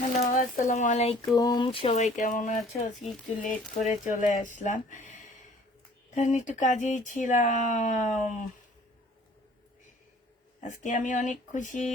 Hello, আসসালামু আলাইকুম। সবাই কেমন আছো? আজকে একটু লেট করে চলে আসলাম, কারণ একটু কাজেই ছিলাম। আজকে আমি অনেক খুশি।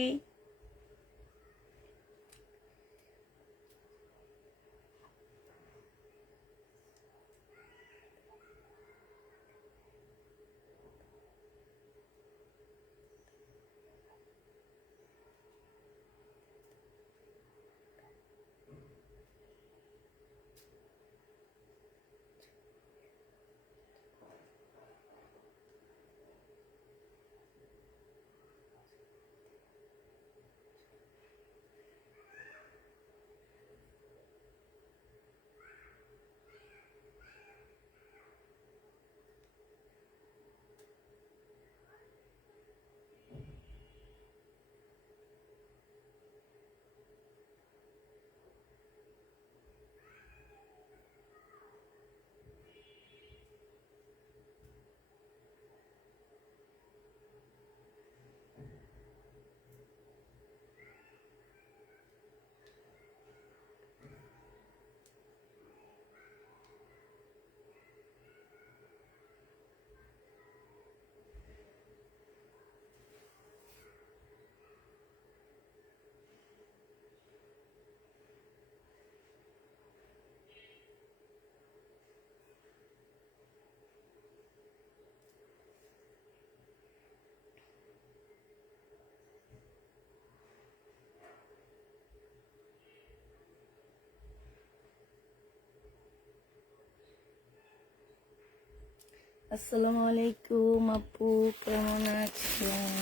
আসসালামু আলাইকুম আপু, কেমন আছেন?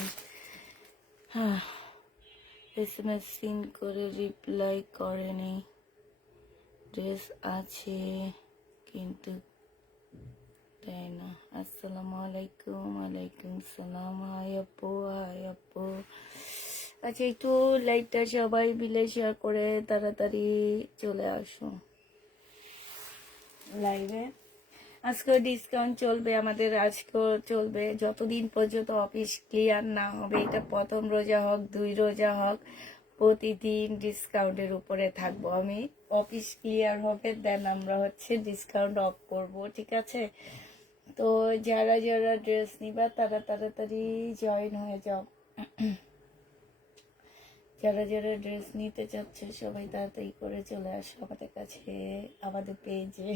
এসএমএস সিন করে রিপ্লাই করেনি। ড্রেস আছে কিন্তু তাই না। আসসালামু আলাইকুম। ওয়ালাইকুম সালাম। হাই আপু, হাই আপু। আচ্ছা, একটু লাইটটা সবাই মিলে শেয়ার করে তাড়াতাড়ি চলে আসো লাইভে। আজকেও ডিসকাউন্ট চলবে আমাদের, আজকেও চলবে যতদিন পর্যন্ত অফিস ক্লিয়ার না হবে। এটা প্রথম রোজা হোক, 2 রোজা হোক, প্রতিদিন ডিসকাউন্টের উপরে থাকবো আমি। অফিস ক্লিয়ার হবে, দেন আমরা ডিসকাউন্ট অফ করব, ঠিক আছে? তো যারা যারা ড্রেস নিবা তারা তাড়াতাড়ি জয়েন হয়ে যাও। যারা যারা ড্রেস নিতে চাচ্ছে সবাই তাড়াতাড়ি করে চলে আসো আমাদের কাছে, আমাদের পেজে।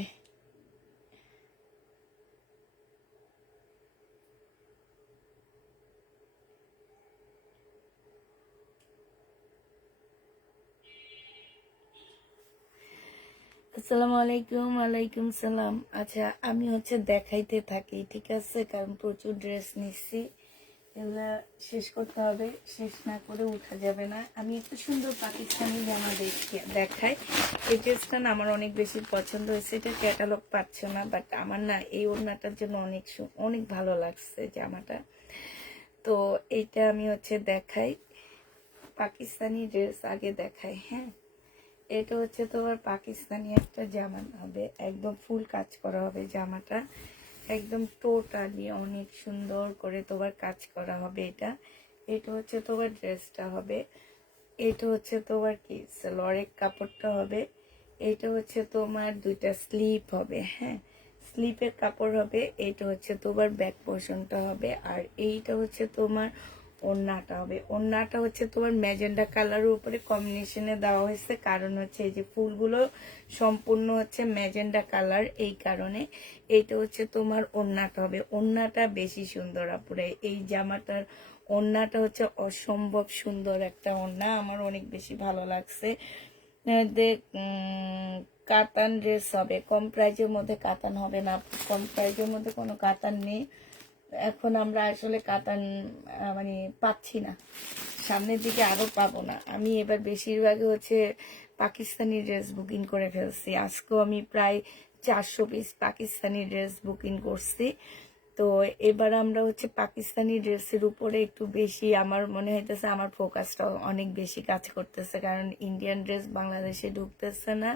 আসসালামু আলাইকুম। ওয়ালাইকুম সালাম। আচ্ছা, আমি দেখাইতে থাকি, ঠিক আছে? কারণ প্রচুর ড্রেস নিচ্ছি, এগুলা শেষ করতে হবে, শেষ না করে উঠা যাবে না। আমি একটু সুন্দর পাকিস্তানি জামা দেখাই। এই ড্রেসটা না আমার অনেক বেশি পছন্দ হয়েছে। এটা ক্যাটালগ পাচ্ছ না, বাট আমার না এই ওড়নাটার জন্য অনেক অনেক ভালো লাগছে জামাটা। তো এইটা আমি দেখাই, পাকিস্তানি ড্রেস আগে দেখাই। হ্যাঁ, এটা তোমার পাকিস্তানি একটা জামা হবে, একদম ফুল কাজ করা হবে জামাটা, একদম টোটালি অনেক সুন্দর করে তোমার কাজ করা হবে। এটা এটা তোমার ড্রেসটা হবে। এটা তোমার কি সালোয়ারের কাপড়টা হবে। এটা তোমার 2টা স্লিপ হবে। হ্যাঁ, স্লিপের কাপড় হবে। এটা তোমার ব্যাক পোর্শনটা হবে। আর এইটা তোমার ওড়নাটা হবে। ওড়নাটা তোমার ম্যাজেন্ডা কালারের উপরে কম্বিনেশনে দেওয়া হয়েছে, কারণ এই যে ফুলগুলো সম্পূর্ণ ম্যাজেন্ডা কালার, এই কারণে এইটা তোমার ওড়নাটা হবে। ওড়নাটা বেশি সুন্দর আপুরে, এই জামাটার ওড়নাটা অসম্ভব সুন্দর একটা ওড়না, আমার অনেক বেশি ভালো লাগছে। দেখ, কাতান ড্রেস হবে, কম প্রাইজের মধ্যে কাতান হবে না, কম প্রাইজের মধ্যে কোনো কাতান নেই। এখন আমরা আসলে কাতান মানে পাচ্ছি না, সামনের দিকে আরো পাবো না। আমি এবার বেশিরভাগই পাকিস্তানি ড্রেস বুকিং করে ফেলছি। আজকেও আমি প্রায় 400 পিস পাকিস্তানি ড্রেস বুকিং করছি। তো এবার আমরা পাকিস্তানি ড্রেসের উপরে একটু বেশি, আমার মনে হইতেছে আমার ফোকাসটা অনেক বেশি কাজ করতেছে, কারণ ইন্ডিয়ান ড্রেস বাংলাদেশে ঢুকতেছে না,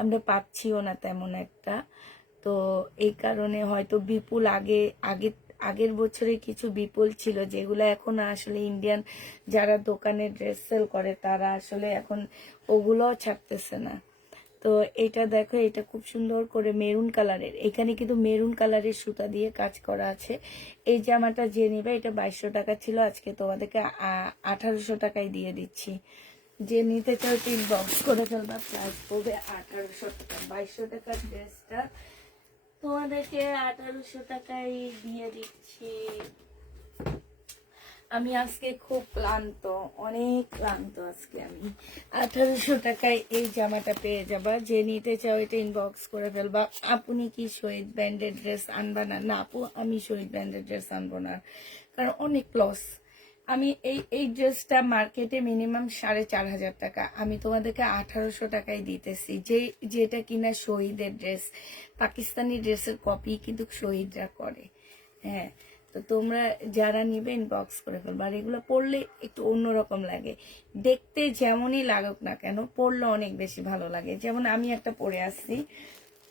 আমরা পাচ্ছিও না তেমন একটা। তো এই কারণে হয়তো বিপুল আগে আগে আগের বছরে কিছু বিপুল ছিল, যেগুলো এখন আসলে ইন্ডিয়ান যারা দোকানে ড্রেস সেল করে তারা আসলে এখন ওগুলোও ছাড়তেছে না। তো এটা দেখো, এটা খুব সুন্দর করে মেরুন কালারের, এখানে কিন্তু মেরুন কালারের সুতা দিয়ে কাজ করা আছে। এই জামাটা যে নিবে, এটা 2200 টাকা ছিল, আজকে তোমাদেরকে 1800 টাকায় দিয়ে দিচ্ছি। যে নিতে চাও ইনবক্স করে ফেলবা, প্রাইস পড়বে 1800 টাকা। 2200 টাকার ড্রেসটা তোমাদেরকে 1800 টাকায় দিয়ে দিচ্ছি। আমি আজকে খুব ক্লান্ত, অনেক ক্লান্ত আজকে। আমি 1800 টাকায় এই জামাটা পেয়ে যাবা। যে নিতে চাও এটা ইনবক্স করে ফেলবা। আপনি কি শহীদ ব্র্যান্ডের ড্রেস আনবা না? না আপু, আমি শহীদ ব্র্যান্ডের ড্রেস আনবো না, কারণ অনেক লস। আমি এই ড্রেসটা মার্কেটে মিনিমাম 4500 টাকা, আমি তোমাদেরকে 1800 টাকায় দিতেছি। যেটা কিনা শহীদের ড্রেস, পাকিস্তানি ড্রেসের কপি কিন্তু শহীদরা করে। হ্যাঁ, তো তোমরা যারা নিবে ইনবক্স করে ফেলবো। আর এগুলো পরলে একটু অন্যরকম লাগে, দেখতে যেমনই লাগুক না কেন পরলে অনেক বেশি ভালো লাগে। যেমন আমি একটা পরে আসছি,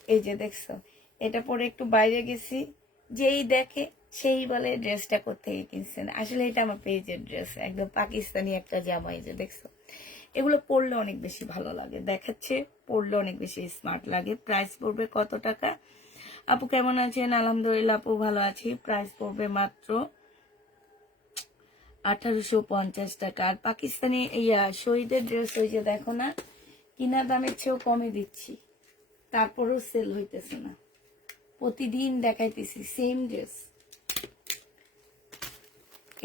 এই যে দেখছো, এটা পরে একটু বাইরে গেছি, যেই দেখে সেই বলে ড্রেসটা কোত্থেকে কিনছেন। আসলে এটা আমার পেজের ড্রেস, একদম পাকিস্তানি একটা জামা। এই যে দেখছো, এগুলো পরলে অনেক বেশি ভালো লাগে, দেখাচ্ছে পরলে অনেক বেশি স্মার্ট লাগে। প্রাইস পড়বে কত টাকা? আপু কেমন আছেন? আলহামদুলিল্লাহ আপু ভালো আছি। প্রাইস পড়বে মাত্র 1850 টাকা। আর পাকিস্তানি শহীদের ড্রেস, ওই যে দেখো না, কিনা দামের চেয়েও কমে দিচ্ছি, তারপরেও সেল হইতেছে না। প্রতিদিন দেখাইতেছি সেম ড্রেস।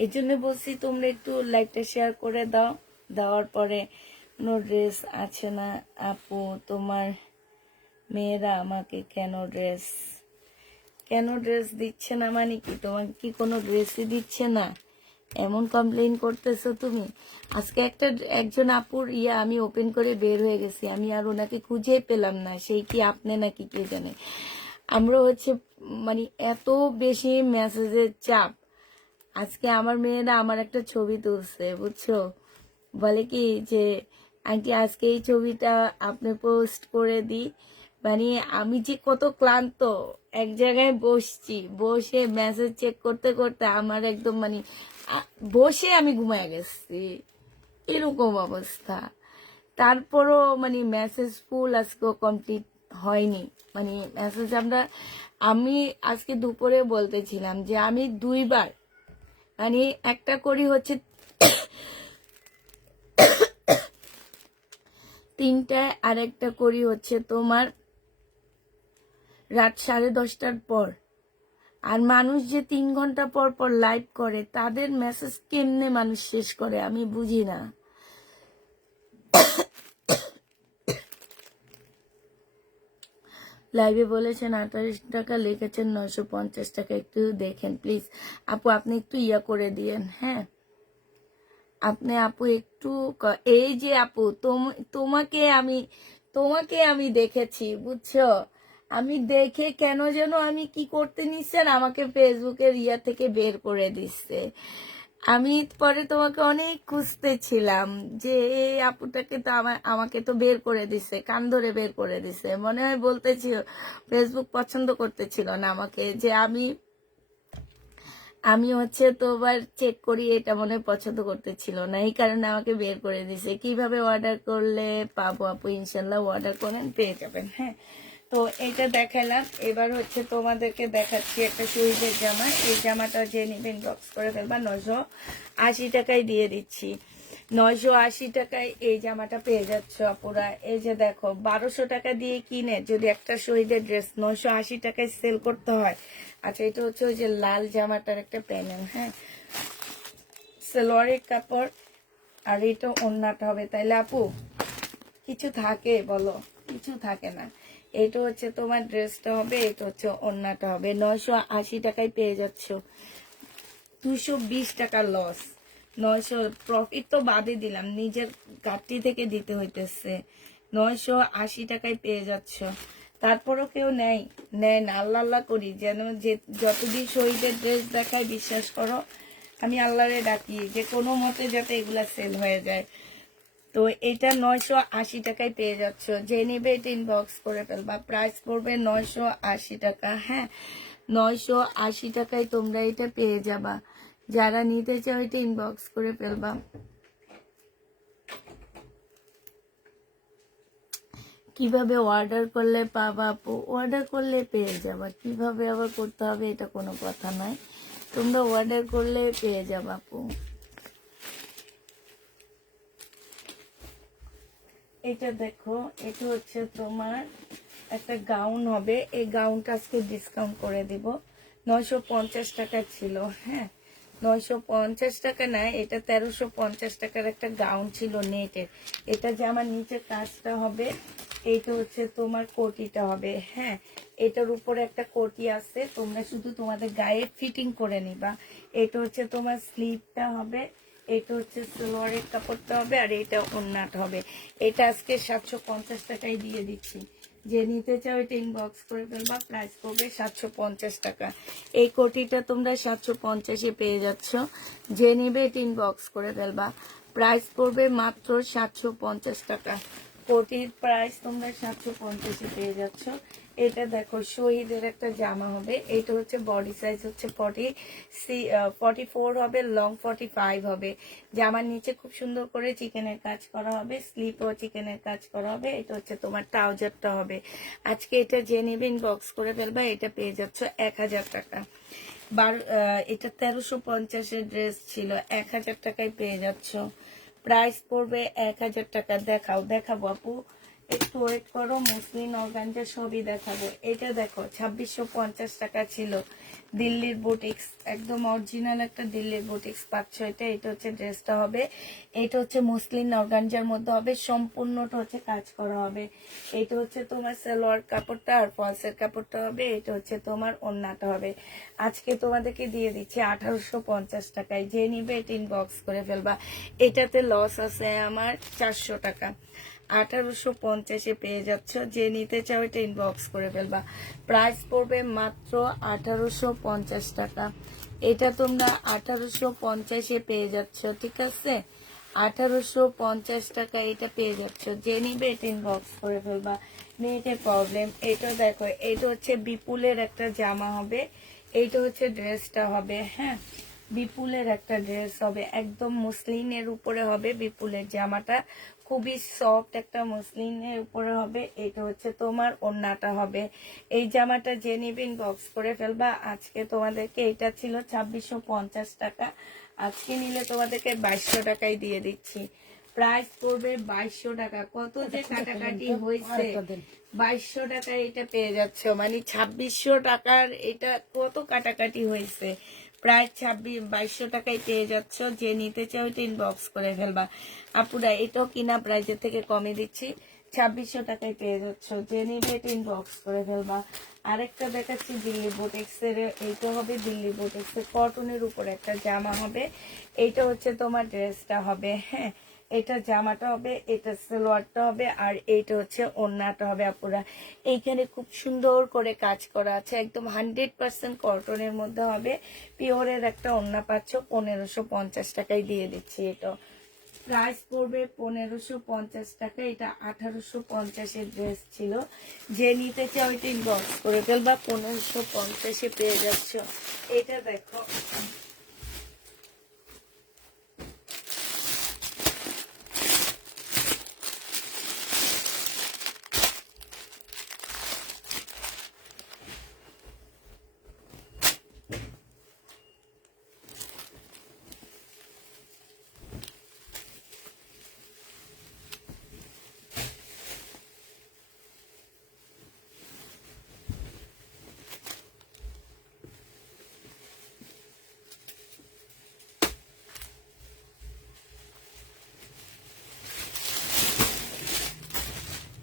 এই জন্য বলছি তোমরা একটু লাইভটা শেয়ার করে দাও। দেওয়ার পরে কোনো ড্রেস আছে না আপু, তোমার মেয়েরা আমাকে কেন ড্রেস দিচ্ছে না? মানে কি, তোমাকে কি কোনো ড্রেসই দিচ্ছে না? এমন কমপ্লেইন করতেছো তুমি। আজকে একজন আপুর আমি ওপেন করে বের হয়ে গেছি, আমি আর ওনাকে খুঁজে পেলাম না, সেই কি আপনি নাকি কে জানে। আমরা হচ্ছে মানে এত বেশি মেসেজের চাপ। আজকে আমার মেয়েরা আমার একটা ছবি তুলছে, বুঝছো, বলে কি যে আন্টি আজকে এই ছবিটা আপনি পোস্ট করে দিই। মানে আমি যে কত ক্লান্ত, এক জায়গায় বসে মেসেজ চেক করতে করতে আমার একদম মানে বসে আমি ঘুমায় গেছি, এরকম অবস্থা। তারপরও মানে মেসেজ ফুল আজকেও কমপ্লিট হয়নি। মানে মেসেজ আমি আজকে দুপুরে বলতেছিলাম যে আমি 2বার, মানে একটা করি হচ্ছে 3টায়, আর একটা করি হচ্ছে তোমার রাত 10:30টার পর। আর মানুষ যে 3 ঘন্টা পর পর লাইভ করে, তাদের মেসেজ কেমনে মানুষ শেষ করে আমি বুঝি না। লাইভে বলেছেন 28 টাকা, লিখেছেন 950 টাকা। একটু দেখেন প্লিজ আপু, আপনি একটু করে দিয়েন। হ্যাঁ, আপনি আপু একটু এই যে আপু, তোমাকে আমি দেখেছি, বুঝছো। আমি দেখে কেন যেন আমি কি করতে নিচ্ছেন, আমাকে ফেসবুকের থেকে বের করে দিচ্ছে। আমি পরে তোমাকে অনেক খুঁজতেছিলাম যে এই আপুটাকে তো আমাকে তো বের করে দিছে, কান ধরে বের করে দিছে। মনে হয় বলতেছিল ফেসবুক পছন্দ করতেছিল না আমাকে, যে আমি হচ্ছে তোবার চেক করি, এটা মনে হয় পছন্দ করতেছিল না, এই কারণে আমাকে বের করে দিছে। কিভাবে অর্ডার করলে পাবো আপু? ইনশাল্লাহ অর্ডার করেন, পেয়ে যাবেন। হ্যাঁ, তো এটা দেখালাম। এবার হচ্ছে তোমাদেরকে দেখাচ্ছি একটা শহীদের জামা। এই জামাটা যে নিবেন বক্স করে ফেলবা, 980 টাকায় দিয়ে দিচ্ছি। 980 টাকায় এই জামাটা পেয়ে যাচ্ছ আপুরা। এই যে দেখো, 1200 টাকা দিয়ে কিনে যদি একটা শহীদের ড্রেস 980 টাকায় সেল করতে হয়। আচ্ছা, এটা হচ্ছে ওই যে লাল জামাটার একটা প্যানেল। হ্যাঁ, সালোয়ারের কাপড়, আর এটা ওন্নাটা হবে। তাইলে আপু কিছু থাকে বলো? কিছু থাকে না। এটা হচ্ছে তোমার ড্রেসটা হবে, এটা হচ্ছে ওন্নাটা হবে। 980 টাকায় পেয়ে যাচ্ছ। 220 টাকা লস। 900 প্রফিট তো বাদে দিলাম, নিজের ঘাটতি থেকে দিতে হইতেছে। 980 টাকায় পেয়ে যাচ্ছ। তারপরও কেউ নেয় না, আল্লাহ আল্লাহ করি যেন, যে যতদিন শহীদের ড্রেস দেখায় বিশ্বাস করো আমি আল্লাহরে ডাকি যে কোনো মতে যাতে এগুলা সেল হয়ে যায়। তো এটা 980 টাকায় পেয়ে যাচ্ছ। যে নেবে এটা ইনবক্স করে ফেলবা। প্রাইস পড়বে 980 টাকা। হ্যাঁ, 980 টাকায় তোমরা এটা পেয়ে যাবা। যারা নিতে চাও এটা ইনবক্স করে ফেলবা। কিভাবে অর্ডার করলে পাবা আপু? অর্ডার করলে পেয়ে যাবা, কিভাবে আবার করতে হবে এটা কোনো কথা নয়, তোমরা অর্ডার করলে পেয়ে যাবা আপু। এটা দেখো, এটা হচ্ছে তোমার একটা গাউন হবে। এই গাউনটা আজকে ডিসকাউন্ট করে দিব, 950 টাকা ছিল। হ্যাঁ, 950 টাকা না, এটা 1350 টাকার একটা গাউন ছিল নেটের। এটা যে আমার নিচে কাজটা হবে, এইটা হচ্ছে তোমার কোটিটা হবে। হ্যাঁ, এটার উপরে একটা কোটি আছে, তোমরা শুধু তোমাদের গায়ে ফিটিং করে নিবা। এটা হচ্ছে তোমার স্লিভটা হবে, এটা হচ্ছে সালোয়ারের কাপড়টা হবে, আর এটা ওড়নাটা হবে। এটা আজকে 750 টাকায় দিয়ে দিচ্ছি। যে নিতে চাও এটা ইনবক্স করে ফেলবা, প্রাইস পড়বে 750 টাকা। এই কোটিটা তোমরা 750-এ পেয়ে যাচ্ছ। যে নিবে এটা ইনবক্স করে ফেলবা, প্রাইস পড়বে মাত্র 750 টাকা। কোটির প্রাইস তোমরা 750-এ পেয়ে যাচ্ছ। এটা দেখো শহীদের একটা জামা হবে, এটা হচ্ছে বডি সাইজ হচ্ছে 44 হবে, লং 45 হবে। জামার নিচে খুব সুন্দর করে চিকেনের কাজ করা হবে, স্লিপও চিকেনের কাজ করা হবে। এটা হচ্ছে তোমার ট্রাউজারটা হবে। আজকে এটা যে নেবে ইনবক্স করে ফেলবা, এটা পেয়ে যাচ্ছ 1000 টাকা। এটা 1350-এর ড্রেস ছিল, 1000 টাকায় পেয়ে যাচ্ছ। প্রাইস পড়বে 1000 টাকা। দেখাবো আপু, একটু ওয়েট করো, মুসলিম অর্গানজা সবই দেখাবো। এটা দেখো 2650 টাকা ছিল, দিল্লির বুটিক্স, একদম অরিজিনাল একটা দিল্লির বুটিক্স পাচ্ছ। এটা হচ্ছে ড্রেসটা হবে। এটা হচ্ছে মুসলিম অর্গানজার মধ্যে হবে, সম্পূর্ণটা হচ্ছে কাজ করা হবে। এটা হচ্ছে তোমার সালোয়ার কাপড়টা, আর ফলসের কাপড়টা হবে। এটা হচ্ছে তোমার ওড়নাটা হবে। আজকে তোমাদেরকে দিয়ে দিচ্ছি 1850 টাকায়। যে নিবে এটা ইনবক্স করে ফেলবা। এটাতে লস আছে আমার 400 টাকা। 1850-এ পেয়ে যাচ্ছ। যে নিতে চাও এটা ইনবক্স করে ফেলবা, প্রাইস পড়বে মাত্র 1850 টাকা। এটা তোমরা 1850-এ পেয়ে যাচ্ছ, ঠিক আছে? 1850 টাকা এটা পেয়ে যাচ্ছ। যে নিবে এটা ইনবক্স করে ফেলবা, নেটে প্রবলেম। এটা দেখো, এটা হচ্ছে বিপুলের একটা জামা হবে, এইটা হচ্ছে ড্রেসটা হবে। হ্যাঁ, বিপুলের একটা ড্রেস হবে, একদম মুসলিনের উপরে হবে। বিপুলের জামাটা খুবই সফট একটা মুসলিনের উপরে হবে। এটা হচ্ছে তোমার ওড়নাটা হবে। এই জামাটা যে নিবে ইনবক্স করে ফেলবা। আজকে তোমাদেরকে, এটা ছিল 2650 টাকা, আজকে নিলে তোমাদেরকে 2200 টাকায় দিয়ে দিচ্ছি। প্রাইস পড়বে 2200 টাকা। কত যে কাটাকাটি হয়েছে, 2200 টাকায় এটা পেয়ে যাচ্ছ, মানে 2600 টাকার এটা কত কাটাকাটি হয়েছে। প্রায় 2200 টাকায় পেয়ে যাচ্ছ। যে নিতে চাও এটা ইনবক্স করে ফেলবা। আপুরা এটাও কিনা প্রাইজের থেকে কমে দিচ্ছি, 2600 টাকায় পেয়ে যাচ্ছ। যে নিবে এটা ইনবক্স করে ফেলবা। আরেকটা দেখাচ্ছি দিল্লি বুটিক্সের, এইটা হবে দিল্লি বুটিক্সের কটনের উপরে একটা জামা হবে। এইটা হচ্ছে তোমার ড্রেসটা হবে। হ্যাঁ, এটা জামাটা হবে, এটা সালোয়ারটা হবে, আর এইটা হচ্ছে ওড়নাটা হবে। আপুরা এইখানে খুব সুন্দর করে কাজ করা আছে, একদম 100% কটনের মধ্যে হবে। পিওরের একটা ওড়না পাচ্ছ, 1550 টাকায় দিয়ে দিচ্ছি। এটা প্রাইস পড়বে 1550 টাকা। এটা 1850-এর ড্রেস ছিল। যে নিতে চাও এটা ইনবক্স করে ফেলবা, 1550-এ পেয়ে যাচ্ছ। এটা দেখো,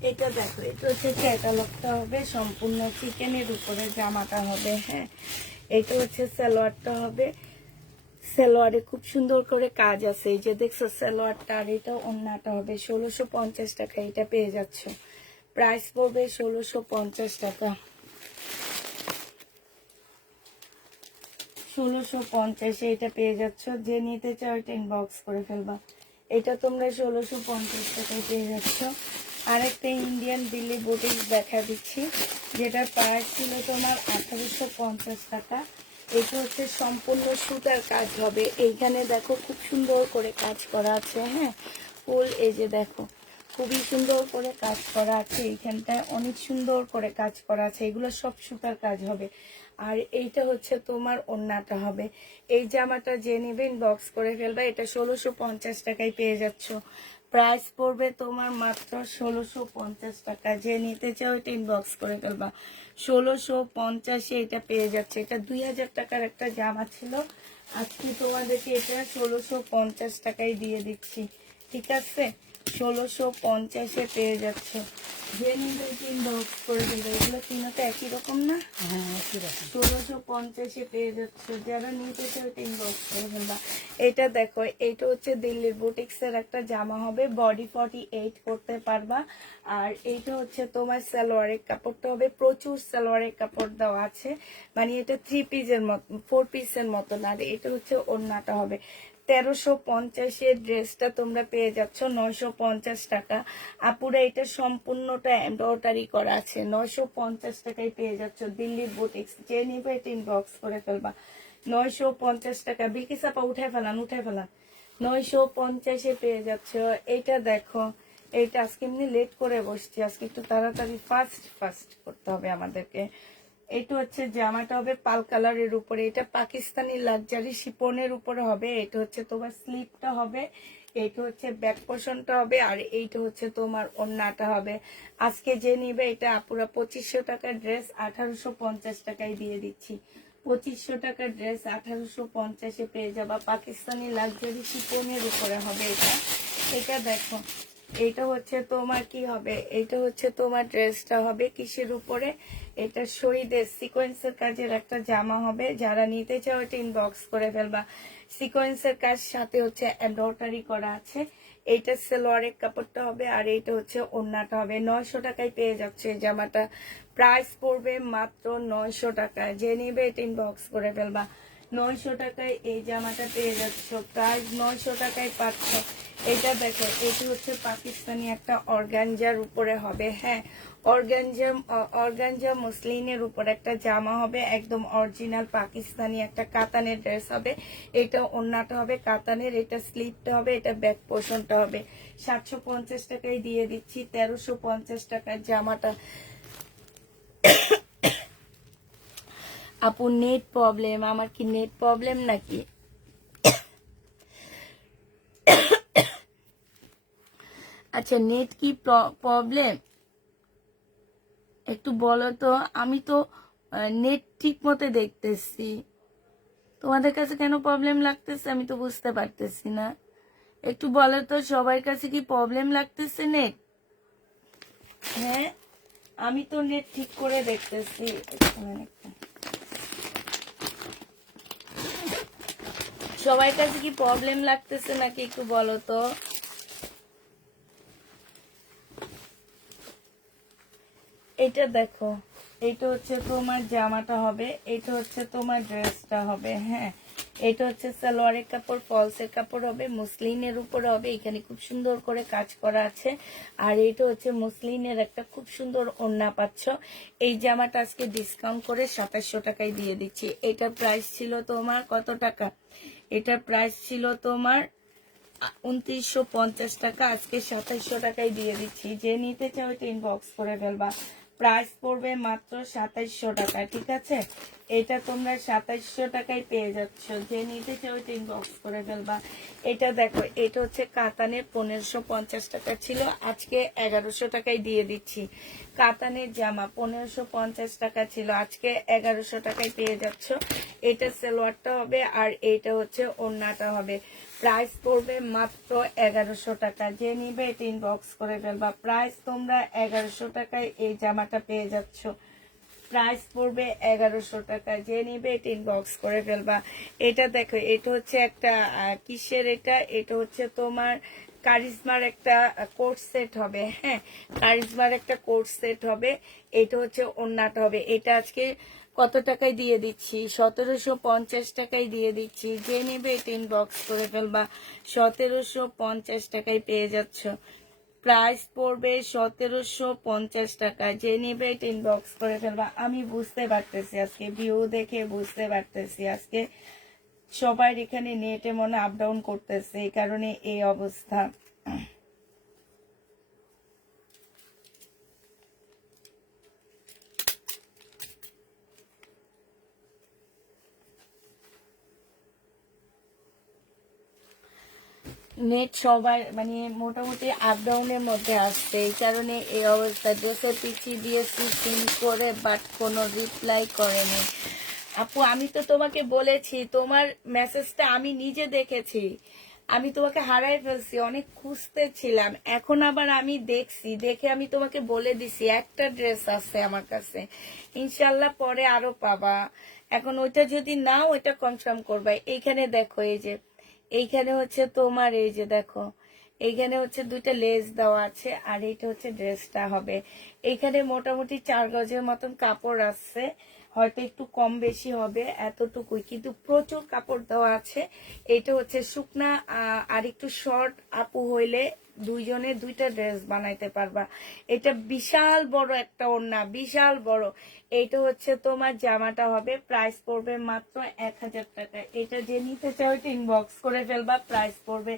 এটা দেখো, এটা হচ্ছে ক্যাটালগটা হবে, সম্পূর্ণ চিকেনের উপরে জামাটা হবে। হ্যাঁ, এটা হচ্ছে সালোয়ারটা হবে, সালোয়ারে খুব সুন্দর করে কাজ আছে, এই যে দেখছো সালোয়ারটা। আর এটা ওড়নাটা হবে। 1650 টাকা এটা পেয়ে যাচ্ছ। প্রাইস পড়বে 1650 টাকা। 1650-এ এটা পেয়ে যাচ্ছ। যে নিতে চাও এটা ইনবক্স করে ফেলবা। এটা তোমরা 1650 টাকায় পেয়ে যাচ্ছ। আরেকটা ইন্ডিয়ান দিল্লি বুটিক দেখা দিচ্ছি, যেটার প্রাইস ছিল তোমার 1850 টাকা। এটা হচ্ছে সম্পূর্ণ সুতার কাজ হবে। এইখানে দেখো খুব সুন্দর করে কাজ করা আছে, হ্যাঁ ফুল, এই যে দেখো খুবই সুন্দর করে কাজ করা আছে। এইখানটায় অনেক সুন্দর করে কাজ করা আছে, এগুলো সব সুতার কাজ হবে। আর এইটা হচ্ছে তোমার ওড়নাটা হবে। এই জামাটা যে নেবে ইনবক্স করে ফেলবা। এটা 1650 টাকায় পেয়ে যাচ্ছ। প্রাইস পড়বে তোমার মাত্র 1650 টাকা। যে নিতে চাও এটা ইনবক্স করে ফেলবা। 1650-এ এটা পেয়ে যাচ্ছে। এটা 2000 টাকার একটা জামা ছিল, আজকে তোমাদেরকে এটা 1650 টাকায় দিয়ে দিচ্ছি, ঠিক আছে? 1650-এ পেয়ে যাচ্ছ। যে নিবে ইনবক্স করে দেবে। এগুলো তিনটা একই রকম না? হ্যাঁ একই রকম। 1650-এ পেয়ে যাচ্ছ। যারা নিতে চাও এটা ইনবক্স করে ফেলবা। এটা দেখো, এইটা হচ্ছে দিল্লির বুটিক্সের একটা জামা হবে, বডি 48 করতে পারবা। আর এইটা হচ্ছে তোমার সালোয়ারের কাপড়টা হবে, প্রচুর সালোয়ারের কাপড় দেওয়া আছে, মানে এটা 3 পিসের মতো, 4 পিসের মতন। আর এটা হচ্ছে ওড়নাটা হবে। 1350-এর ড্রেসটা তোমরা পেয়ে যাচ্ছ 950 টাকা। আপুরা এটা সম্পূর্ণটা এমব্রয়ডারি করা আছে, 950 টাকায় পেয়ে যাচ্ছ দিল্লির বুটিক্স। যে নিবে এটা ইনবক্স করে ফেলবা। 950 টাকা। বিলকিস আপা উঠায় ফেলান, উঠায় ফেলান। 950-এ পেয়ে যাচ্ছ। এইটা দেখো, এইটা আজকে এমনি লেট করে বসছি, আজকে একটু তাড়াতাড়ি ফাস্ট করতে হবে আমাদেরকে। এটা হচ্ছে জামাটা হবে পাল কালারের উপরে, এটা পাকিস্তানি লাক্সারি শিপনের উপরে হবে। এটা হচ্ছে তোমার স্লিপটা হবে, এইটা হচ্ছে ব্যাক পোর্শনটা হবে, আর এইটা হচ্ছে তোমার ওড়নাটা হবে। আজকে যে নিবে এটা আপুরা 2500 টাকার ড্রেস 1850 টাকায় দিয়ে দিচ্ছি। 2500 টাকার ড্রেস 1850-এ পেয়ে যাবা। পাকিস্তানি লাক্সারি শিপনের উপরে হবে এটা। এটা দেখো, এইটা হচ্ছে তোমার কি হবে, এইটা হচ্ছে তোমার ড্রেসটা হবে কিসের উপরে, এটা শহীদের সিকোয়েন্সের কাজের একটা জামা হবে। যারা নিতে চাও এটা ইনবক্স করে ফেলবা। সিকোয়েন্সের কাজ সাথে হচ্ছে এমব্রয়ডারি করা আছে। এইটা সালোয়ারের কাপড়টা হবে, আর এইটা হচ্ছে ওড়নাটা হবে। 900 টাকায় পেয়ে যাচ্ছে এই জামাটা। প্রাইস পড়বে মাত্র 900 টাকা। যে নিবে এটা ইনবক্স করে ফেলবা। 900 টাকায় এই জামাটা পেয়ে যাচ্ছ, প্রাইস 900 টাকায় পাচ্ছ। এটা দেখো, এটা হচ্ছে পাকিস্তানি একটা অর্গানজার উপরে হবে, হ্যাঁ অর্গানজা মসলিনের উপর একটা জামা হবে, একদম অরিজিনাল পাকিস্তানি একটা কাতানের ড্রেস হবে। এটা ওড়নাটা হবে কাতানের, এটা স্লিপটা হবে, এটা ব্যাক পোর্শনটা হবে। 750 টাকায় দিয়ে দিচ্ছি 1350 টাকার জামাটা। আপু নেট প্রবলেম, আমার কি নেট প্রবলেম নাকি? আচ্ছা নেট কি প্রবলেম একটু বলো তো। আমি তো নেট ঠিক মতো দেখতেছি, তোমাদের কাছে কেন প্রবলেম লাগতেছে আমি তো বুঝতে পারতেছি না। একটু বলো তো সবার কাছে কি প্রবলেম লাগতেছে নেট? হ্যাঁ আমি তো নেট ঠিক করে দেখতেছি। সবার কাছে কি প্রবলেম লাগতেছে নাকি একটু বলো তো। এটা দেখো, এটা হচ্ছে তোমার জামাটা হবে, এটা হচ্ছে তোমার ড্রেসটা হবে, হ্যাঁ এটা হচ্ছে সালোয়ারের কাপড়, ফলসের কাপড় হবে, মুসলিনের উপর হবে। এখানে খুব সুন্দর করে কাজ করা আছে। আর এটা হচ্ছে মুসলিনের একটা খুব সুন্দর ওড়না পাচ্ছ। এই জামাটা আজকে ডিসকাউন্ট করে 2700 টাকায় দিয়ে দিচ্ছি। এটার প্রাইস ছিল তোমার কত টাকা? এটার প্রাইস ছিল তোমার 2950 টাকা, আজকে 2700 টাকায় দিয়ে দিচ্ছি। যে নিতে চাও এটা ইনবক্স করে ফেলবা। প্রাইস পড়বে মাত্র 2700 টাকা, ঠিক আছে? এটা তোমরা 2700 টাকায় পেয়ে যাচ্ছ। যে নিতে চাও এটা ইনবক্স করে ফেলবা। এটা দেখো, এটা হচ্ছে কাতানের 1550 টাকা ছিল, আজকে 1100 টাকায় দিয়ে দিচ্ছি। কাতানের জামা 1550 টাকা ছিল, আজকে 1100 টাকায় পেয়ে যাচ্ছ। এটা সালোয়ারটা হবে, আর এইটা হচ্ছে ওড়নাটা হবে। প্রাইস পড়বে মাত্র 1100 টাকা। যে নিবে এটা ইনবক্স করে ফেলবা। প্রাইস তোমরা 1100 টাকায় এই জামাটা পেয়ে যাচ্ছ। প্রাইস পড়বে 1100 টাকা। যে নিবে এটা ইনবক্স করে ফেলবা। এটা দেখো, এটা হচ্ছে একটা কিসের, এটা হচ্ছে তোমার কারিজমার একটা কোট সেট হবে, হ্যাঁ কারিজমার একটা কোট সেট হবে। এটা হচ্ছে ওড়নাটা হবে। এটা আজকে কত টাকায় দিয়ে দিচ্ছি? 1750 টাকায় দিয়ে দিচ্ছি। যে নেবে এটা ইনবক্স করে ফেলবা। 1750 টাকায় পেয়ে যাচ্ছ। প্রাইস পড়বে 1750 টাকা। যে নিবে এটা ইনবক্স করে ফেলবা। আমি বুঝতে পারতেছি আজকে ভিউ দেখে বুঝতে পারতেছি আজকে সবাই এখানে নেটে মনে আপ ডাউন করতেছে, এই কারণে এই অবস্থা। নেট সবার মানে মোটামুটি আপ ডাউনের মধ্যে আসছে, এই কারণে এই অবস্থা। ড্রেসের পিছি দিয়েছি সিন করে, বাট কোনো রিপ্লাই করেনি। আপু আমি তো তোমাকে বলেছি, তোমার মেসেজটা আমি নিজে দেখেছি, আমি তোমাকে হারাই ফেলছি, অনেক খুঁজতে ছিলাম। এখন আবার আমি দেখছি, দেখে আমি তোমাকে বলে দিছি একটা ড্রেস আছে আমার কাছে, ইনশাল্লাহ পরে আরো পাবা। এখন ওইটা যদি নাও ওইটা কনফার্ম করবা। এইখানে দেখো, এই যে এইখানে হচ্ছে তোমার, এই যে দেখো এইখানে হচ্ছে দুইটা লেস দেওয়া আছে, আর এইটা হচ্ছে ড্রেসটা হবে। এইখানে মোটামুটি 4 গজের মতন কাপড় আছে, হয়তো একটু কম বেশি হবে এতটুকুই, কিন্তু প্রচুর কাপড় দেওয়া আছে। এটা হচ্ছে শুকনা আর একটু শর্ট আপু হইলে দুইজনে দুইটা ড্রেস বানাইতে পারবা। এটা বিশাল বড় একটা ওড়না, বিশাল বড়। এইটা হচ্ছে তোমার জামাটা হবে, প্রাইস পড়বে মাত্র 1000 টাকা। এটা যে নিতে চাও এটা ইনবক্স করে ফেলবা, প্রাইস পড়বে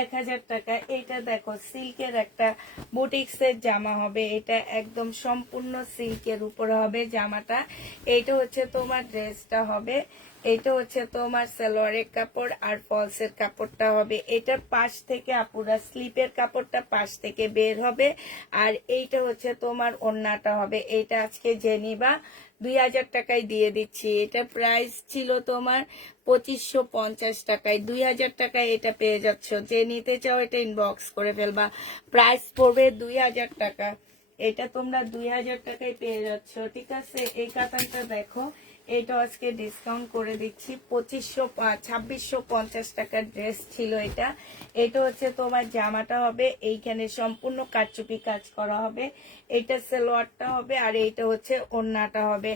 1000 টাকা। এটা দেখো সিল্কের একটা বুটিক্সের জামা হবে, এটা একদম সম্পূর্ণ সিল্কের উপরে হবে জামাটা। এইটা হচ্ছে তোমার ড্রেসটা হবে, এটা হচ্ছে তোমার সালোয়ারের কাপড় আর ফলসের কাপড়টা হবে। এটার পাশ থেকে আপুরা স্লিপের কাপড়টা পাশ থেকে বের হবে, আর এইটা হচ্ছে তোমার ওড়নাটা হবে। এইটা আজকে যে নিবা 2000 টাকায় দিয়ে দিচ্ছি। এটা প্রাইস ছিল তোমার 2550 টাকায়, 2000 টাকায় এটা পেয়ে যাচ্ছ। যে নিতে চাও এটা ইনবক্স করে ফেলবা, প্রাইস পড়বে 2000 টাকা। এটা তোমরা 2000 টাকায় পেয়ে যাচ্ছ, ঠিক আছে। এই কাতানটা দেখো, এটা আজকে ডিসকাউন্ট করে দিচ্ছি 2650 টাকার ড্রেস ছিল এটা। এটা হচ্ছে তোমার জামাটা হবে, এইখানে সম্পূর্ণ কারচুপি কাজ করা হবে, এটা সালোয়ারটা হবে, আর এইটা হচ্ছে ওড়নাটা হবে।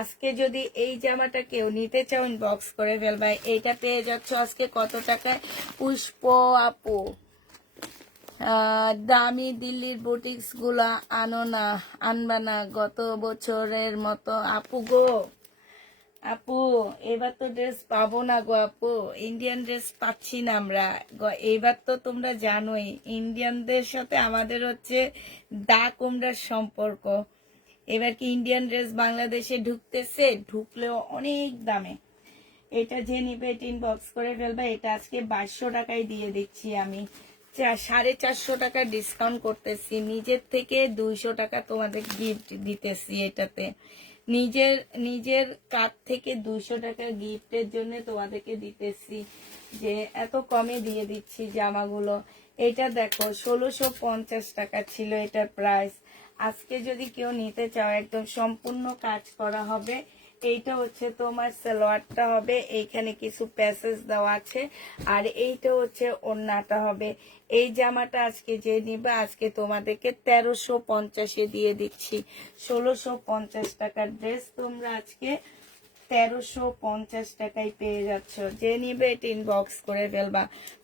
আজকে যদি এই জামাটা কেউ নিতে চাও ইনবক্স করে ফেলবা। এইটা পেয়ে যাচ্ছ আজকে কত টাকায়? পুষ্প আপু দামি দিল্লির বুটিক্স গুলা আনো না, আনবা না গত বছরের মতো। আপু গো, আপু এবার তো ড্রেস পাবো না গো আপু, ইন্ডিয়ান ড্রেস পাচ্ছি না আমরা। এইবার তো তোমরা জানোই ইন্ডিয়ানদের সাথে আমাদের হচ্ছে দা কুমড়ার সম্পর্ক। এবার কি ইন্ডিয়ান ড্রেস বাংলাদেশে ঢুকতেছে, ঢুকলেও অনেক দামে। এটা যে নিবে এটা ইনবক্স করে ফেলবে। এটা আজকে 2200 টাকায় দিয়ে দিচ্ছি আমি, 450 টাকা ডিসকাউন্ট করতেছি, নিজের থেকে 200 টাকা তোমাদের গিফট দিতেছি। এটাতে নিজের নিজের কাছ থেকে 200 টাকা গিফটের জন্য তোমাদেরকে দিতেছি, যে এত কমে দিয়ে দিচ্ছি জামাগুলো। এটা দেখো 1650 টাকা ছিল এটার প্রাইস। আজকে যদি কেউ নিতে চাও একদম সম্পূর্ণ কাজ করা হবে। এইটা হচ্ছে তোমার সালোয়ারটা হবে, এইখানে কিছু প্যাসেজ দেওয়া আছে, আর এইটা হচ্ছে ওড়নাটা হবে। এই জামাটা আজকে যে নিবা আজকে তোমাদেরকে 1350-এ দিয়ে দিচ্ছি। 1650 টাকার ড্রেস তোমরা আজকে 1350 টাকায় পেয়ে যাচ্ছ। যে নিবে এটা ইনবক্স করে ফেলবা,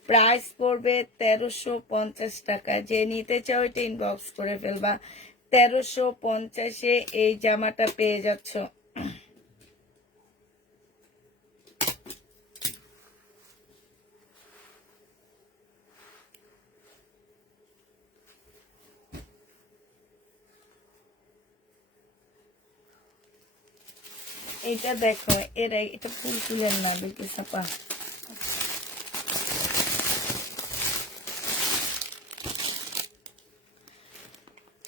প্রাইস পড়বে 1350 টাকা। যে নিতে চাও এটা ইনবক্স করে ফেলবা, 1350-এ এই জামাটা পেয়ে যাচ্ছ। এটা দেখো, এটা ফুল তুলেন না বেশি চাপা।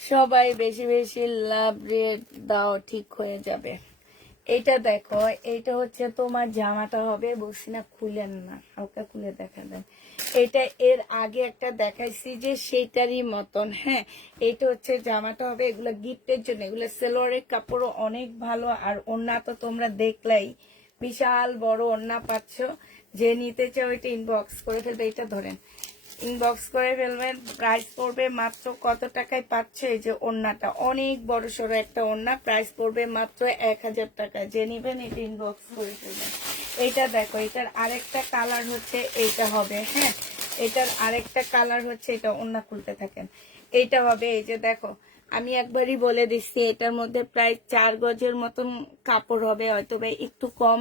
সবাই বেশি বেশি লাভ রেট দাও, ঠিক হয়ে যাবে। এটা দেখো, এইটা হচ্ছে তোমার জামাটা হবে, বলছি না খুলেন না, হালকা খুলে দেখা দেন। এটা এর আগে একটা দেখাইছি যে সেইটারই মতন, হ্যাঁ। এইটা হচ্ছে জামাটা হবে, এগুলো গিফটের জন্য, এগুলো সেলোয়ারের কাপড়ও অনেক ভালো, আর ওড়না তো তোমরা দেখলাই বিশাল বড় ওড়না পাচ্ছ। যে নিতে চাও এটা ইনবক্স করে ফেলবে। এটা ধরেন, ইনবক্স করে ফেলবেন, প্রাইস পড়বে মাত্র কত টাকায় পাচ্ছে? এই যে ওড়নাটা অনেক বড় সড়ো একটা ওড়না, প্রাইস পড়বে মাত্র 1000 টাকা। যে নিবেন এটা ইনবক্স করে ফেলবেন। এইটা দেখো, এটার আরেকটা কালার হচ্ছে এইটা হবে, হ্যাঁ। এটার আরেকটা কালার হচ্ছে এটা, ওড়না খুলতে থাকেন। এটা হবে, এই যে দেখো আমি একবারই বলে দিচ্ছি, এটার মধ্যে প্রায় 4 গজের মতন কাপড় হবে, হয়তো বা একটু কম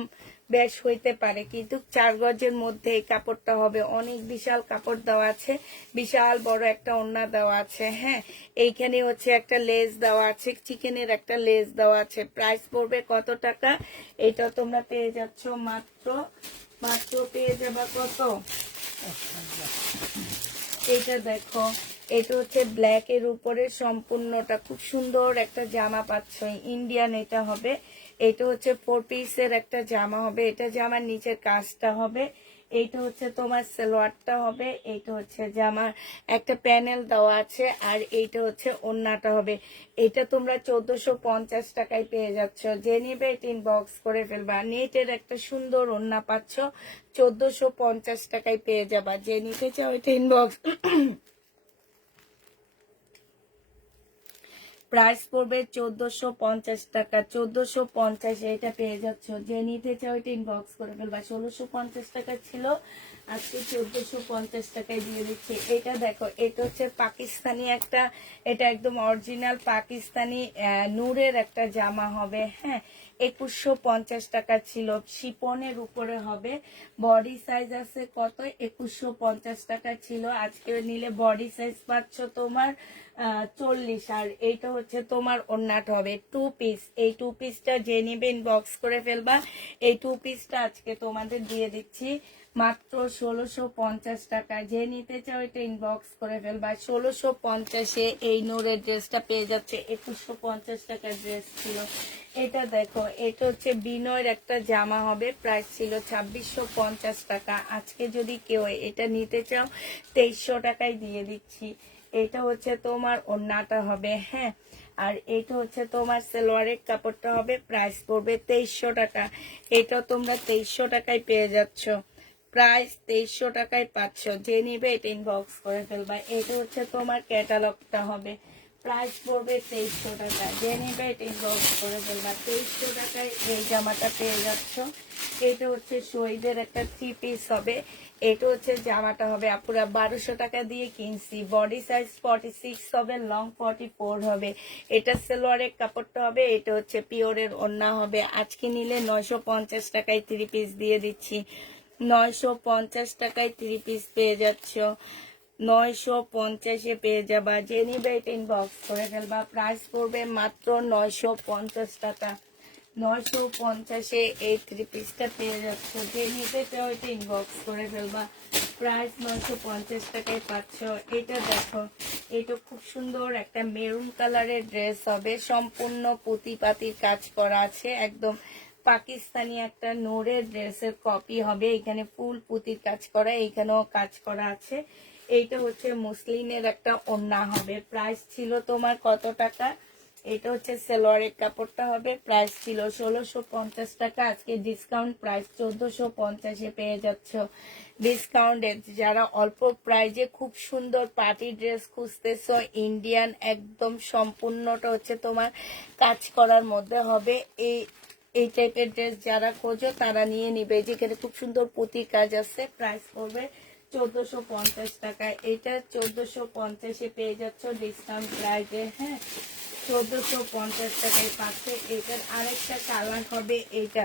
বেশ হইতে পারে, কিন্তু 4 গজের মধ্যে এই কাপড়টা হবে। অনেক বিশাল কাপড় দেওয়া আছে, বিশাল বড় একটা ওড়না দেওয়া আছে। হ্যাঁ, এইখানে হচ্ছে একটা লেস দেওয়া আছে, চিকেনের একটা লেস দেওয়া আছে। প্রাইস পড়বে কত টাকা? এটা তোমরা পেয়ে যাচ্ছ মাত্র মাত্র পেয়ে যাবা কত? এটা দেখো, এটা হচ্ছে ব্ল্যাক এর উপরে সম্পূর্ণটা খুব সুন্দর একটা জামা পাচ্ছ, ইন্ডিয়ান এটা হবে। এটা হচ্ছে 4 পিসের একটা জামা হবে, এটা জামার নিচের কাজটা হবে। এইটা হচ্ছে তোমার সালোয়ারটা হবে, এইটা হচ্ছে জামার একটা প্যানেল দেওয়া আছে, আর এইটা হচ্ছে ওড়নাটা হবে। এটা তোমরা 1450 টাকায় পেয়ে যাচ্ছ। যে নিবে এটা ইনবক্স করে ফেলবা। নেটের একটা সুন্দর ওড়না পাচ্ছ, 1450 টাকায় পেয়ে যাবা। যে নিতে চাও এটা ইনবক্স। প্রাইস পড়বে 1450 টাকা, 1450 এটা পেয়ে যাচ্ছ। যে নিতে চাও এটা ইনবক্স করে ফেলবা। 1650 টাকা ছিল, আজকে 1450 টাকায় দিয়ে দিচ্ছি। এটা দেখো, এটা হচ্ছে পাকিস্তানি একটা, এটা একদম অরিজিনাল পাকিস্তানি নূরের একটা জামা হবে। হ্যাঁ, 2150 টাকা ছিল, শিপনের উপরে হবে। বডি সাইজ আছে কত? 2150 টাকা ছিল, আজকে নিলে বডি সাইজ পাচ্ছ তোমার 40। আর এইটা হচ্ছে তোমার ওড়নাটা হবে 2 পিস। এই 2 পিসটা যে নিবে ইনবক্স করে ফেলবা। এই 2 পিসটা আজকে তোমাদের দিয়ে দিচ্ছি মাত্র 1650 টাকা। যে নিতে চাও এটা ইনবক্স করে ফেলবা। 1650-এ এই নূরের ড্রেসটা পেয়ে যাচ্ছে। 2150 টাকার ড্রেস ছিল। এটা দেখো, এটা হচ্ছে বিনয়ের একটা জামা হবে, প্রাইস ছিল 2650 টাকা। আজকে যদি কেউ এটা নিতে চাও 2300 টাকায় দিয়ে দিচ্ছি। এটা হচ্ছে তোমার ওড়নাটা হবে। হ্যাঁ, আর এটা হচ্ছে তোমার সালোয়ারের কাপড়টা হবে, প্রাইস পড়বে 2300 টাকা। এটা তোমরা 2300 টাকায় পেয়ে যাচ্ছ। প্রাইস 2300 টাকায় পাচ্ছ। যে নিবে এটা ইনবক্স করে ফেলবা। এটা হচ্ছে তোমার ক্যাটালগটা হবে, প্রাইস পড়বে 2300 টাকা। যে নিবে এটা ইনবক্স করে ফেলবা। 2300 টাকায় এই জামাটা পেয়ে যাচ্ছ। এটা হচ্ছে শহীদের একটা 3 পিস হবে। এটা হচ্ছে জামাটা হবে, আপুরা 1200 টাকা দিয়ে কিনছি। বডি সাইজ 46 হবে, লং 44 হবে। এটা সালোয়ারের কাপড়টা হবে, এটা হচ্ছে পিওরের ওড়না হবে। আজকে নিলে 950 টাকায় 3 পিস দিয়ে দিচ্ছি। 950 টাকায় 3 পিস পেয়ে যাচ্ছ। 950-এ পেয়ে যাবা। যে নিবে এটা ইনবক্স করে ফেলবা। প্রাইস পড়বে মাত্র 950 টাকা। 950-এ এই 3 পিসটা পেয়ে যাচ্ছ। যে নিতে চাও এটা ইনবক্স করে ফেলবা। প্রাইস 950 টাকায় পাচ্ছ। এটা দেখো, এটা খুব সুন্দর একটা মেরুন কালারের ড্রেস হবে, সম্পূর্ণ পুঁতি পাতির কাজ করা আছে, একদম পাকিস্তানি একটা নূরের ড্রেসের কপি হবে। এখানে ফুল পুঁতির কাজ করা, এইখানেও কাজ করা আছে। এইটা হচ্ছে মুসলিনের একটা ওড়না হবে। প্রাইস ছিল তোমার কত টাকা? এটা হচ্ছে সালোয়ারের কাপড়টা হবে, প্রাইস ছিল 1650 টাকা। আজকে ডিসকাউন্ট প্রাইস 1450-এ পেয়ে যাচ্ছ। ডিসকাউন্টে যারা অল্প প্রাইজে খুব সুন্দর পার্টি ড্রেস খুঁজতেছ, ইন্ডিয়ান একদম সম্পূর্ণটা হচ্ছে তোমার কাজ করার মধ্যে হবে, এই টাইপের ড্রেস যারা খোঁজো তারা নিয়ে নিবে। যেখানে খুব সুন্দর পুঁতির কাজ আছে। প্রাইস পড়বে 1450 টাকায়। এটা 1450-এ পেয়ে যাচ্ছ ডিসকাউন্ট প্রাইজে। হ্যাঁ, 1450 টাকায় পাচ্ছে। এটার আরেকটা কালার হবে, এইটা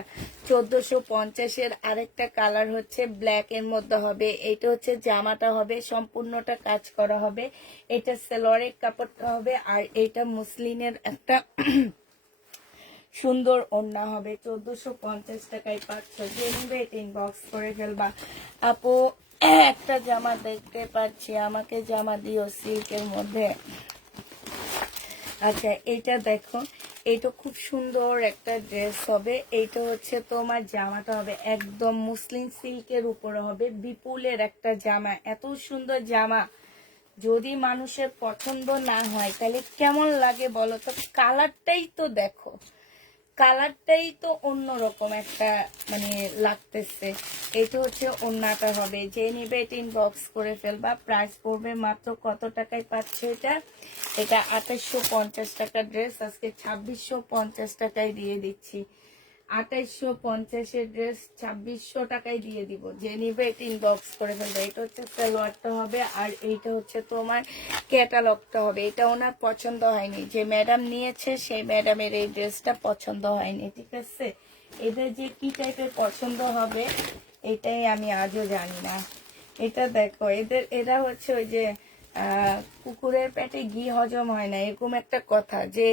1450-এর আরেকটা কালার হচ্ছে ব্ল্যাক এর মধ্যে হবে। এটা হচ্ছে জামাটা হবে, সম্পূর্ণটা কাজ করা হবে। এটা সালোয়ারের কাপড়টা হবে, আর এটা মুসলিনের একটা সুন্দর ওড়না হবে। 1450 টাকায় পাচ্ছ। যে নিবে এটা ইনবক্স করে ফেলবা। আপু একটা জামা দেখতে পাচ্ছি, আমাকে জামা দিও সিল্কের মধ্যে। আচ্ছা, এটা দেখো, এটা খুব সুন্দর একটা ড্রেস হবে। এইটা হচ্ছে তোমার জামাটা হবে একদম মুসলিম সিল্কের উপরে হবে, বিপুলের একটা জামা। এত সুন্দর জামা যদি মানুষের পছন্দ না হয় তাহলে কেমন লাগে বলো তো? কালারটাই তো দেখো, কালারটাই তো অন্যরকম একটা মানে লাগতেছে। এটা হচ্ছে ওড়নাটা হবে। যে নিবে এটা ইনবক্স করে ফেলবা। প্রাইস পড়বে মাত্র কত টাকায় পাচ্ছ এটা? এটা 2850 টাকার ড্রেস, আজকে 2650 টাকায় দিয়ে দিচ্ছি। 2850 ড্রেস 2600 টাকায় দিয়ে দিব। যে নিবে এটা ইনবক্স করে ফেলবে। এটা হচ্ছে সালোয়ারটা হবে, আর এইটা হচ্ছে তোমার ক্যাটালগটা হবে। এটা ওনার পছন্দ হয়নি, যে ম্যাডাম নিয়েছে সেই ম্যাডামের এই ড্রেসটা পছন্দ হয়নি, ঠিক আছে। এদের যে কি টাইপের পছন্দ হবে এটাই আমি আজও জানি না। এটা দেখো, এরা হচ্ছে ওই যে কুকুরের পেটে ঘি হজম হয় না, এরকম একটা কথা যে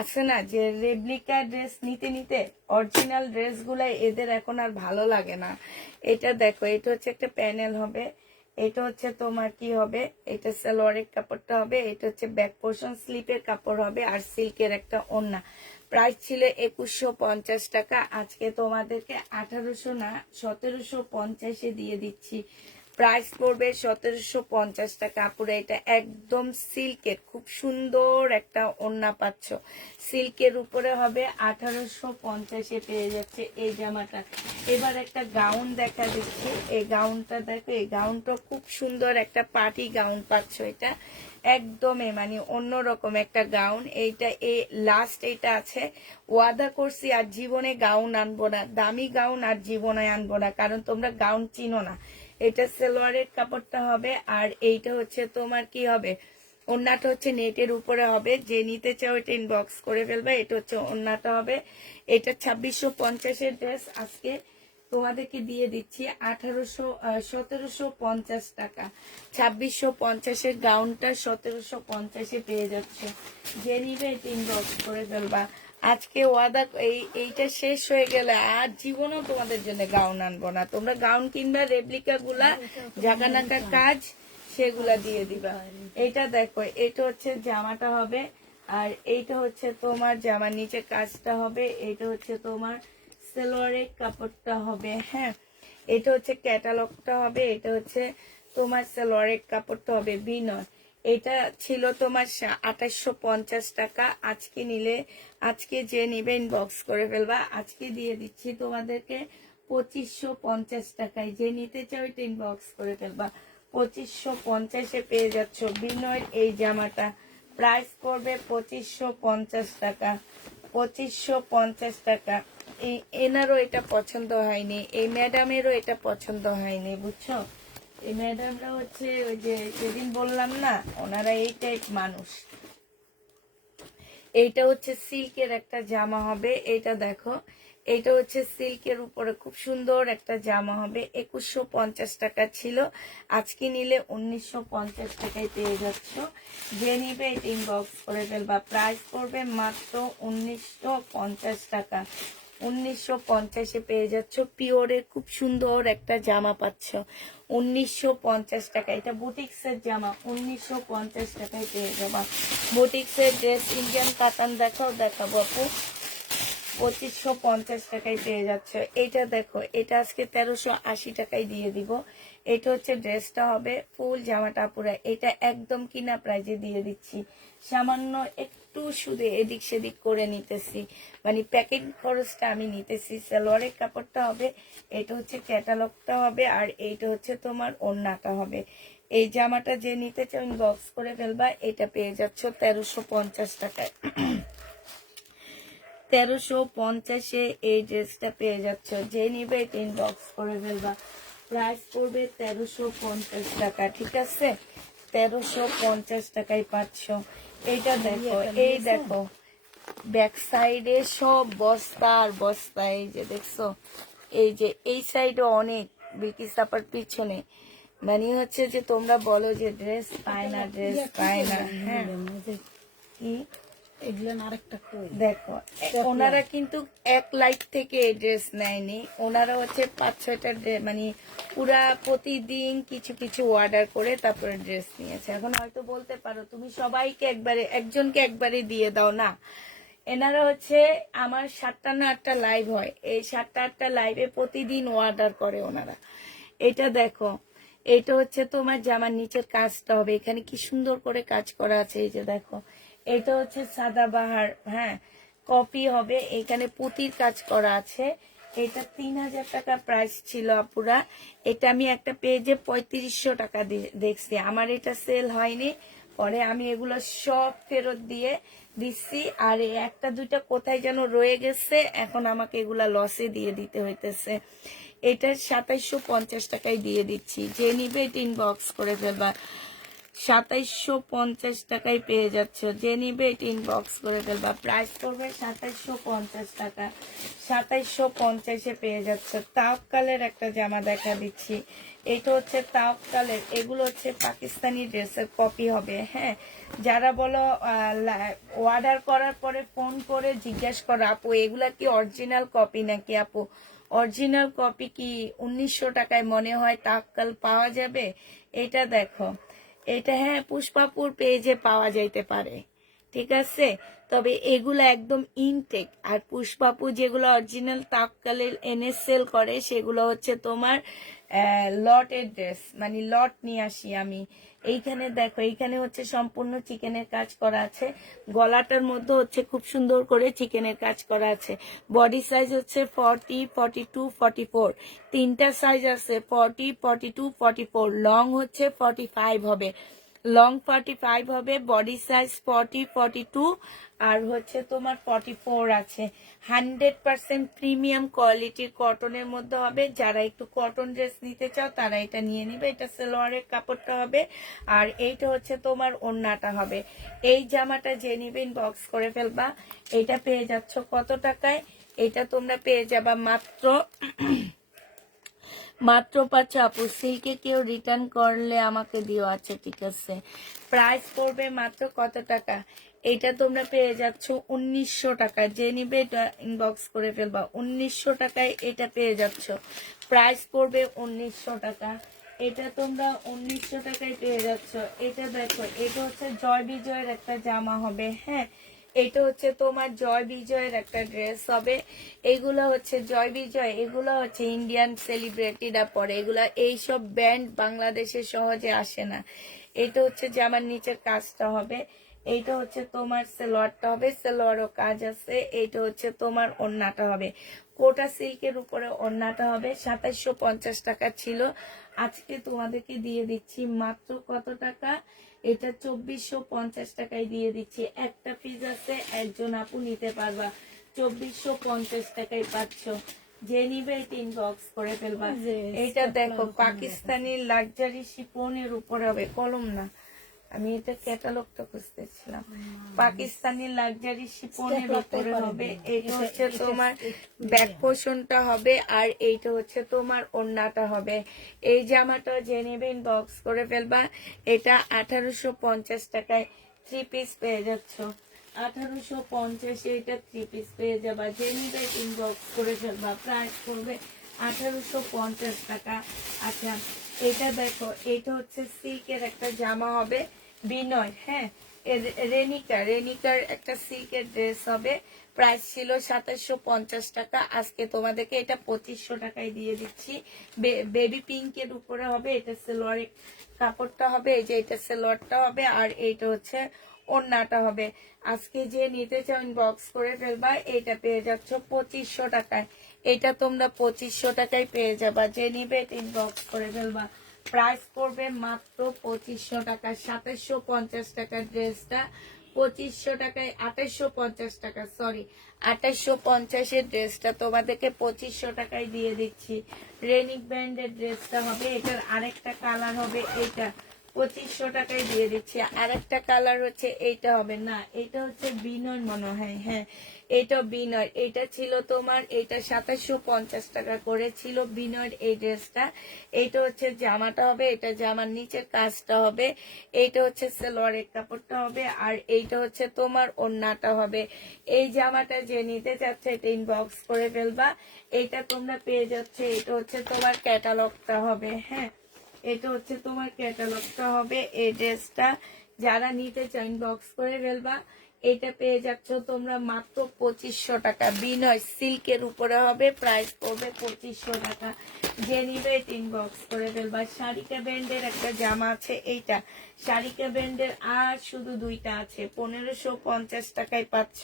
আছে না, যে রেপ্লিকা ড্রেস নিতে নিতে অরিজিনাল ড্রেসগুলাই এদের এখন আর ভালো লাগে না। এটা দেখো, এটা হচ্ছে একটা প্যানেল হবে, এটা হচ্ছে তোমার কি হবে, এটা সালোয়ারের কাপড়টা হবে, এটা হচ্ছে ব্যাক পোর্শন স্লিপের কাপড় হবে, আর সিল্কের একটা ওড়না। প্রাইস ছিল 2150 টাকা, আজকে তোমাদেরকে 1800 না 1750 দিয়ে দিচ্ছি। প্রাইস পড়বে 1750 টাকা। আপুরা এটা একদম সিল্কের, খুব সুন্দর একটা ওড়না পাচ্ছ, সিল্কের উপরে হবে। 1850 পেয়ে যাচ্ছে এই জামাটা। এবার একটা গাউন দেখা দিচ্ছি, এই গাউনটা দেখো, এই গাউনটা খুব সুন্দর একটা পার্টি গাউন পাচ্ছ। এটা একদমই মানে অন্যরকম একটা গাউন। এইটা এই লাস্ট এইটা আছে, ওয়াদা করছি আর জীবনে গাউন আনবো না, দামি গাউন আর জীবনে আনবো না, কারণ তোমরা গাউন চিনো না। এটা সালোয়ারের কাপড়টা হবে, আর এইটা হচ্ছে তোমার কি হবে, ওড়নাটা হচ্ছে নেটের উপরে হবে। যে নিতে চাও এটা ইনবক্স করে ফেলবে। এটা হচ্ছে ওড়নাটা হবে। এটা 2650 ড্রেস আজকে তোমাদেরকে দিয়ে দিচ্ছি 1750 টাকা। 2650 গাউনটা 1750 পেয়ে যাচ্ছে। যে নিবে এটা ইনবক্স করে ফেলবা। আজকে ওয়াদা এইটা শেষ হয়ে গেলে আর জীবনও তোমাদের জন্য গাউন আনবো না। তোমরা গাউন কিনবা, রেপ্লিকা গুলা জাগানাকা কাজ সেগুলা দিয়ে দিবা। এটা দেখো, এটা হচ্ছে জামাটা হবে, আর এইটা হচ্ছে তোমার জামার নিচে কাজটা হবে। এটা হচ্ছে তোমার সালোয়ারের কাপড়টা হবে। হ্যাঁ, এটা হচ্ছে ক্যাটালগটা হবে, এটা হচ্ছে তোমার সালোয়ারের কাপড়টা হবে। বিনয় এটা ছিল তোমার 2850 টাকা। আজকে নিলে, আজকে যে নিবে ইনবক্স করে ফেলবা। আজকে দিয়ে দিচ্ছি তোমাদেরকে 2550 টাকায়। যে নিতে চাও এটা ইনবক্স করে ফেলবা। 2550 পেয়ে যাচ্ছ বিনয়ের এই জামাটা। প্রাইস করবে 2550 টাকা। 2550 টাকা। এনারও এটা পছন্দ হয়নি, এই ম্যাডামেরও এটা পছন্দ হয়নি, বুঝছো। এই ম্যাডামরা হচ্ছে ওই যে সেদিন বললাম না, ওনারা এই টাইপ মানুষ। এইটা হচ্ছে সিল্কের একটা জামা হবে। এইটা দেখো, এইটা হচ্ছে সিল্কের উপরে খুব সুন্দর একটা জামা হবে। 2150 টাকা ছিল, আজকে নিলে 1950 টাকায় পেয়ে যাচ্ছ। যে নিবে এটা ইনবক্স করে ফেলবা। প্রাইস পড়বে মাত্র 1950 টাকা। 1950 পেয়ে যাচ্ছ। পিওরের খুব সুন্দর একটা জামা পাচ্ছ 1950 টাকা। এটা বুটিক্সের জামা, 1950 টাকায় পেয়ে যাবা। বুটিক্সের ড্রেস ইন্ডিয়ান কাতান দেখাবো আপু। 2550 টাকায় পেয়ে যাচ্ছে। এটা দেখো, এটা আজকে 1380 টাকায় দিয়ে দিব। এটা হচ্ছে ড্রেসটা হবে, ফুল জামাটা পুরা। এটা একদম কিনা প্রাইজে দিয়ে দিচ্ছি। সামান্য একটু শুধু এদিক সেদিক করে নিতেছি, মানে প্যাকেট খরচটা আমি নিতেছি। সালোয়ারের কাপড়টা হবে, এটা হচ্ছে ক্যাটালগটা হবে, আর এইটা হচ্ছে তোমার ওড়নাটা হবে। এই জামাটা যে নিতে চাও বক্স করে ফেলবা। এটা পেয়ে যাচ্ছ 1350 টাকায়। 1350 এই ড্রেসটা পেয়ে যাচ্ছ। যে নিবে এটা ইনবক্স করে ফেলবা। প্রাইস পড়বে 1350 টাকা, ঠিক আছে। 1350 টাকায় পাচ্ছ। এইটা দেখো, এই দেখো ব্যাক সাইডে সব বস্তা আর বস্তা। এই যে দেখছো, এই যে এই সাইডে অনেক, বিলকিস আপার পিছনে। মানে হচ্ছে যে তোমরা বলো যে ড্রেস পায় না, ড্রেস পায় না। হ্যাঁ, কি দেখো, ওনারা কিন্তু এক লাইট থেকে ড্রেস নেয়নি, ওনারা হচ্ছে 5-6টা মানে পুরা প্রতিদিন কিছু কিছু অর্ডার করে তারপরে ড্রেস নিয়েছে। এখন হয়তো বলতে পারো তুমি সবাইকে একবারে, একজনকে একবারে দিয়ে দাও না। এনারা হচ্ছে আমার 7টা না 8টা লাইভ হয়, এই 7টা 8টা লাইভে প্রতিদিন অর্ডার করে ওনারা। এটা দেখো, এটা হচ্ছে তোমার জামার নিচের কাজটা হবে। এখানে কি সুন্দর করে কাজ করা আছে, এই যে দেখো। এটা হচ্ছে সাদাবাহার, হ্যাঁ, কপি হবে। এখানে পুঁতির কাজ করা আছে। এটা 3000 টাকা প্রাইস ছিল আপুরা। এটা আমি একটা পেজে 3500 টাকা দেখছি। আমার এটা সেল হয়নি, পরে আমি এগুলো সব ফেরত দিয়ে দিচ্ছি। আর এই একটা দুইটা কোথায় যেন রয়ে গেছে, এখন আমাকে এগুলা লসে দিয়ে দিতে হইতেছে। এটা 2750 টাকায় দিয়ে দিচ্ছি, যে নিবে এটা ইনবক্স করে ফেলবা। 2750 টাকায় পেয়ে যাচ্ছ, যে নিবে এটা ইনবক্স করে ফেলবা। প্রাইস পড়বে 2750 টাকা। 2750-এ পেয়ে যাচ্ছ। তাওকালের একটা জামা দেখা দিচ্ছি, এটা হচ্ছে তাওকালের। এগুলো হচ্ছে পাকিস্তানি ড্রেসের কপি হবে। হ্যাঁ, যারা বলো অর্ডার করার পরে ফোন করে জিজ্ঞেস করো আপু এগুলা কি অরিজিনাল কপি নাকি, আপু অরিজিনাল কপি কি 1900 টাকায় মনে হয় তাওকাল পাওয়া যাবে? এটা দেখো, এটা হ্যাঁ পুষ্পাপুর পেজে পাওয়া যাইতে পারে, ঠিক আছে। তবে এগুলো একদম ইনটেক। আর পুষ্পাপু যেগুলো অরিজিনাল তাওকালের এনে সেল করে সেগুলো হচ্ছে তোমার লটের ড্রেস, মানে লট নিয়ে আসি আমি। এইখানে দেখো, এইখানে হচ্ছে সম্পূর্ণ চিকেনের কাজ করা আছে, গলাটার মধ্যে হচ্ছে খুব সুন্দর করে চিকেনের কাজ করা আছে। বডি সাইজ হচ্ছে 40, 42, 44, তিনটা সাইজ আছে, 40, 42, 44। লং হচ্ছে 45 হবে, লং 45 হবে। বডি সাইজ 40, 42 আর হচ্ছে তোমার 44 আছে। 100% প্রিমিয়াম কোয়ালিটির কটনের মধ্যে হবে। যারা একটু কটন ড্রেস নিতে চাও তারা এটা নিয়ে নিবে। এটা সালোয়ারের কাপড়টা হবে, আর এইটা হচ্ছে তোমার ওড়নাটা হবে। এই জামাটা যে নিবে ইনবক্স করে ফেলবা। এটা পেয়ে যাচ্ছ কত টাকায়? এটা তোমরা পেয়ে যাবা মাত্র পাচ্ছ আপু। সিল্কে কেউ রিটার্ন করলে আমাকে দিও। আচ্ছা ঠিক আছে। প্রাইস পড়বে মাত্র কত টাকা? এটা তোমরা পেয়ে যাচ্ছ 1900 টাকা। যে নিবে এটা ইনবক্স করে ফেলবা। 1900 টাকায় এটা পেয়ে যাচ্ছ। প্রাইস পড়বে 1900 টাকা। এটা তোমরা 1900 টাকায় পেয়ে যাচ্ছ। এটা দেখো, এটা হচ্ছে জয় বিজয়ের একটা জামা হবে। হ্যাঁ, এটা হচ্ছে তোমার জয় বিজয়ের একটা ড্রেস হবে। এগুলো হচ্ছে জয় বিজয়, এগুলো হচ্ছে ইন্ডিয়ান সেলিব্রিটিরা পরে। এগুলা এইসব ব্যান্ড বাংলাদেশে সহজে আসে না। এটা হচ্ছে জামার নিচের কাজটা হবে। এইটা হচ্ছে তোমার সালোয়ারটা হবে, সালোয়ারও কাজ আছে। এইটা হচ্ছে তোমার ওড়নাটা হবে, কোটা সিল্কের উপরে ওড়নাটা হবে। 2750 টাকা ছিল, আজকে তোমাদেরকে দিয়ে দিচ্ছি মাত্র কত টাকা? এটা 2450 টাকায় দিয়ে দিচ্ছি। একটা পিস আছে, একজন আপু নিতে পারবা। 2450 টাকায় পাচ্ছ। যে নিবে এটা ইনবক্স করে ফেলবা। এটা দেখো, পাকিস্তানি লাক্সারি শিফনের উপরে হবে, কলম না, আমি এটা ক্যাটালগটা খুঁজতেছিলাম। পাকিস্তানি লাক্সারি শিফনের উপরে হবে। এটা হচ্ছে তোমার ব্যাক পোর্শনটা হবে, আর এইটা হচ্ছে তোমার ওড়নাটা হবে। এই জামাটা যে নেবে ইনবক্স করে ফেলবা। এটা 1850 টাকায় 3 পিস পেয়ে যাচ্ছ। 1850 এটা 3 পিস পেয়ে যাবা। যে নিবে ইনবক্স করে ফেলবা। প্রাইস করবে 1850 টাকা। আচ্ছা, এটা দেখো, এটা হচ্ছে সিল্কের একটা জামা হবে, বিনয়। হ্যাঁ, রেনিকার একটা সিল্কের ড্রেস হবে। প্রাইস ছিল 2750 টাকা, আজকে তোমাদেরকে এটা 2500 টাকায় দিয়ে দিচ্ছি। বেবি পিঙ্কের উপরে হবে। এটা সালোয়ারের কাপড়টা হবে, এই যে এটা সালোয়ারটা হবে, আর এইটা হচ্ছে ওড়নাটা হবে। আজকে যে নিতে চাও ইনবক্স করে ফেলবা। এটা পেয়ে যাচ্ছ 2500 টাকায়। এটা তোমরা 2500 টাকায় পেয়ে যাবা। যে নিবে এটা ইনবক্স করে ফেলবা। প্রাইস পড়বে মাত্র 2500 টাকা। 2750 টাকার ড্রেসটা 2500 টাকায়, 2850 টাকা, সরি 2850-এর ড্রেসটা তোমাদেরকে 2500 টাকায় দিয়ে দিচ্ছি। রেনিক ব্র্যান্ডের ড্রেসটা হবে, এটার আরেকটা কালার হবে, এটা 2500 টাকায় দিয়ে দিচ্ছি। আরেকটা কালার হচ্ছে এইটা হবে, না এটা হচ্ছে বিনয় মনে হয়। হ্যাঁ, এটা বিনয়। এটা ছিল তোমার, এটা 2750 টাকা করে ছিল বিনয়ের এই ড্রেসটা। এইটা হচ্ছে জামাটা হবে, এটা জামার নিচের কাজটা হবে। এইটা হচ্ছে সালোয়ারের কাপড়টা হবে, আর এইটা হচ্ছে তোমার ওড়নাটা হবে। এই জামাটা যে নিতে চাচ্ছে এটা ইনবক্স করে ফেলবা। এইটা তোমরা পেয়ে যাচ্ছে। এটা হচ্ছে তোমার ক্যাটালগটা হবে। হ্যাঁ, এটা হচ্ছে তোমার ক্যাটালগটা হবে। এই ড্রেসটা যারা নিতে চাও ইনবক্স করে ফেলবা। এটা পেয়ে যাচ্ছ তোমরা মাত্র 2500 টাকা। বিনয় সিল্কের উপরে হবে, প্রাইস পড়বে 2500 টাকা। যে নিবে এটা ইনবক্স করে ফেলবা। শারিকা ব্র্যান্ডের একটা জামা আছে, এইটা শারিকা ব্র্যান্ডের, আর শুধু দুইটা আছে, 1550 টাকায় পাচ্ছ।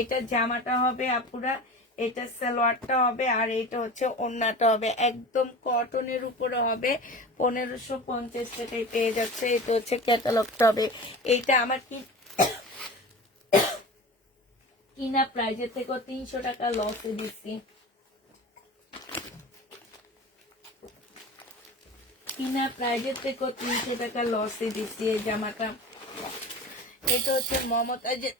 এটা জামাটা হবে আপুরা, এটা সালোয়ারটা হবে, আর এটা হচ্ছে ওড়নাটা হবে, একদম কটনের উপরে হবে। 1550 টাকায় পেয়ে যাচ্ছে। এটা হচ্ছে ক্যাটালগটা হবে। এইটা আমার কি কিনা প্রাইজের থেকে 300 টাকা লসে দিচ্ছি। কিনা প্রাইজের থেকে 300 টাকা লসে দিচ্ছি এই জামাটা। এটা হচ্ছে মমতাজের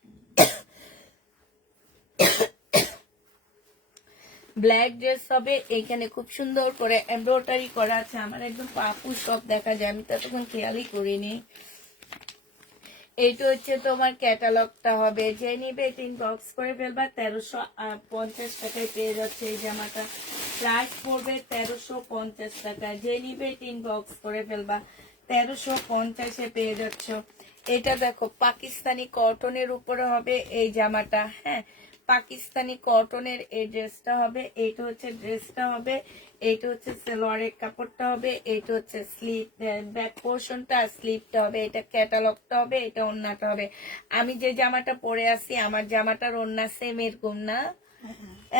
ব্ল্যাক ড্রেস হবে, এখানে খুব সুন্দর করে এমব্রয়ডারি করা আছে। আমার একদম পাপু সব দেখা যায়, আমি তো তখন খেয়ালই করিনি। এইটা হচ্ছে তোমার ক্যাটালগটা হবে, যে নিবে তিন বক্স করে ফেলবা। 1350 টাকায় পেয়ে যাচ্ছে এই জামাটা। প্রাইস পড়বে 1350 টাকা। যে নিবে তিন বক্স করে ফেলবা, 1350-এ পেয়ে যাচ্ছ। এটা দেখো পাকিস্তানি কটনের উপরে হবে এই জামাটা। হ্যাঁ, পাকিস্তানি কটনের এই ড্রেসটা হবে। এইটা হচ্ছে ড্রেসটা হবে, এইটা হচ্ছে সালোয়ারের কাপড়টা হবে, এইটা হচ্ছে স্লিভ ব্যাক পোর্শনটা, স্লিভটা হবে, এটা ক্যাটালগটা হবে, এটা ওড়নাটা হবে। আমি যে জামাটা পরে আছি আমার জামাটার ওড়না সেম এরকম না,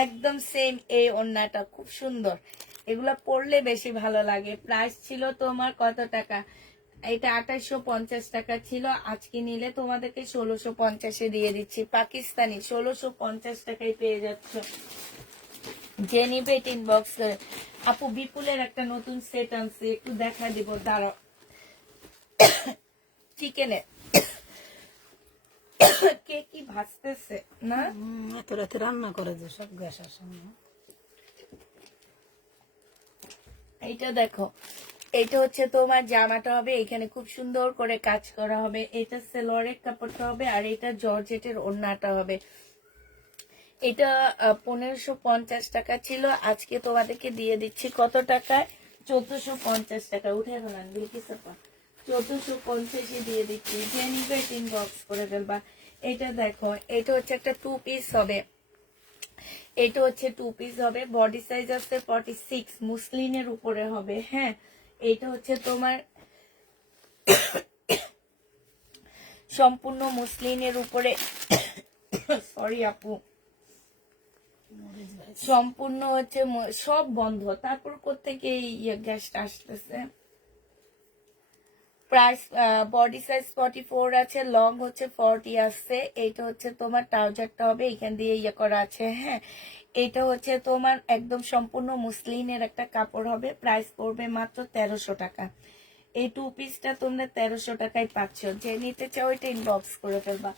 একদম সেম এই ওড়নাটা, খুব সুন্দর। এগুলা পরলে বেশি ভালো লাগে। প্রাইস ছিল তোমার কত টাকা? এটা 2850 টাকা ছিল, আজকে নিলে তোমাদেরকে 1650-এ দিয়ে দিচ্ছি। পাকিস্তানি 1650 টাকায় পেয়ে যাচ্ছ। যে নিবে টিন বক্স করে। আপু বিপুলের একটা নতুন সেট আনছে, একটু দেখা দিব দাঁড়াও। চিকেনের কে কি ভাজতেছে না, এত রাতে রান্না করে যে সব গ্যাসের সামনে। এইটা দেখো, এটা হচ্ছে তোমার জামাটা হবে, এখানে খুব সুন্দর করে কাজ করা হবে। এটা সালোয়ারের কাপড়টা হবে, আর এটা জর্জেটের ওড়নাটা হবে। এটা 1550 টাকা ছিল, আজকে তোমাদেরকে দিয়ে দিচ্ছি কত টাকায়? 1450 টাকা। উঠে গেলাম বিলকিসাপা, 1450-এ দিয়ে দিচ্ছি। যে নিবে 3 বক্স করে ফেলবা। এটা দেখো, এটা হচ্ছে একটা 2 পিস হবে। এটা হচ্ছে 2 পিস হবে, বডি সাইজ আছে 46, মুসলিনের উপরে হবে। হ্যাঁ, এটা হচ্ছে তোমার সম্পূর্ণ মুসলিনের উপরে সরি আপু, সম্পূর্ণ হচ্ছে সব বন্ধ। তারপর কোত্থেকে গ্যাসটা আসতেছে। প্রাইস বডি সাইজ 44 আছে, লং হচ্ছে 40 আসছে। এইটা হচ্ছে তোমার ট্রাউজারটা হবে, এখান দিয়ে করা আছে। হ্যাঁ, এটা হচ্ছে তোমার একদম সম্পূর্ণ মুসলিনের একটা কাপড় হবে। প্রাইস পড়বে মাত্র 1300 টাকা। এই 2 পিসটা তোমরা 1300 টাকায় পাচ্ছ। যে নিতে চাও এটা ইনবক্স করে ফেলবা।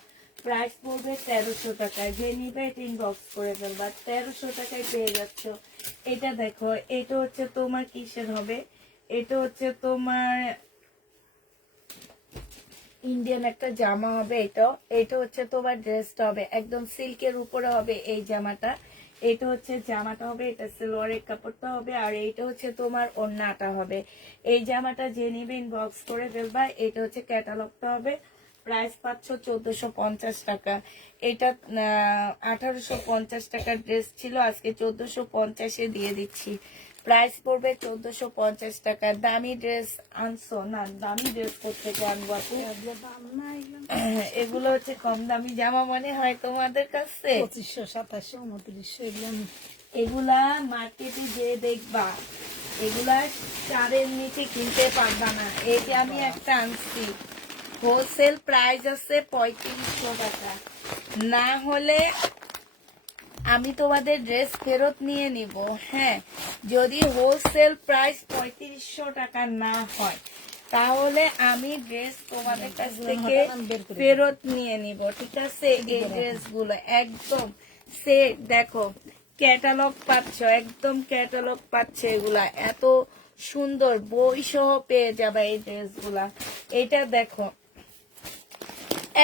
প্রাইস পড়বে 1300 টাকায়। যে নিবে এটা ইনবক্স করে ফেলবা, 1300 টাকায় পেয়ে যাচ্ছ। এটা দেখো, এটা হচ্ছে তোমার কিসের হবে? এটা হচ্ছে তোমার ইন্ডিয়ান একটা জামা হবে। এটা হচ্ছে তোমার ড্রেসটা হবে, একদম সিল্কের উপরে হবে এই জামাটা। এটা হচ্ছে জামাটা হবে, এটা সালোয়ারের কাপড়টা হবে, আর এইটা হচ্ছে তোমার ওড়নাটা হবে। এই জামাটা যে নিবে ইনবক্স করে ফেলবা। এটা হচ্ছে ক্যাটালগটা হবে। প্রাইস পাচ্ছ 1450 টাকা। এটা 1850 টাকার ড্রেস ছিল, আজকে 1450-এ দিয়ে দিচ্ছি। প্রাইস পড়বে 1450 টাকা। দামি ড্রেস আনছো না? দামি ড্রেস কোথেকে আনবো আপু? এগুলো হচ্ছে কম দামি জামা মনে হয় তোমাদের কাছে। 2500, 2700, 2900 এগুলা মার্কেটে যে দেখবা, এগুলা 4-এর নিচে কিনতে পারবা না। এই যে আমি একটা আনছি, হোলসেল প্রাইস আছে 3500 টাকা। না হলে আমি তোমাদের ড্রেস ফেরত নিয়ে নিব। হ্যাঁ, যদি হোলসেল প্রাইস 3500 টাকা না হয় তাহলে আমি ড্রেস তোমাদের কাছ থেকে ফেরত নিয়ে নিব, ঠিক আছে? এই ড্রেসগুলো একদম সেট, দেখো ক্যাটালগ পাচ্ছ, একদম ক্যাটালগ পাচ্ছে। এগুলা এত সুন্দর, বই সহ পেয়ে যাবে এই ড্রেসগুলা। এটা দেখো,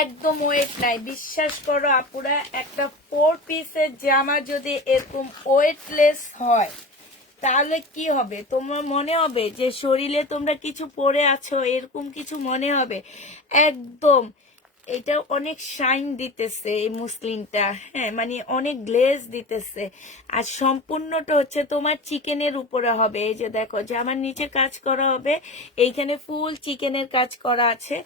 একদম ওয়েট নাই, বিশ্বাস করো আপুরা। একটা 4 পিসের জামা যদি এরকম ওয়েটলেস হয় তাহলে কি হবে? তোমার মনে হবে যে শরীরে তোমরা কিছু পরে আছো, এরকম কিছু মনে হবে। একদম এটা অনেক শাইন দিতেছে এই মুসলিনটা। হ্যাঁ, মানে অনেক গ্লেজ দিতেছে। আর সম্পূর্ণটা হচ্ছে তোমার চিকেনের উপরে হবে। এই যে দেখো, জামার নিচে কাজ করা হবে, এইখানে ফুল চিকেনের কাজ করা আছে।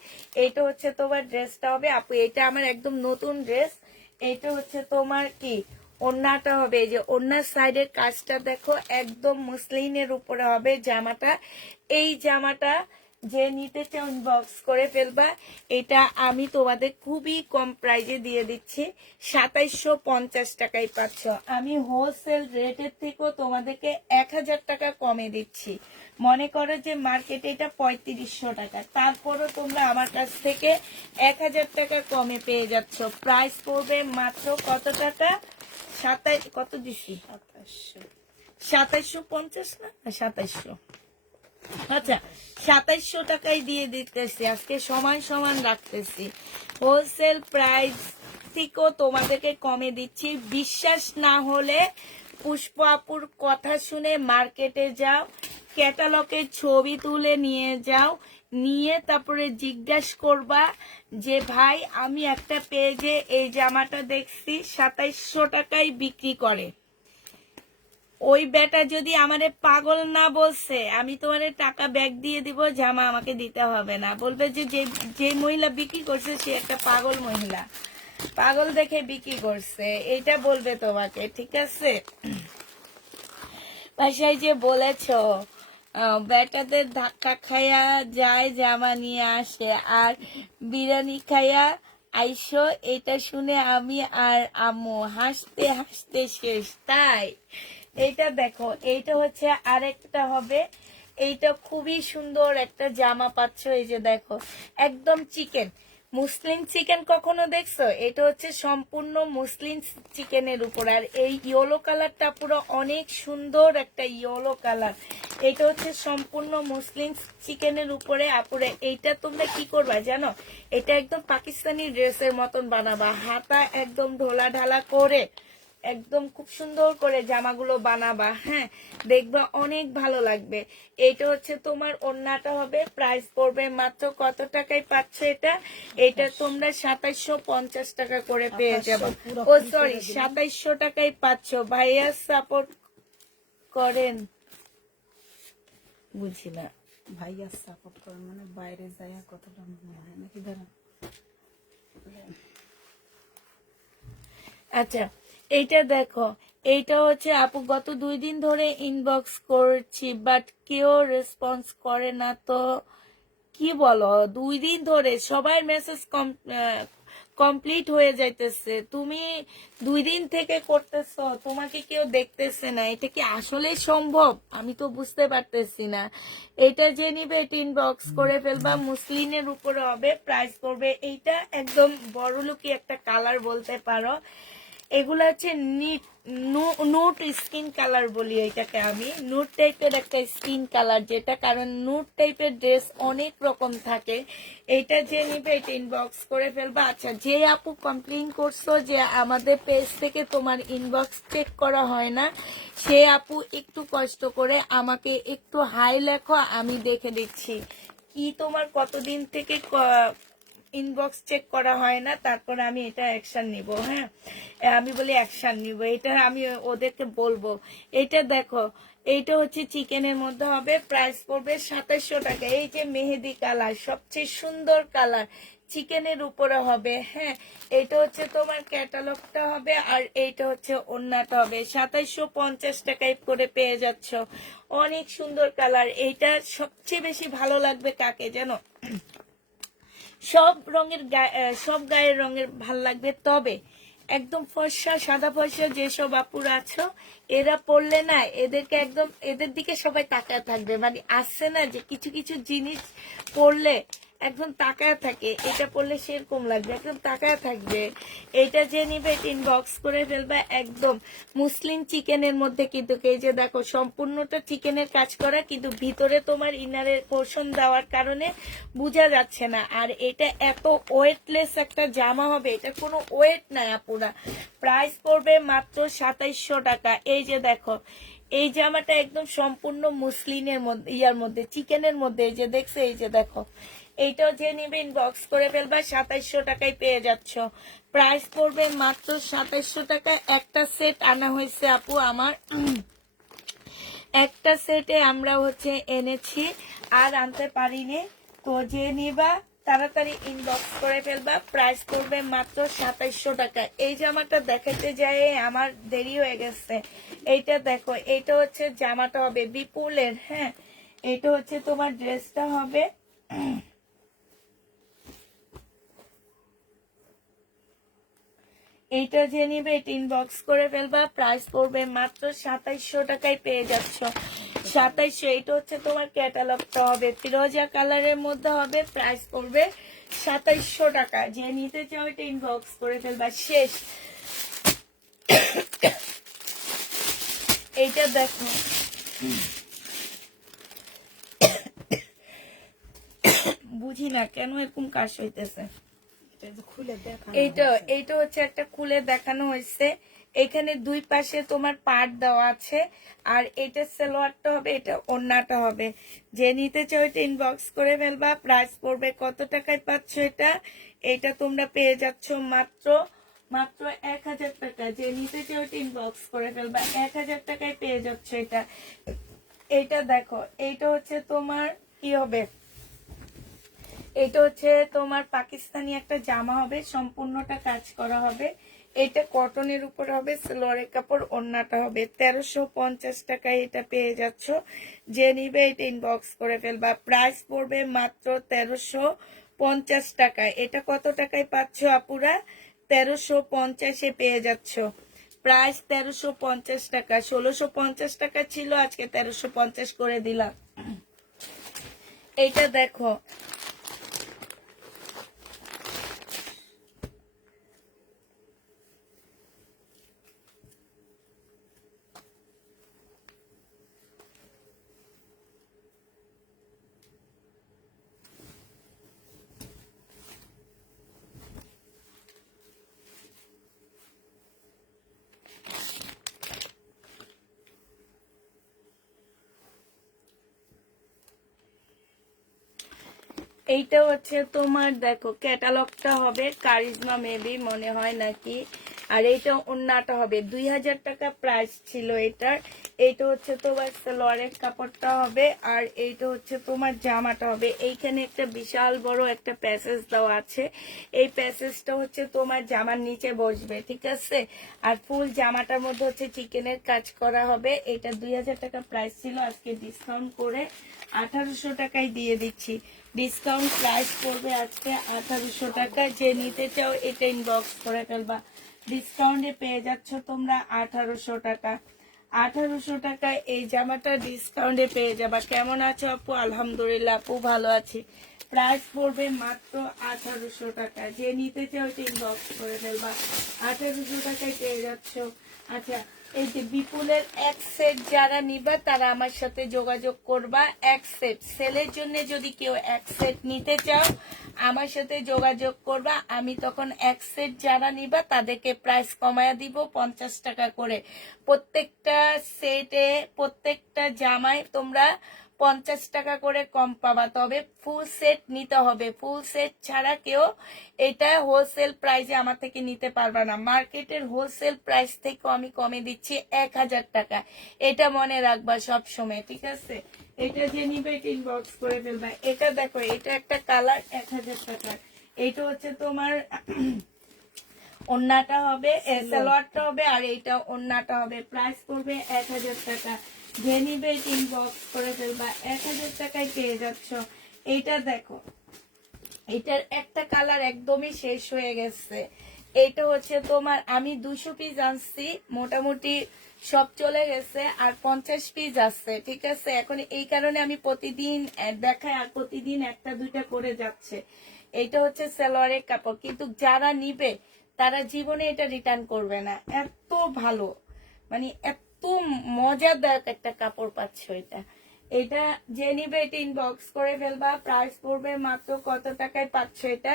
এইটা হচ্ছে তোমার ড্রেসটা হবে আপু। এটা আমার একদম নতুন ড্রেস। এইটা হচ্ছে তোমার কি ওড়নাটা হবে। এই যে ওড়নার সাইডের কাজটা দেখো, একদম মুসলিনের উপরে হবে জামাটা। এই জামাটা যে নিতে চাও ইনবক্স করে ফেলবা। এটা আমি তোমাদের খুবই কম প্রাইজে দিয়ে দিচ্ছি, 2750 টাকায় পাচ্ছ। আমি হোলসেল রেটের থেকেও তোমাদেরকে 1000 টাকা কমে দিচ্ছি। মনে করো যে মার্কেটে এটা 3500 টাকা, তারপরও তোমরা আমার কাছ থেকে 1000 টাকা কমে পেয়ে যাচ্ছ। প্রাইস পড়বে মাত্র কত টাকা? 27 কত দিছি? 2750 না 2700? আচ্ছা, 2700 টাকায় দিয়ে দিতেছি, আজকে সমান সমান রাখতেছি। হোলসেল প্রাইস থেকেও তোমাদেরকে কমে দিচ্ছি। বিশ্বাস না হলে পুষ্প আপুর কথা শুনে মার্কেটে যাও, ক্যাটালগের ছবি তুলে নিয়ে যাও, নিয়ে তারপরে জিজ্ঞাসা করবা যে ভাই আমি একটা পেজে এই জামাটা দেখছি 2700 টাকায় বিক্রি করে। ওই বেটা যদি আমারে পাগল না বলছে, আমি তোমার টাকা ব্যাগ দিয়ে দিব, জামা আমাকে দিতে হবে না। বলবে যে যে মহিলা বিক্রি করছে সে একটা পাগল মহিলা, পাগল দেখে বিক্রি করছে, এইটা বলবে তোমাকে, ঠিক আছে? বাসায় যে বলেছ বেটাদের ধাক্কা খাইয়া যায় জামা নিয়ে আসে, আর বিরিয়ানি খাইয়া আইসো, এটা শুনে আমি আর আম্মু হাসতে হাসতে শেষ। তাই এইটা দেখো, এইটা হচ্ছে আরেকটা হবে। এইটা খুবই সুন্দর একটা জামা পাচ্ছ। এই যে দেখো, একদম চিকেন, মুসলিম চিকেন কখনো দেখছো? এটা হচ্ছে সম্পূর্ণ মুসলিম চিকেনের উপর, আর এই ইয়েলো কালারটা পুরো অনেক সুন্দর একটা ইয়েলো কালার। এটা হচ্ছে সম্পূর্ণ মুসলিম চিকেনের উপরে। আপুরে এইটা তোমরা কি করবা জানো? এটা একদম পাকিস্তানি ড্রেসের মতন বানাবা, হাতা একদম ঢোলা ঢালা করে একদম খুব সুন্দর করে জামাগুলো বানাবা। হ্যাঁ, দেখবা অনেক ভালো লাগবে। এটা হচ্ছে তোমার ওড়নাটা হবে। প্রাইস পড়বে মাত্র কত টাকায় পাচ্ছ এটা? এটা তোমরা 2750 টাকা করে পেয়ে যাবে। ও সরি, 2700 টাকায় পাচ্ছ। ভাইয়া সাপোর্ট করেন, বুঝি না। ভাইয়া সাপোর্ট করে মানে বাইরে যায় কতটা মনে হয় নাকি? ধরেন আচ্ছা, এইটা দেখো, এইটা হচ্ছে আপু গত 2 দিন ধরে ইনবক্স করছি, বাট কেউ রেসপন্স করে না। তো কি বলো, 2 দিন ধরে সবাই মেসেজ কমপ্লিট হয়ে যাইতেছে, তুমি 2 দিন থেকে করতেছো, তোমাকে কেউ দেখতেছে না। এটা কি আসলে সম্ভব? আমি তো বুঝতে পারতেছি না। এটা যে নিবে এটা ইনবক্স করে ফেলবা। মুসলিনের উপরে হবে, প্রাইস পড়বে এইটা একদম বড় লুকি একটা কালার বলতে পারো। এগুলা হচ্ছে নুট স্কিন কালার বলি এটাকে আমি, নুট টাইপের একটা স্কিন কালার যেটা, কারণ নুট টাইপের ড্রেস অনেক রকম থাকে। এটা যে নিবে এটা ইনবক্স করে ফেলবা। আচ্ছা, যে আপু কমপ্লেইন করছো যে আমাদের পেজ থেকে তোমার ইনবক্স চেক করা হয় না, সে আপু একটু কষ্ট করে আমাকে একটু হাই লেখো, আমি দেখে দিচ্ছি কি তোমার কতদিন থেকে ইনবক্স চেক করা হয় না, তারপর আমি এটা অ্যাকশন নিব। হ্যাঁ, আমি বলি অ্যাকশন নিব, এটা আমি ওদেরকে বলবো। এটা দেখো, এইটা হচ্ছে চিকেনের মধ্যে হবে, প্রাইস পড়বে 2700 টাকা। এই যে মেহেদি কালার, সবচেয়ে সুন্দর কালার, চিকেনের উপরে হবে। হ্যাঁ, এটা হচ্ছে তোমার ক্যাটালগটা হবে, আর এইটা হচ্ছে ওড়নাটা হবে। 2750 টাকায় করে পেয়ে যাচ্ছ। অনেক সুন্দর কালার। এইটা সবচেয়ে বেশি ভালো লাগবে কাকে জানো? সব রঙের সব গায়ের রঙের ভাল লাগবে, তবে একদম ফর্সা সাদা ফর্সা যেসব আপুরা আছো, এরা পড়লে না এদেরকে একদম এদের দিকে সবাই তাকায় থাকবে। মানে আসছে না যে কিছু কিছু জিনিস পড়লে একদম তাকায় থাকে, এটা পড়লে সেরকম লাগবে, একদম তাকায় থাকবে। এটা যে নিবে ইনবক্স করে ফেলবে। একদম মুসলিম চিকেনের মধ্যে, কিন্তু এই যে দেখো সম্পূর্ণটা চিকেনের কাজ করা, কিন্তু ভিতরে তোমার ইনারের পোর্শন দেওয়ার কারণে বোঝা যাচ্ছে না। আর এটা এত ওয়েটলেস একটা জামা হবে, এটা কোনো ওয়েট নাই আপুরা। প্রাইস পড়বে মাত্র 2700 টাকা। এই যে দেখো, এই জামাটা একদম সম্পূর্ণ মুসলিনের মধ্যে, ইয়ার মধ্যে, চিকেনের মধ্যে। এই যে দেখছে, এই যে দেখো, এইটাও যে নিবে ইনবক্স করে ফেলবা। 2700 টাকায় পেয়ে যাচ্ছ। প্রাইস পড়বে মাত্র 2700 টাকা। একটা সেট আনা হয়েছে আপু আমার, একটা সেটে আমরা হচ্ছে এনেছি, আর আনতে পারিনি। তো যে নিবা তাড়াতাড়ি ইনবক্স করে ফেলবা। প্রাইস পড়বে মাত্র 2700 টাকা। এই জামাটা দেখাতে যায় আমার দেরি হয়ে গেছে। এইটা দেখো, এইটা হচ্ছে জামাটা হবে বিপুলের। হ্যাঁ, এটা হচ্ছে তোমার ড্রেসটা হবে। এইটা যে নিবে এটা ইনবক্স করে ফেলবা, প্রাইস পড়বে মাত্র 2700 টাকায় পেয়ে যাচ্ছ। 2700। এটা হচ্ছে তোমার ক্যাটালগটা হবে ফিরোজা কালারের মধ্যে হবে, প্রাইস পড়বে 2700 টাকা। যে নিতে চাও এটা ইনবক্স করে ফেলবা। শেষ। এইটা দেখো, বুঝি না কেন এরকম কাশ হইতেছে। এটা যে খুলে দেখা এইটা হচ্ছে একটা খুলে দেখানো হয়েছে। এখানে দুই পাশে তোমার পার্ট দেওয়া আছে, আর এটা সালোয়ারটা হবে, এটা ওড়নাটা হবে। যে নিতে চাও এটা ইনবক্স করে ফেলবা। প্রাইস পড়বে কত টাকায় পাচ্ছ এটা? এটা তোমরা পেয়ে যাচ্ছ মাত্র 1000 টাকা। যে নিতে চাও এটা ইনবক্স করে ফেলবা, 1000 টাকায় পেয়ে যাচ্ছ এটা। এইটা দেখো, এইটা হচ্ছে তোমার কি হবে, এটা হচ্ছে তোমার পাকিস্তানি একটা জামা হবে, সম্পূর্ণটা কাজ করা হবে। এটা কটনের উপর হবে, সালোয়ারের কাপড়, ওড়নাটা হবে। 1350 টাকায় এটা পেয়ে যাচ্ছ। যে নিবে এটা ইনবক্স করে ফেলবা। প্রাইস পড়বে মাত্র 1350 টাকায়। এটা কত টাকায় পাচ্ছ আপুরা? 1350-এ পেয়ে যাচ্ছ। প্রাইস 1350 টাকা। 1650 টাকা ছিল, আজকে 1350 করে দিলাম। এইটা দেখো, এইটা হচ্ছে তোমার দেখো ক্যাটালগটা হবে কারিজমা মেবি মনে হয় নাকি। আর এইটা ওড়নাটা হবে। 2000 টাকা প্রাইস ছিল এটার। এইটা হচ্ছে তোমার সালোয়ারের কাপড়টা হবে, আর এইটা হচ্ছে তোমার জামাটা হবে। এইখানে একটা বিশাল বড় একটা প্যাসেজ দেওয়া আছে। এই প্যাসেজটা হচ্ছে তোমার জামার নিচে বসবে, ঠিক আছে। আর ফুল জামাটার মধ্যে হচ্ছে চিকেনের কাজ করা হবে। এটা 2000 টাকা প্রাইস ছিল, আজকে ডিসকাউন্ট করে 1800 টাকায় দিয়ে দিচ্ছি। ডিসকাউন্ট প্রাইস পড়বে আজকে 1800 টাকা। যে নিতে চাও এটা ইনবক্স করে ফেলবা। ডিসকাউন্টে পেয়ে যাচ্ছ তোমরা 1800 টাকা। 1800 টাকায় এই জামাটা ডিসকাউন্টে পেয়ে যাবা। কেমন আছো আপু? আলহামদুলিল্লাহ আপু ভালো আছি। প্রাইস পড়বে মাত্র 1800 টাকা। যে নিতে চাও এটা ইনবক্স করে ফেলবা। 1800 টাকায় পেয়ে যাচ্ছ। আচ্ছা, এই যে বিপুলের এক সেট যারা নিবা তারা আমার সাথে যোগাযোগ করবা। এক সেট সেলের জন্য যদি কেউ এক সেট নিতে চাও আমার সাথে যোগাযোগ করবা। আমি তখন এক সেট যারা নিবা তাদেরকে প্রাইস কমায়া দিব 50 টাকা করে। প্রত্যেকটা সেটে প্রত্যেকটা জামায় তোমরা 50 টাকা করে কম পাবা। তবে ফুল সেট নিতে হবে। ফুল সেট ছাড়া কেউ এটা হোলসেল প্রাইসে আমার থেকে নিতে পারবা না। মার্কেটের হোলসেল প্রাইস থেকে আমি কমে দিচ্ছি 1000 টাকা। এটা মনে রাখবা সব সময়, ঠিক আছে। এটা যে নিবে এটা ইনবক্স করে ফেলবা। এটা দেখো, এটা একটা কালার 1000 টাকা। এইটা হচ্ছে তোমার ওড়নাটা হবে, সালোয়ারটা হবে, আর এইটা ওড়নাটা হবে। প্রাইস পড়বে 1000 টাকা। যে নিবে এটা ইনবক্স করে ফেলবা। 1000 টাকায় পেয়ে যাচ্ছ। এইটা দেখো, এটার একটা কালার একদমই শেষ হয়ে গেছে। এটা হচ্ছে তোমার আমি 200 পিস আনছি, মোটামুটি সব চলে গেছে, আর 50 পিস আছে, ঠিক আছে। এখন এই কারণে আমি প্রতিদিন দেখাই, আর প্রতিদিন একটা দুইটা করে যাচ্ছে। এটা হচ্ছে সালোয়ারের কাপড়, কিন্তু যারা নিবে তারা জীবনে এটা রিটার্ন করবে না। এত ভালো, মানে এত মজাদায়ক একটা কাপড় পাচ্ছ এটা। এটা যে নিবে এটা ইনবক্স করে ফেলবা। প্রাইস পড়বে মাত্র কত টাকায় পাচ্ছ এটা?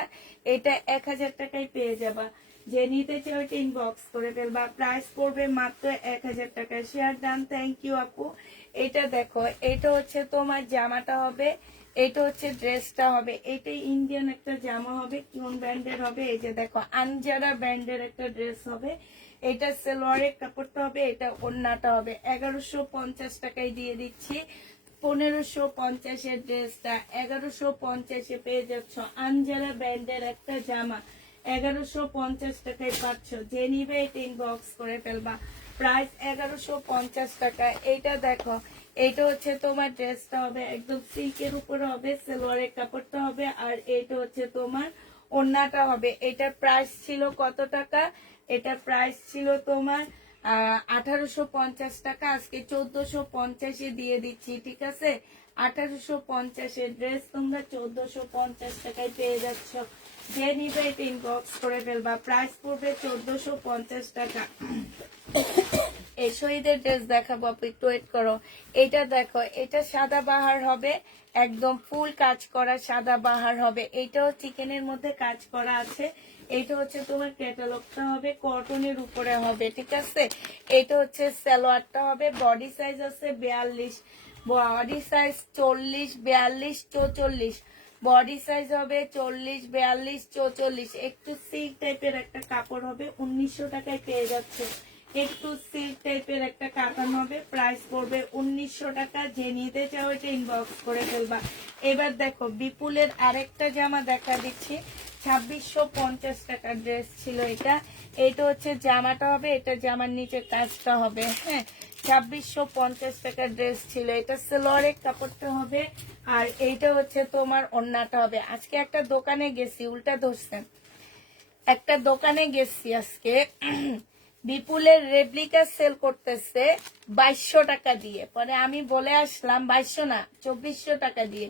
এটা 1000 টাকায় পেয়ে যাবা। যে নিতে চাও এটা ইনবক্স করে ফেলবা। প্রাইস পড়বে মাত্র 1000 টাকা। শেয়ার ডান, থ্যাংক ইউ আপু। এটা দেখো, এটা হচ্ছে তোমার জামাটা হবে, এটা হচ্ছে ড্রেসটা হবে। এটা ইন্ডিয়ান একটা জামা হবে, কোন ব্র্যান্ডের হবে? এই যে দেখো, আনজারা ব্র্যান্ডের একটা ড্রেস হবে। এটা সালোয়ারের কাপড়টা হবে, এটা ওড়নাটা হবে। 1150 টাকায় দিয়ে দিচ্ছি। 1550-এর ড্রেসটা 1150-এ পেয়ে যাচ্ছ। আনজারা ব্র্যান্ডের একটা জামা 1150 টাকায় পাচ্ছ। যে নিবে এটা ইনবক্স করে ফেলবা। প্রাইস 1150 টাকা। এইটা দেখো, এইটা হচ্ছে তোমার ড্রেসটা হবে একদম সিল্কের উপরে হবে, সালোয়ারের কাপড়টা হবে, আর এইটা হচ্ছে তোমার ওড়নাটা হবে। এটার প্রাইস ছিল কত টাকা? এটার প্রাইস ছিল তোমার 1850 টাকা। আজকে 1450-এ দিয়ে দিচ্ছি, ঠিক আছে? 1850-এর ড্রেস তোমরা 1450 টাকায় পেয়ে যাচ্ছ। যে নিবে এটা ইনবক্স করে ফেলবা। প্রাইস পড়বে 1450 টাকা। এই শহীদের ড্রেস দেখাবো, আপু একটু ওয়েট করো। এটা দেখো, এটা সাদা বাহার হবে, একদম ফুল কাজ করা সাদা বাহার হবে। এটাও চিকেনের মধ্যে কাজ করা আছে। এটা হচ্ছে তোমার ক্যাটালগটা হবে, কটনের উপরে হবে, ঠিক আছে? এটা হচ্ছে সালোয়ারটা হবে, বডি সাইজ আছে 42, বডি সাইজ 40, 42, 44, বডি সাইজ হবে 40, 42, 44। একটু সিল্ক টাইপের একটা কাপড় হবে, 1900 টাকায় পেয়ে যাচ্ছে। একটু সিল্ক টাইপের একটা কাতান হবে, প্রাইস পড়বে 1900 টাকা। যে নিতে চাও এটা ইনবক্স করে ফেলবা। এবার দেখো বিপুলের আরেকটা জামা দেখা দিচ্ছি, 2650 টাকার ড্রেস ছিল এটা। এটা হচ্ছে জামাটা হবে, এটা জামার নিচে কাজটা হবে, হ্যাঁ। 2650 টাকার ড্রেস ছিল এটা। সালোয়ারের কাপড়টা হবে, আর এইটা হচ্ছে তোমার ওড়নাটা হবে। আজকে একটা দোকানে গেছি, উল্টা ধরছেন, একটা দোকানে গেছি আজকে, বিপুলের রেপ্লিকা সেল করতেছে 2200 টাকা দিয়ে। পরে আমি বলে আসলাম, 2200 না 2400 টাকা দিয়ে।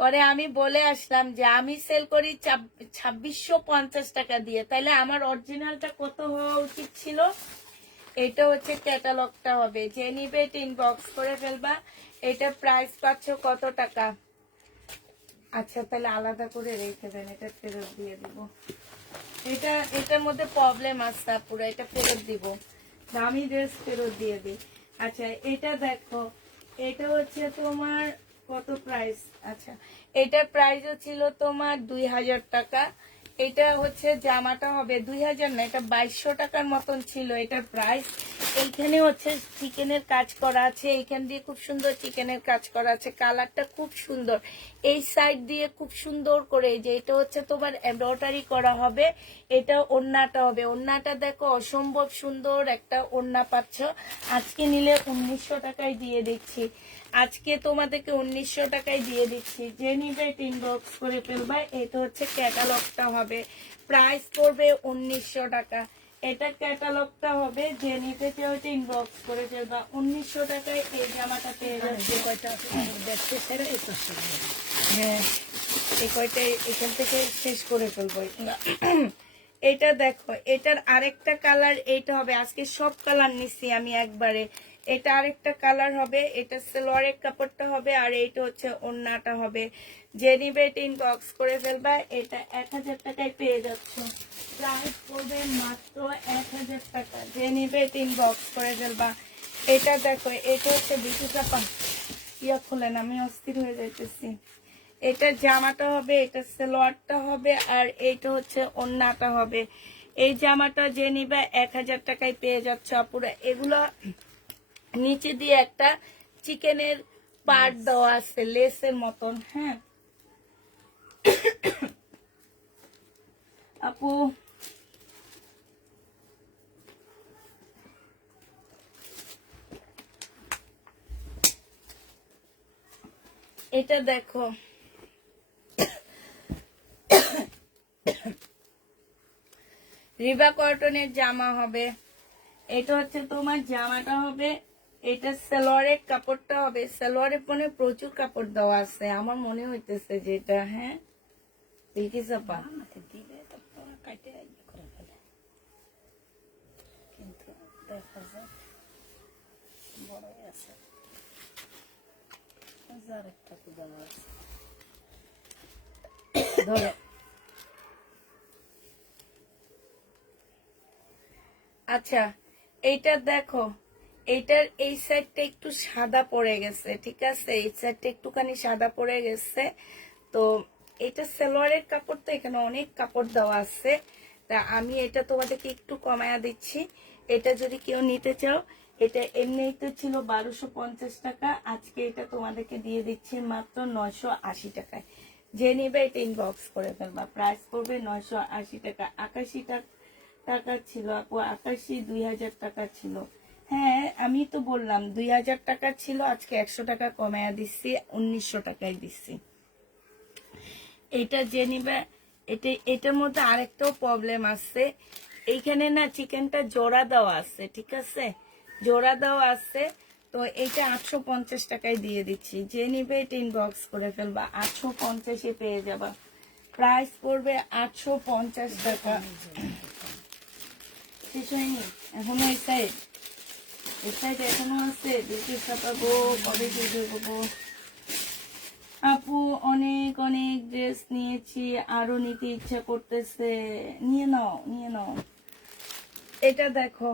পরে আমি বলে আসলাম যে আমি সেল করি 2650 টাকা দিয়ে, তাইলে আমার অরিজিনালটা কত হওয়া উচিত ছিল? এটা হচ্ছে ক্যাটালগটা হবে। যে নিবে এটা ইনবক্স করে ফেলবা। এটা প্রাইস পাচ্ছ কত টাকা? আচ্ছা তাহলে আলাদা করে রেখে দেন, এটা ফেরত দিয়ে দিব। এটার মধ্যে প্রবলেম আছে পুরো, এটা ফেরত দিব, দামি ড্রেস ফেরত দিয়ে দিই। আচ্ছা এটা দেখো, এটা হচ্ছে তোমার কত প্রাইস? আচ্ছা এটার প্রাইসও ছিল তোমার 2000 টাকা। এটা হচ্ছে জামাটা হবে 2000 না, এটা 2200 টাকার মতন ছিল এটার প্রাইস। এইখানে হচ্ছে চিকেনের কাজ করা আছে, এইখান দিয়ে খুব সুন্দর চিকেনের কাজ করা আছে, কালারটা খুব সুন্দর। এই সাইড দিয়ে খুব সুন্দর করে, যে এটা হচ্ছে তোমার এমব্রয়ডারি করা হবে। এটা ওড়নাটা হবে, ওড়নাটা দেখো অসম্ভব সুন্দর একটা ওড়না পাচ্ছ। আজকে নিলে 1900 টাকায় দিয়ে দিচ্ছি, আজকে তোমাদেরকে 1900 টাকায় দিয়ে দিচ্ছি। যে নিবে ইনবক্স করে ফেলবা। এটা হচ্ছে ক্যাটালগটা হবে, প্রাইস পড়বে 1900 টাকা। এটা ক্যাটালগটা হবে, যে নিতে চাও এটা ইনবক্স করে ফেলবা। 1900 টাকায় এই জামাটা পেয়ে যাচ্ছে। হ্যাঁ এই কয়টাই এখান থেকে শেষ করে ফেলবো। এটা দেখো, এটার আরেকটা কালার এইটা হবে। আজকে সব কালার নিচ্ছি আমি একবারে। এটা আরেকটা কালার হবে, এটা সালোয়ারের কাপড়টা হবে, আর এইটা হচ্ছে ওড়নাটা হবে। যে নিবে এটা ইনবক্স করে ফেলবা। এটা 1000 টাকায় পেয়ে যাচ্ছ, প্রাইস পড়বে মাত্র 1000 টাকা। যে নিবে এটা ইনবক্স করে ফেলবা। এটা দেখো, এটা হচ্ছে বিটু চাপা, ইয়া খুলেন, আমি অস্থির হয়ে যাইতেছি। এটা জামাটা হবে, এটা সালোয়ারটা হবে, আর এইটা হচ্ছে ওড়নাটা হবে। এই জামাটা যে নিবে 1000 টাকায় পেয়ে যাচ্ছে আপুরা। এগুলো নিচে দিয়ে একটা চিকেনের পার্ট দেওয়া আছে লেসের মতন, হ্যাঁ আপু। এটা দেখো, রিবা কটনের জামা হবে। এটা হচ্ছে তোমার জামাটা হবে, এটা সালোয়ারের কাপড়টা হবে। সালোয়ারের পরে প্রচুর কাপড় দেওয়া আছে, আমার মনে হইতেছে যে এটা, হ্যাঁ বিলকিস আপা দিলে তো কাটে করে ফেলে, কিন্তু দেখা যায় বড়ই আছে, আরেকটা দেওয়া আছে। ধরো। আচ্ছা এইটা দেখো, এইটার এই সাইডটা একটু সাদা পড়ে গেছে, ঠিক আছে? এই সাইডটা একটুখানি সাদা পড়ে গেছে। তো এটা সালোয়ারের কাপড়, তো এখানে অনেক কাপড় দেওয়া আছে, তা আমি এটা তোমাদেরকে একটু কমায়া দিচ্ছি। এটা যদি কেউ নিতে চাও, এটা এমনিতে ছিল 1250 টাকা, আজকে এটা তোমাদেরকে দিয়ে দিচ্ছি মাত্র 980 টাকায়। যে নিবে এটা ইনবক্স করে ফেলবা। প্রাইস পড়বে 980 টাকা। 81 টাকা ছিল আপু, 81 2000 টাকা ছিল। হ্যাঁ আমি তো বললাম 2000 টাকা ছিল, আজকে 100 টাকা কমায়া দিচ্ছি, 1900 টাকায় দিচ্ছি। এটা যে নিবে, এটার মধ্যে আরেকটাও প্রবলেম আছে, এইখানে না চিকেনটা জোড়া দেওয়া আছে, ঠিক আছে, জোড়া দেওয়া আছে। তো এইটা 850 টাকায় দিয়ে দিচ্ছি, যে নিবে এটা ইনবক্স করে ফেলবা, 850-এ পেয়ে যাবা। প্রাইস পড়বে 850 টাকা। শেষ হয়নি এখনো, এই সাইড এখনো আছে, দেখে পাবো কবে ভিডিও পাবো। আপু অনেক অনেক ড্রেস নিয়েছি, আরো নিতে ইচ্ছা করতেছে, নিয়ে নাও নিয়ে নাও। এটা দেখো,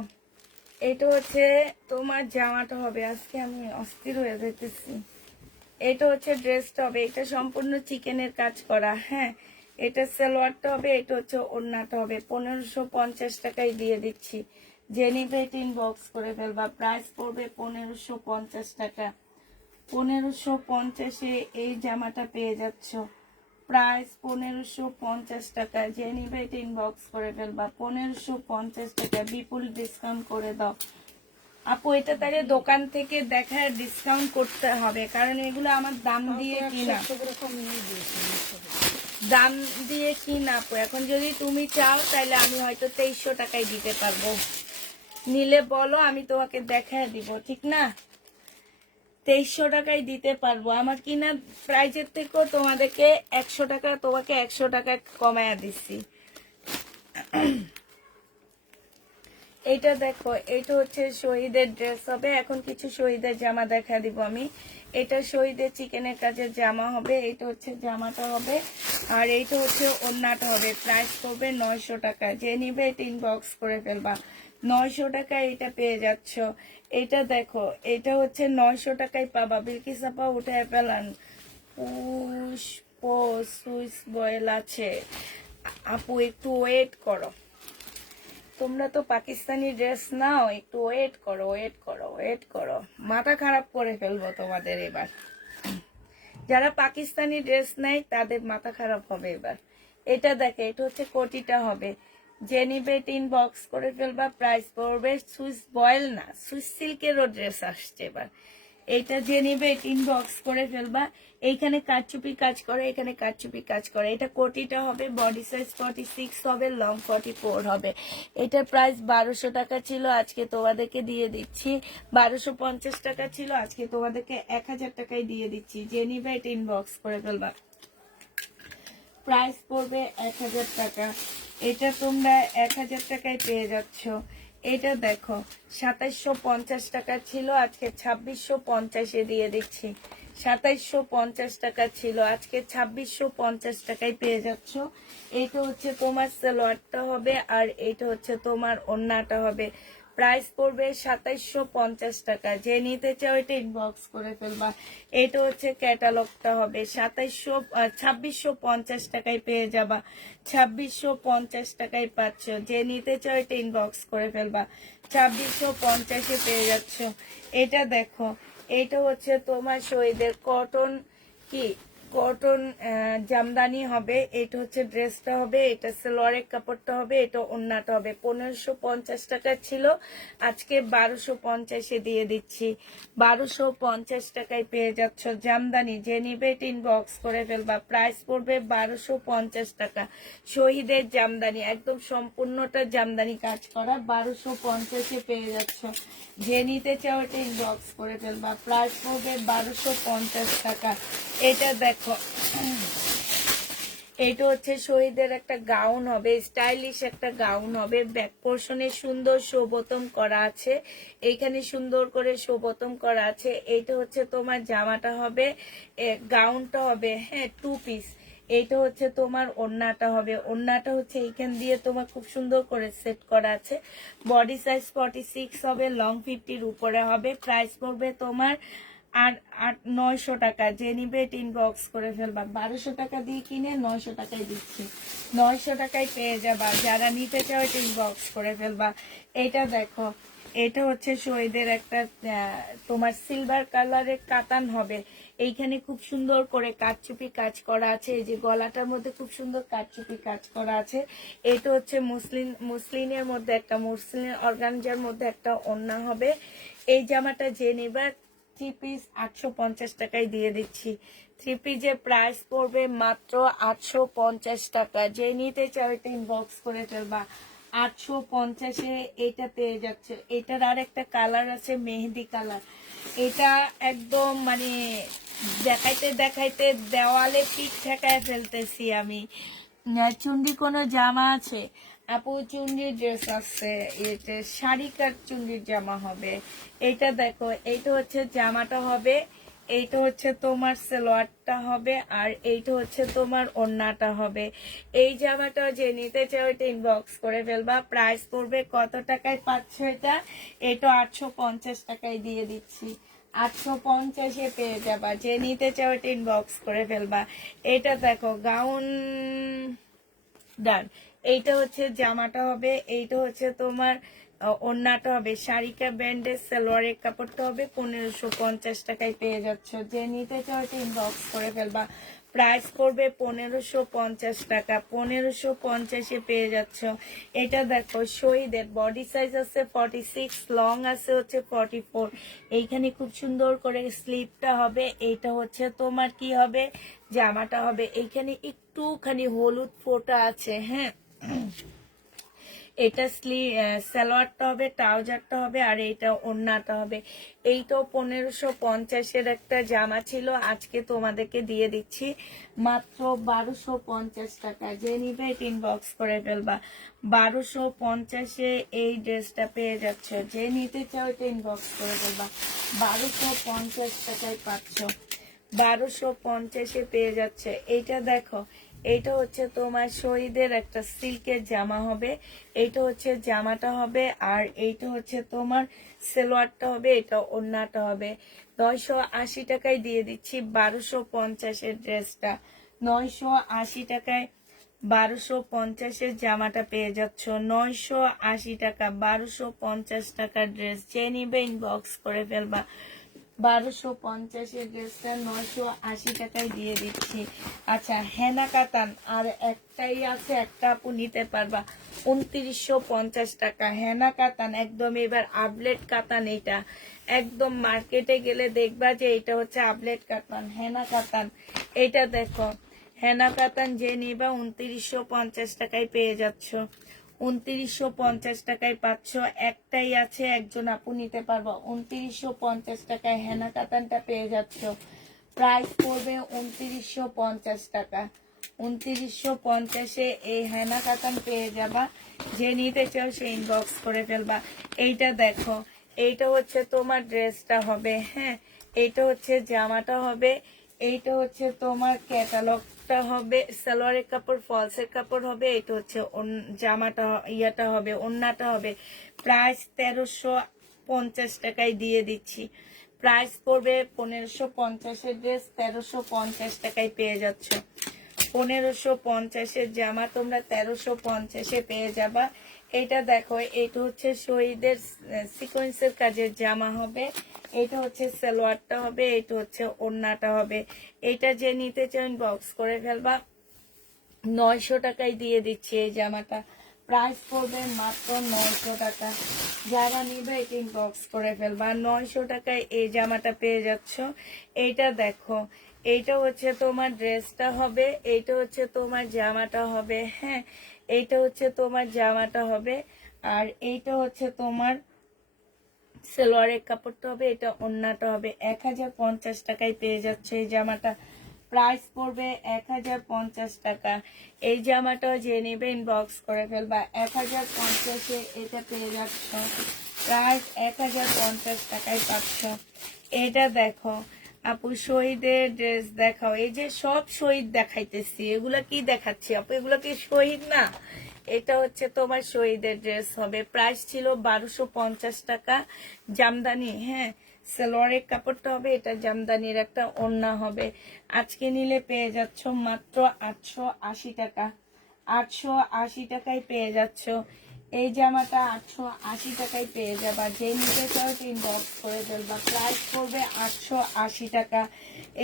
এটা হচ্ছে তোমার জামাটা হবে, আজকে আমি অস্থির হয়ে যেতেছি। এটা হচ্ছে ড্রেসটা হবে, এটা সম্পূর্ণ চিকেনের কাজ করা, হ্যাঁ। এটা সালোয়ারটা হবে, এটা হচ্ছে ওড়নাটা হবে। 1550 টাকায় দিয়ে দিচ্ছি, যে নিবে এটা ইনবক্স করে ফেলবা। প্রাইস পড়বে 1550 টাকা। 1550-এ এই জামাটা পেয়ে যাচ্ছ। প্রাইস 1550 টাকা, যে নিবে এটা ইনবক্স করে ফেলবা। 1550 টাকা, বিপুল ডিসকাউন্ট করে দাও আপু। এটা তাহলে দোকান থেকে দেখায় ডিসকাউন্ট করতে হবে, কারণ এগুলো আমার দাম দিয়ে কিনা, দাম দিয়ে কিনা আপু। এখন যদি তুমি চাও তাহলে আমি হয়তো 2300 টাকায় দিতে পারবো, নিলে বলো, আমি তোমাকে দেখায় দিব, ঠিক না? 2300 টাকায় দিতে পারবো, আমার কিনা প্রাইজের থেকেও তোমাদেরকে 100 টাকা, তোমাকে 100 টাকা কমায়া দিচ্ছি। এইটা দেখো, এটা হচ্ছে শহীদের ড্রেস হবে। এখন কিছু শহীদের জামা দেখা দিব আমি। এটা শহীদের চিকেনের কাজের জামা হবে, এটা হচ্ছে জামাটা হবে, আর এইটা হচ্ছে ওড়নাটা হবে। প্রাইস পড়বে 900 টাকা, যে নিবে এটা ইনবক্স করে ফেলবা। 900 টাকায় এটা পেয়ে যাচ্ছ। এটা দেখো, এটা হচ্ছে 900 টাকায় পাবা। বিলকিস আপা উঠে ফেলান, পুষ্প সুইস বয়েল আছে। আপু একটু ওয়েট করো, তোমরা তো পাকিস্তানি ড্রেস নাও, একটু ওয়েট করো, ওয়েট করো, ওয়েট করো, মাথা খারাপ করে ফেলবো তোমাদের এবার। যারা পাকিস্তানি ড্রেস নাই তাদের মাথা খারাপ হবে এবার। এটা দেখে, এটা হচ্ছে কোটিটা হবে, যে নিবে ইনবক্স করে ফেলবা। প্রাইস পড়বে, সুইস বয়েল না, সুইস সিল্কেরও ড্রেস আসছে এবার। এইটা যে নিবে ইনবক্স করে ফেলবা। এইখানে কারচুপি কাজ করে, এখানে কারচুপি কাজ করে। এটা কোটিটা হবে, বডি সাইজ 46 হবে, লং 44 হবে। এটার প্রাইস 1200 টাকা ছিল, আজকে তোমাদেরকে দিয়ে দিচ্ছি 1250 টাকা ছিল, আজকে তোমাদেরকে 1000 টাকায় দিয়ে দিচ্ছি, যে নিবে এটা ইনবক্স করে ফেলবা। প্রাইস পড়বে 1000 টাকা। এটা তোমরা 1000 টাকায় পেয়ে যাচ্ছ। এটা দেখো, 2750 টাকা ছিল, আজকে 2650-এ দিয়ে দিচ্ছি। 2750 টাকা ছিল, আজকে 2650 টাকায় পেয়ে যাচ্ছ। এটা হচ্ছে তোমার সালোয়ারটা হবে, আর এটা হচ্ছে তোমার ওড়নাটা হবে। প্রাইস পড়বে 2750 টাকা, যে নিতে চাও এটা ইনবক্স করে ফেলবা। এটা হচ্ছে ক্যাটালগটা হবে, 2650 টাকায় পেয়ে যাবা। 2650 টাকায় পাচ্ছ, যে নিতে চাও এটা ইনবক্স করে ফেলবা। 2650-এ পেয়ে যাচ্ছ। এটা দেখো, এটা হচ্ছে তোমার শহীদের কটন, কি কটন জামদানি হবে। এটা হচ্ছে ড্রেসটা হবে, এটা সালোয়ারের কাপড়টা হবে, এটা ওড়নাটা হবে। 1550 টাকা ছিল, আজকে 1250-এ দিয়ে দিচ্ছি। 1250 টাকায় পেয়ে যাচ্ছ জামদানি, যে নিবে ইনবক্স করে ফেলবা। প্রাইস পড়বে 1250 টাকা। শহীদের জামদানি, একদম সম্পূর্ণটা জামদানি কাজ করা, 1250-এ পেয়ে যাচ্ছ, যে নিতে চাও এটা ইনবক্স করে ফেলবা। প্রাইস পড়বে 1250 টাকা। এটা দেখো, এটা হচ্ছে শহীদের একটা গাউন হবে, স্টাইলিশ একটা গাউন হবে। ব্যাক পোর্শনে সুন্দর শোবতম করা আছে, এইখানে সুন্দর করে শোবতম করা আছে। এইটা হচ্ছে তোমার জামাটা হবে, গাউনটা হবে, হ্যাঁ 2 পিস। এইটা হচ্ছে তোমার ওড়নাটা হবে, ওড়নাটা হচ্ছে এইখান দিয়ে তোমার খুব সুন্দর করে সেট করা আছে। বডি সাইজ 46 হবে, লং 50-র উপরে হবে। প্রাইস পড়বে তোমার 900 টাকা, যে নিবে ইনবক্স করে ফেলবা। 1200 টাকা দিয়ে কিনে 900 টাকায় দিচ্ছি, 900 টাকায় পেয়ে যাবা। যারা নিতে চাও এটা ইনবক্স করে ফেলবা। এটা দেখো, এটা হচ্ছে শহীদের একটা তোমার সিলভার কালারের কাতান হবে। এইখানে খুব সুন্দর করে কারচুপি কাজ করা আছে, এই যে গলাটার মধ্যে খুব সুন্দর কারচুপি কাজ করা আছে। এটা হচ্ছে মুসলিনের মধ্যে একটা, মুসলিন অর্গানজার মধ্যে একটা ওড়না হবে। এই জামাটা যে নেবার 3 পিস 850 টাকায় দিয়ে দিচ্ছি। 3 পিসের প্রাইস পড়বে মাত্র 850 টাকা। যে নিতে চাও এটা ইনবক্স করে ফেলবা। 850-এ এটা পেয়ে যাচ্ছে। এটার আর একটা কালার আছে মেহেদি কালার। এটা একদম মানে দেখাইতে দেখাইতে দেওয়ালে পিঠ ঠেকায় ফেলতেছি আমি। চুন্ডি কোনো জামা আছে আপু? চুন্ডির ড্রেস আছে, এটা শাড়ি কাট চুন্ডির জামা হবে। এটা দেখো, এইটা হচ্ছে জামাটা হবে, এইটা হচ্ছে তোমার সালোয়ারটা হবে, আর এইটা হচ্ছে তোমার ওড়নাটা হবে। এই জামাটা যে নিতে চাও এটা ইনবক্স করে ফেলবা। প্রাইস পড়বে কত টাকায় পাচ্ছ এটা? এটা 850 টাকায় দিয়ে দিচ্ছি। 850-এ পেয়ে যাবা। যে নিতে চাও এটা ইনবক্স করে ফেলবা। এটা দেখো গাউন ডান। এইটা হচ্ছে জামাটা হবে, এইটা হচ্ছে তোমার ওড়নাটা হবে। শাড়িকা ব্র্যান্ডের সালোয়ারের কাপড়টা হবে 1550 টাকায় পেয়ে যাচ্ছ। যে নিতে চাও এটা ইনবক্স করে ফেলবা। প্রাইস করবে 1550 টাকা। 1550-এ পেয়ে যাচ্ছ। এটা দেখো শহীদের বডি সাইজ আছে 46, লং আছে হচ্ছে 44। এইখানে খুব সুন্দর করে স্লিপটা হবে। এইটা হচ্ছে তোমার কি হবে, জামাটা হবে। এইখানে একটুখানি হলুদ ফোঁটা আছে, হ্যাঁ। এটা সালোয়ারটা হবে, ট্রাউজারটা হবে, আর এইটা ওড়নাটা হবে। এইটাও 1550-এর একটা জামা ছিল, আজকে তোমাদেরকে দিয়ে দিচ্ছি মাত্র 1250 টাকা। যে নিবে এটা ইনবক্স করে ফেলবা। 1250-এ এই ড্রেসটা পেয়ে যাচ্ছ। যে নিতে চাও এটা ইনবক্স করে ফেলবা। 1250 টাকায় পাচ্ছ। 1250-এ পেয়ে যাচ্ছে। এইটা দেখো, এইটা হচ্ছে তোমার শহীদের একটা সিল্কের জামা হবে। এইটা হচ্ছে জামাটা হবে, আর এইটা হচ্ছে তোমার সালোয়ারটা হবে, এটা ওড়নাটা হবে। 980 টাকায় দিয়ে দিচ্ছি 1250-এর ড্রেসটা। 980 টাকায় 1250-এর জামাটা পেয়ে যাচ্ছ। 980 টাকা, 1250 টাকার ড্রেস। যে নিবে ইনবক্স করে ফেলবা। 1250-এর ড্রেসটা 980 টাকায় দিয়ে দিচ্ছি। আচ্ছা, হেনা কাতান আর একটাই আছে, একটা আপু নিতে পারবা 2950 টাকা। হেনা কাতান একদম এবার আপডেট কাতান। এটা একদম মার্কেটে গেলে দেখবা যে এটা হচ্ছে আপডেট কাতান, হেনা কাতান। এটা দেখো হেনা কাতান, যে নিবা 2950 টাকায় পেয়ে যাচ্ছ। 2950 টাকায় পাচ্ছ। একটাই আছে, একজন আপু নিতে পারবো। 2950 টাকায় হেনা কাতানটা পেয়ে যাচ্ছ। প্রাইস পড়বে 2950 টাকা। 2950-এ এই হেনা কাতান পেয়ে যাবা। যে নিতে চাও সে ইনবক্স করে ফেলবা। এইটা দেখো, এইটা হচ্ছে তোমার ড্রেসটা হবে, হ্যাঁ। এইটা হচ্ছে জামাটা হবে, এইটা হচ্ছে তোমার ক্যাটালগটা হবে, সালোয়ারের কাপড় ফলসের কাপড় হবে। এটা হচ্ছে জামাটা, ইয়াটা হবে, ওড়নাটা হবে। প্রাইস 1350 টাকায় দিয়ে দিচ্ছি। প্রাইস পড়বে 1550-এর ড্রেস 1350 টাকায় পেয়ে যাচ্ছ। 1550-এর জামা তোমরা 1350-এ পেয়ে যাবা। এটা দেখো, এটা হচ্ছে শহীদের সিকোয়েন্সের কাজের জামা হবে। এটা হচ্ছে সালোয়ারটা হবে, এটা হচ্ছে ওড়নাটা হবে। এটা যে নিতে চান বক্স করে ফেলবা। 900 টাকায় দিয়ে দিচ্ছি এই জামাটা। প্রাইস পড়বে মাত্র 900 টাকা। যারা নিবে এটা বক্স করে ফেলবা। 900 টাকায় এই জামাটা পেয়ে যাচ্ছ। এইটা দেখো, এইটা হচ্ছে তোমার ড্রেসটা হবে, এইটা হচ্ছে তোমার জামাটা হবে, হ্যাঁ। এইটা হচ্ছে তোমার জামাটা হবে, আর এইটা হচ্ছে তোমার সালোয়ারের কাপড়টা হবে, এটা ওড়নাটা হবে। 1050 টাকায় পেয়ে যাচ্ছে এই জামাটা। প্রাইস পড়বে 1050 টাকা। এই জামাটা যে নেবে ইনবক্স করে ফেলবা। 1050-এ এটা পেয়ে যাচ্ছ। প্রাইস 1050 টাকায় পাচ্ছ। এটা দেখো আপু, শহীদের ড্রেস দেখাও। এই যে সব শহীদ দেখাইতেছি, এগুলা কি দেখাচ্ছি আপু? এগুলা কি শহীদ না? এটা হচ্ছে তোমার শহীদের ড্রেস হবে। প্রাইস ছিল 1250 টাকা। জামদানি, হ্যাঁ। সালোয়ারের কাপড়টা হবে, এটা জামদানির একটা ওড়না হবে। আজকে নিলে পেয়ে যাচ্ছ মাত্র 880 টাকা। 880 টাকায় পেয়ে যাচ্ছ এই জামাটা 880 টাকায় পেয়ে যাবা। যে নিতে চাও ইনবক্স করে ফেলবা। প্রাইস পড়বে 880 টাকা।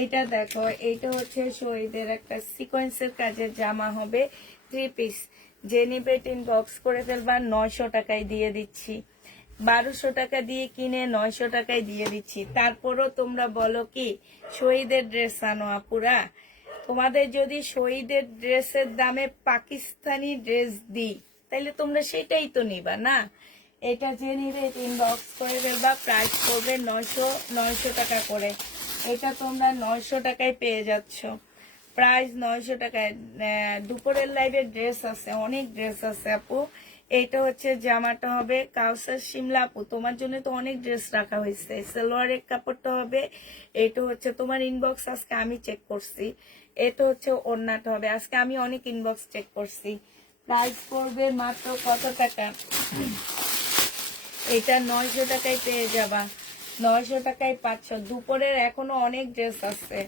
এটা দেখো, এটা হচ্ছে শহীদের একটা সিকোয়েন্সের কাজের জামা হবে, 3 পিস। যে নিবে ইনবক্স করে ফেলবা। 900 টাকায় দিয়ে দিচ্ছি। 1200 টাকা দিয়ে কিনে 900 টাকায় দিয়ে দিচ্ছি। তারপরও তোমরা বলো কি শহীদের ড্রেস আনো আপুরা। তোমাদের যদি শহীদের ড্রেসের দামে পাকিস্তানি ড্রেস দিই তাহলে তোমরা সেটাই তো নিবা না। এটা যে নিবে ইনবক্স করে ফেলবা। প্রাইস পড়বে 900 টাকা করে। এটা তোমরা 900 টাকায় পেয়ে যাচ্ছ। প্রাইস 900 টাকায়। দুপুরের লাইভে ড্রেস আছে, অনেক ড্রেস আছে আপু। এইটা হচ্ছে জামাটা হবে কাউসার শিমলা। আপু তোমার জন্য তো অনেক ড্রেস রাখা হয়েছে। সালোয়ারের কাপড়টা হবে, এটা হচ্ছে তোমার ইনবক্স আজকে আমি চেক করছি। এটা হচ্ছে ওড়নাটা হবে, আজকে আমি অনেক ইনবক্স চেক করছি। প্রাইস পড়বে মাত্র কত টাকা? এটা 900 টাকায় পেয়ে যাবা। 900 টাকায় পাচ্ছ। দুপুরের এখনো অনেক ড্রেস আছে।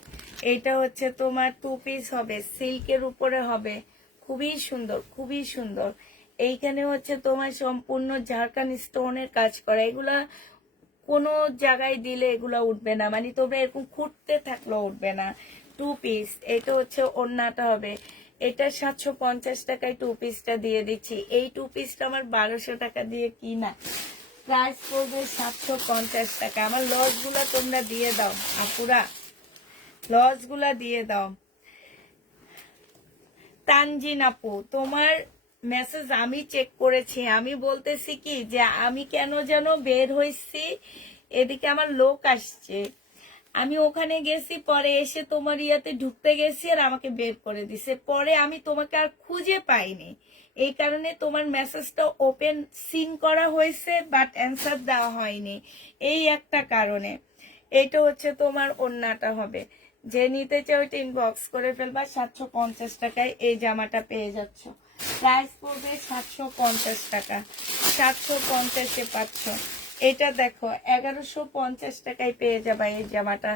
এটা হচ্ছে তোমার 2 পিস হবে, সিল্কের উপরে হবে, খুবই সুন্দর, খুবই সুন্দর। এইখানে হচ্ছে তোমার সম্পূর্ণ ঝাড়খান স্টোনের কাজ করা। এগুলা কোনো জায়গায় দিলে এগুলা উঠবে না, মানে তোমরা এরকম খুঁটতে থাকলেও উঠবে না। 2 পিস। এটা হচ্ছে ওড়নাটা হবে। এটা 750 টাকায় 2 পিসটা দিয়ে দিচ্ছি। এই 2 পিসটা আমার 1200 টাকা দিয়ে কিনা। প্রাইস পড়বে 750 টাকা। আমার লস গুলা তোমরা দিয়ে দাও আপুরা, লস গুলা দিয়ে দাও। তানজিন আপু তোমার মেসেজ আমি চেক করেছি। আমি বলতেছি কি যে আমি কেন যেন বের হয়েছি, এদিকে আমার লোক আসছে। আমি ওখানে গেছি, পরে এসে তোমার ইয়াতে ঢুকতে গেছি আর আমাকে বের করে দিছে। পরে আমি তোমাকে আর খুঁজে পাইনি। এই কারণে তোমার মেসেজটা ওপেন সিন করা হয়েছে, বাট অ্যান্সার দেওয়া হয়নি, এই একটা কারণে। এটা হচ্ছে তোমার ওড়নাটা হবে। যে নিতে চাও ওইটা ইনবক্স করে ফেলবা। 750 টাকায় এই জামাটা পেয়ে যাচ্ছ। প্রাইস পড়বে 750 টাকা। 750-এ পাচ্ছ। এটা দেখো 1150 টাকায় পেয়ে যাবা এই জামাটা।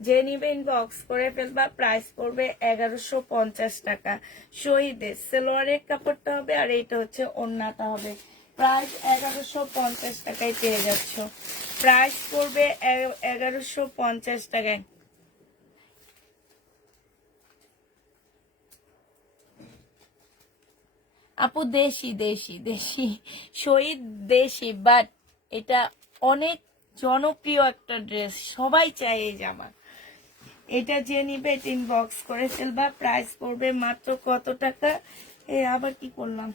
যে নিবে ইনবক্স করে ফেলবা। প্রাইস পড়বে 1150 টাকা। শহীদের সালোয়ারের কাপড়টা হবে আর এইটা হচ্ছে ওড়নাটা হবে। প্রাইস 1150 টাকায় পেয়ে যাচ্ছ। প্রাইস পড়বে 1150 টাকায়। আপু দেশি দেশি দেশি, শহীদ দেশি, বাট এটা অনেক জনপ্রিয় একটা ড্রেস, সবাই চায় এই জামা। এটা যে নিবে ইনবক্স করে ফেলবা। প্রাইস পড়বে মাত্র কত টাকা? আবার কি করলাম,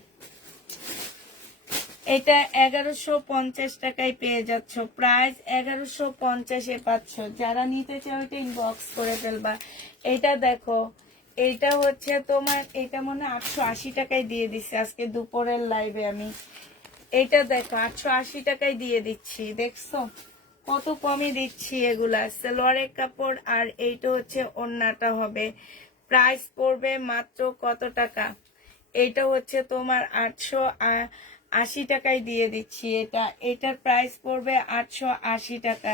এটা 1150 টাকায় পেয়ে যাচ্ছ। প্রাইস 1150-এ পাচ্ছ। যারা নিতে চাও এটা ইনবক্স করে ফেলবা। এটা দেখো, এটা হচ্ছে তোমার, এটা মনে 880 টাকায় দিয়ে দিচ্ছে আজকে দুপুরের লাইভে আমি। এটা দেখো 880 টাকায় দিয়ে দিচ্ছি। দেখছো কত কমে দিচ্ছি এগুলা। সালোয়ারের কাপড় আর এইটা হচ্ছে ওড়নাটা হবে। প্রাইস পড়বে মাত্র কত টাকা? এটা হচ্ছে তোমার 880 টাকায় দিয়ে দিচ্ছি। এটার প্রাইস পড়বে 880 টাকা।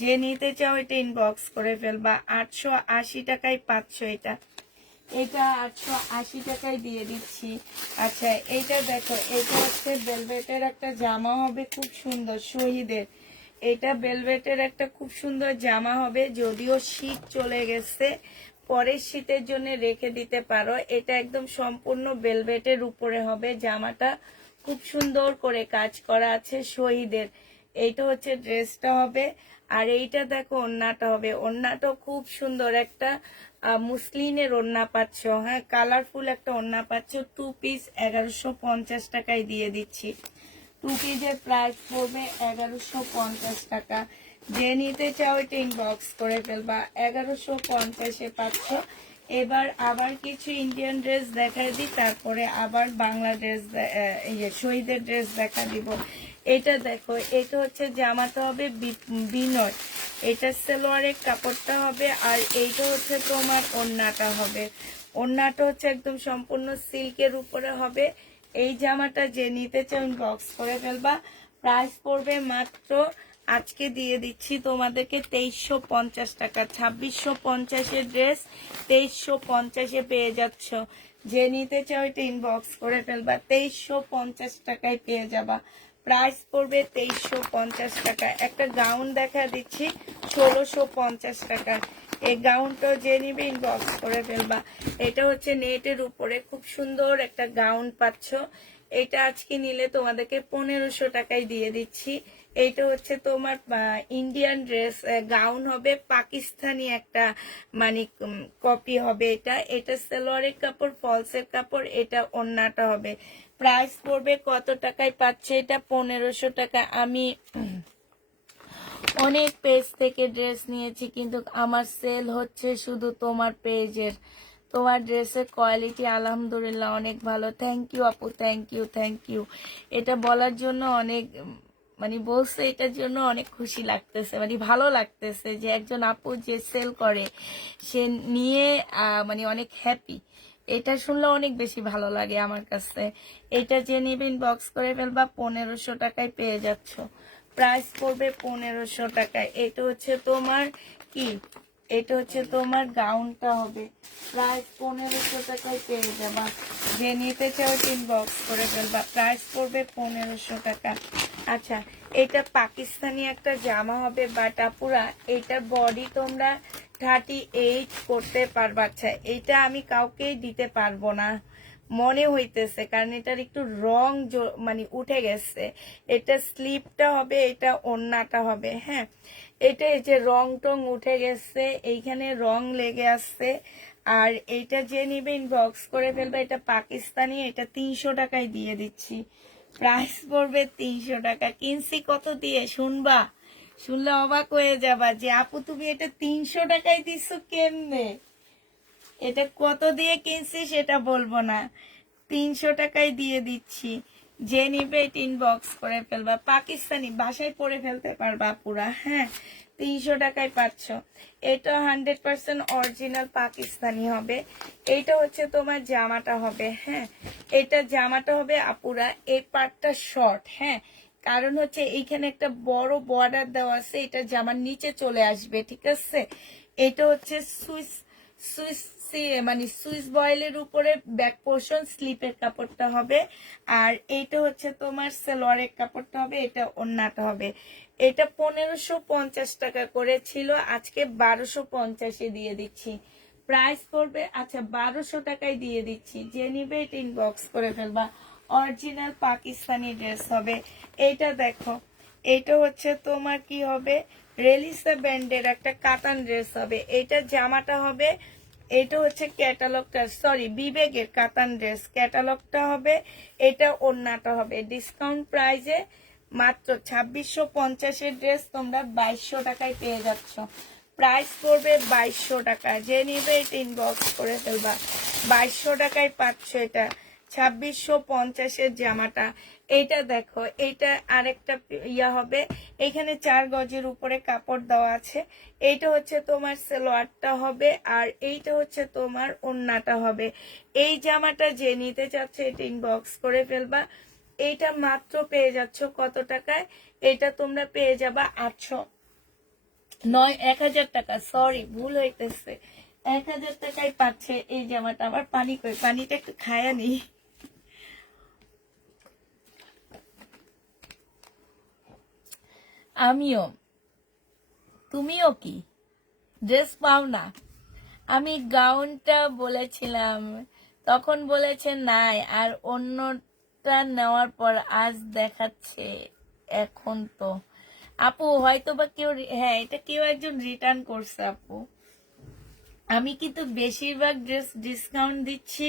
যে নিতে চাও এটা ইনবক্স করে ফেলবা। 880 টাকায় পাচ্ছ এটা। এটা 880 টাকায় দিয়ে দিচ্ছি। আচ্ছা এইটা দেখো, এটা হচ্ছে ভেলভেটের একটা জামা হবে, খুব সুন্দর, শহীদের। এটা ভেলভেটের একটা খুব সুন্দর জামা হবে, যদিও শীত চলে গেছে, পরের শীতের জন্য রেখে দিতে পারো। এটা একদম সম্পূর্ণ ভেলভেটের উপরে হবে জামাটা, খুব সুন্দর করে কাজ করা আছে শহীদের। এইটা হচ্ছে ড্রেসটা হবে। আর এইটা দেখো ওড়নাটা হবে। ওড়নাটা খুব সুন্দর একটা মুসলিনের ওড়না পাচ্ছ। হ্যাঁ, কালারফুল একটা ওড়না পাচ্ছ। 2 পিস 1150 টাকায় দিয়ে দিচ্ছি। 2 পিসের প্রাইস পড়বে 1150 টাকা। যে নিতে চাও এটা ইনবক্স করে ফেলবা। 1150-এ পাচ্ছ। এবার আবার কিছু ইন্ডিয়ান ড্রেস দেখাই দিই, তারপরে আবার বাংলা ড্রেস, শহীদের ড্রেস দেখা দিব। এটা দেখো, এটা হচ্ছে জামাটা হবে বিনয়। এটা সালোয়ারের কাপড়টা হবে আর এইটা হচ্ছে তোমার ওড়নাটা হবে। ওড়নাটা হচ্ছে একদম সম্পূর্ণ সিল্কের উপরে হবে। এই জামাটা যে নিতে চাও ইনবক্স করে ফেলবা। প্রাইস পড়বে মাত্র আজকে দিয়ে দিচ্ছি তোমাদেরকে 2350 টাকা। 2650-এর ড্রেস 2350-এ পেয়ে যাচ্ছ। যে নিতে চাও এটা ইনবক্স করে ফেলবা, 2350 টাকায় পেয়ে যাবা। প্রাইস পড়বে 2350 টাকা। একটা গাউন দেখা দিচ্ছি 1650 টাকার। এই গাউনটা যে নিবে ইনবক্স করে ফেলবা। এটা হচ্ছে নেটের উপরে খুব সুন্দর একটা গাউন পাচ্ছ। এটা আজকে নিলে তোমাদেরকে 1500 টাকায় দিয়ে দিচ্ছি। এইটা হচ্ছে তোমার ইন্ডিয়ান ড্রেস গাউন হবে, পাকিস্তানি একটা মানে কপি হবে। এটা এটা সালোয়ারের কাপড়, ফলসের কাপড়, এটা ওড়নাটা হবে। প্রাইস পড়বে কত টাকায় পাচ্ছে এটা? 1500 টাকা। আমি অনেক পেজ থেকে ড্রেস নিয়েছি, কিন্তু আমার সেল হচ্ছে শুধু তোমার পেজের। তোমার ড্রেসের কোয়ালিটি আলহামদুলিল্লাহ অনেক ভালো। থ্যাংক ইউ আপু, থ্যাংক ইউ, থ্যাংক ইউ। এটা বলার জন্য অনেক মানে বলছে, এটার জন্য অনেক খুশি লাগতেছে, মানে ভালো লাগতেছে যে একজন আপু যে সেল করে সে নিয়ে মানে অনেক হ্যাপি। এটা শুনলে অনেক বেশি ভালো লাগে আমার কাছে। এটা যে নেবেন বক্স করে ফেলবা, 1500 টাকায় পেয়ে যাচ্ছ। প্রাইস পড়বে 1500 টাকায়। এটা হচ্ছে তোমার কি, এটা হচ্ছে তোমার গাউনটা হবে। প্রাইস 1500 টাকায় পেয়ে যাবা। যে নিতে চাও ইনবক্স করে ফেলবা। প্রাইস পড়বে 1500 টাকা। আচ্ছা, এটা পাকিস্তানি একটা জামা হবে, বাট আপুরা এটার বডি তোমরা 38 করতে পারবা। আচ্ছা, এটা আমি কাউকেই দিতে পারবো না মনে হইতেছে, কারণ এটার একটু রং মানে উঠে গেছে। এটা স্লিপটা হবে, এটা ওড়নাটা হবে। হ্যাঁ, এটা এই যে রং টং উঠে গেছে, এইখানে রং লেগে আসছে। আর এইটা যে নিবে ইনবক্স করে ফেলবে। এটা পাকিস্তানি, এটা 300 টাকায় দিয়ে দিচ্ছি। প্রাইস পড়বে 300 টাকা। কিনছি কত দিয়ে শুনবা? শুনলে অবাক হয়ে যাবা যে আপু তুমি এটা 300 টাকায় দিচ্ছ কেমনে। এটা কত দিয়ে কিনছি সেটা বলবো না, 300 টাকায় দিয়ে দিচ্ছি। যে নিবে এটা ইনবক্স করে ফেলবা। পাকিস্তানি বাসায় পরে ফেলতে পারবা পুরা। হ্যাঁ, 300 টাকায় পাচ্ছ। এটা 100% অরিজিনাল পাকিস্তানি হবে। এইটা হচ্ছে তোমার জামাটা হবে। হ্যাঁ, এটা জামাটা হবে আপুরা, এই পার্টটা শর্ট। হ্যাঁ, কারণ হচ্ছে এইখানে একটা বড় বর্ডার দেওয়া আছে, এটা জামার নিচে চলে আসবে। ঠিক আছে, এটা হচ্ছে সুইস সুইস মানে সুইস বয়েলের উপরে ব্যাক পোর্শন স্লিপের কাপড়টা হবে। আর এইটা হচ্ছে তোমার সালোয়ারের কাপড়টা হবে, এটা ওড়নাটা হবে। এটা 1550 টাকা করে ছিল, আজকে 1250-এ দিয়ে দিচ্ছি। প্রাইস পড়বে আচ্ছা 1200 টাকায় দিয়ে দিচ্ছি। যে নিবে এটা ইনবক্স করে ফেলবা। অরিজিনাল পাকিস্তানি ড্রেস হবে। এইটা দেখো, এটা হচ্ছে তোমার কি হবে, রেলিসা ব্যান্ডের একটা কাতান ড্রেস হবে। এটা জামাটা হবে, এটা হচ্ছে ক্যাটালগটা, সরি বিবেকের কাতান ড্রেস ক্যাটালগটা হবে। এটা ওড়নাটা হবে। ডিসকাউন্ট প্রাইজে মাত্র 2650-এর ড্রেস তোমরা 2200 টাকায় পেয়ে যাচ্ছ। প্রাইস পড়বে 2200 টাকা। যে নিবে এটা ইনবক্স করে ফেলবা। 2200 টাকায় পাচ্ছ এটা। 2650-এর জামাটা। এইটা দেখো, এইটা আরেকটা ইয়া হবে। এখানে 4 গজের উপরে কাপড় দেওয়া আছে। এইটা হচ্ছে তোমার সালোয়ারটা হবে, আর এইটা হচ্ছে তোমার ওড়নাটা হবে। এই জামাটা যে নিতে চাচ্ছে এটা ইনবক্স করে ফেলবা। এইটা মাত্র পেয়ে যাচ্ছ কত টাকায়? এটা তোমরা পেয়ে যাবা 1000 টাকা। সরি, ভুল হইতেছে। 1000 টাকায় পাচ্ছে এই জামাটা। আবার পানি কই, পানিটা একটু খায়া নি। আমিও, তুমিও কি ড্রেস পাও না? আমি গাউনটা বলেছিলাম, তখন বলেছে নাই, আর অন্যটা নেওয়ার পর আজ দেখাচ্ছে। এখন তো আপু হয়তো বা কেউ, হ্যাঁ এটা কেউ একজন রিটার্ন করছে আপু। আমি কিন্তু বেশিরভাগ ড্রেস ডিসকাউন্ট দিচ্ছি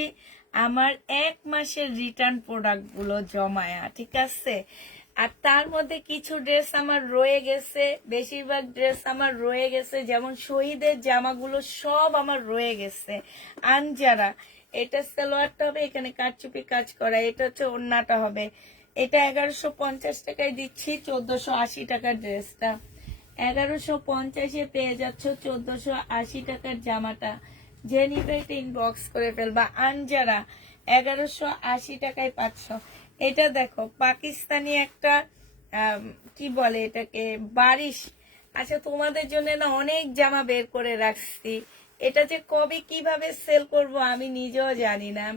আমার 1 মাসের রিটার্ন প্রোডাক্ট গুলো জমায়া। ঠিক আছে, আর তার মধ্যে কিছু ড্রেস আমার রয়ে গেছে, বেশিরভাগ ড্রেস আমার রয়ে গেছে। যেমন শহীদের জামাগুলো সব আমার রয়ে গেছে। আনজারা, এটা সালোয়ারটা হবে, এখানে কারচুপি কাজ করা। এটা হচ্ছে ওড়নাটা হবে। এটা 1150 টাকায় দিচ্ছি। 1480 টাকার ড্রেসটা 1150-এ পেয়ে যাচ্ছ 1480 টাকার জামাটা। যে নিবে এটা ইনবক্স করে ফেলবা। আনজারা 1180 টাকায় পাচ্ছ। এটা দেখো, পাকিস্তানি একটা কি বলে এটাকে, বারিশ। আচ্ছা, তোমাদের জন্য না অনেক জামা বের করে রাখছি। এটা যে কবে কিভাবে সেল করব আমি নিজেও জানি না।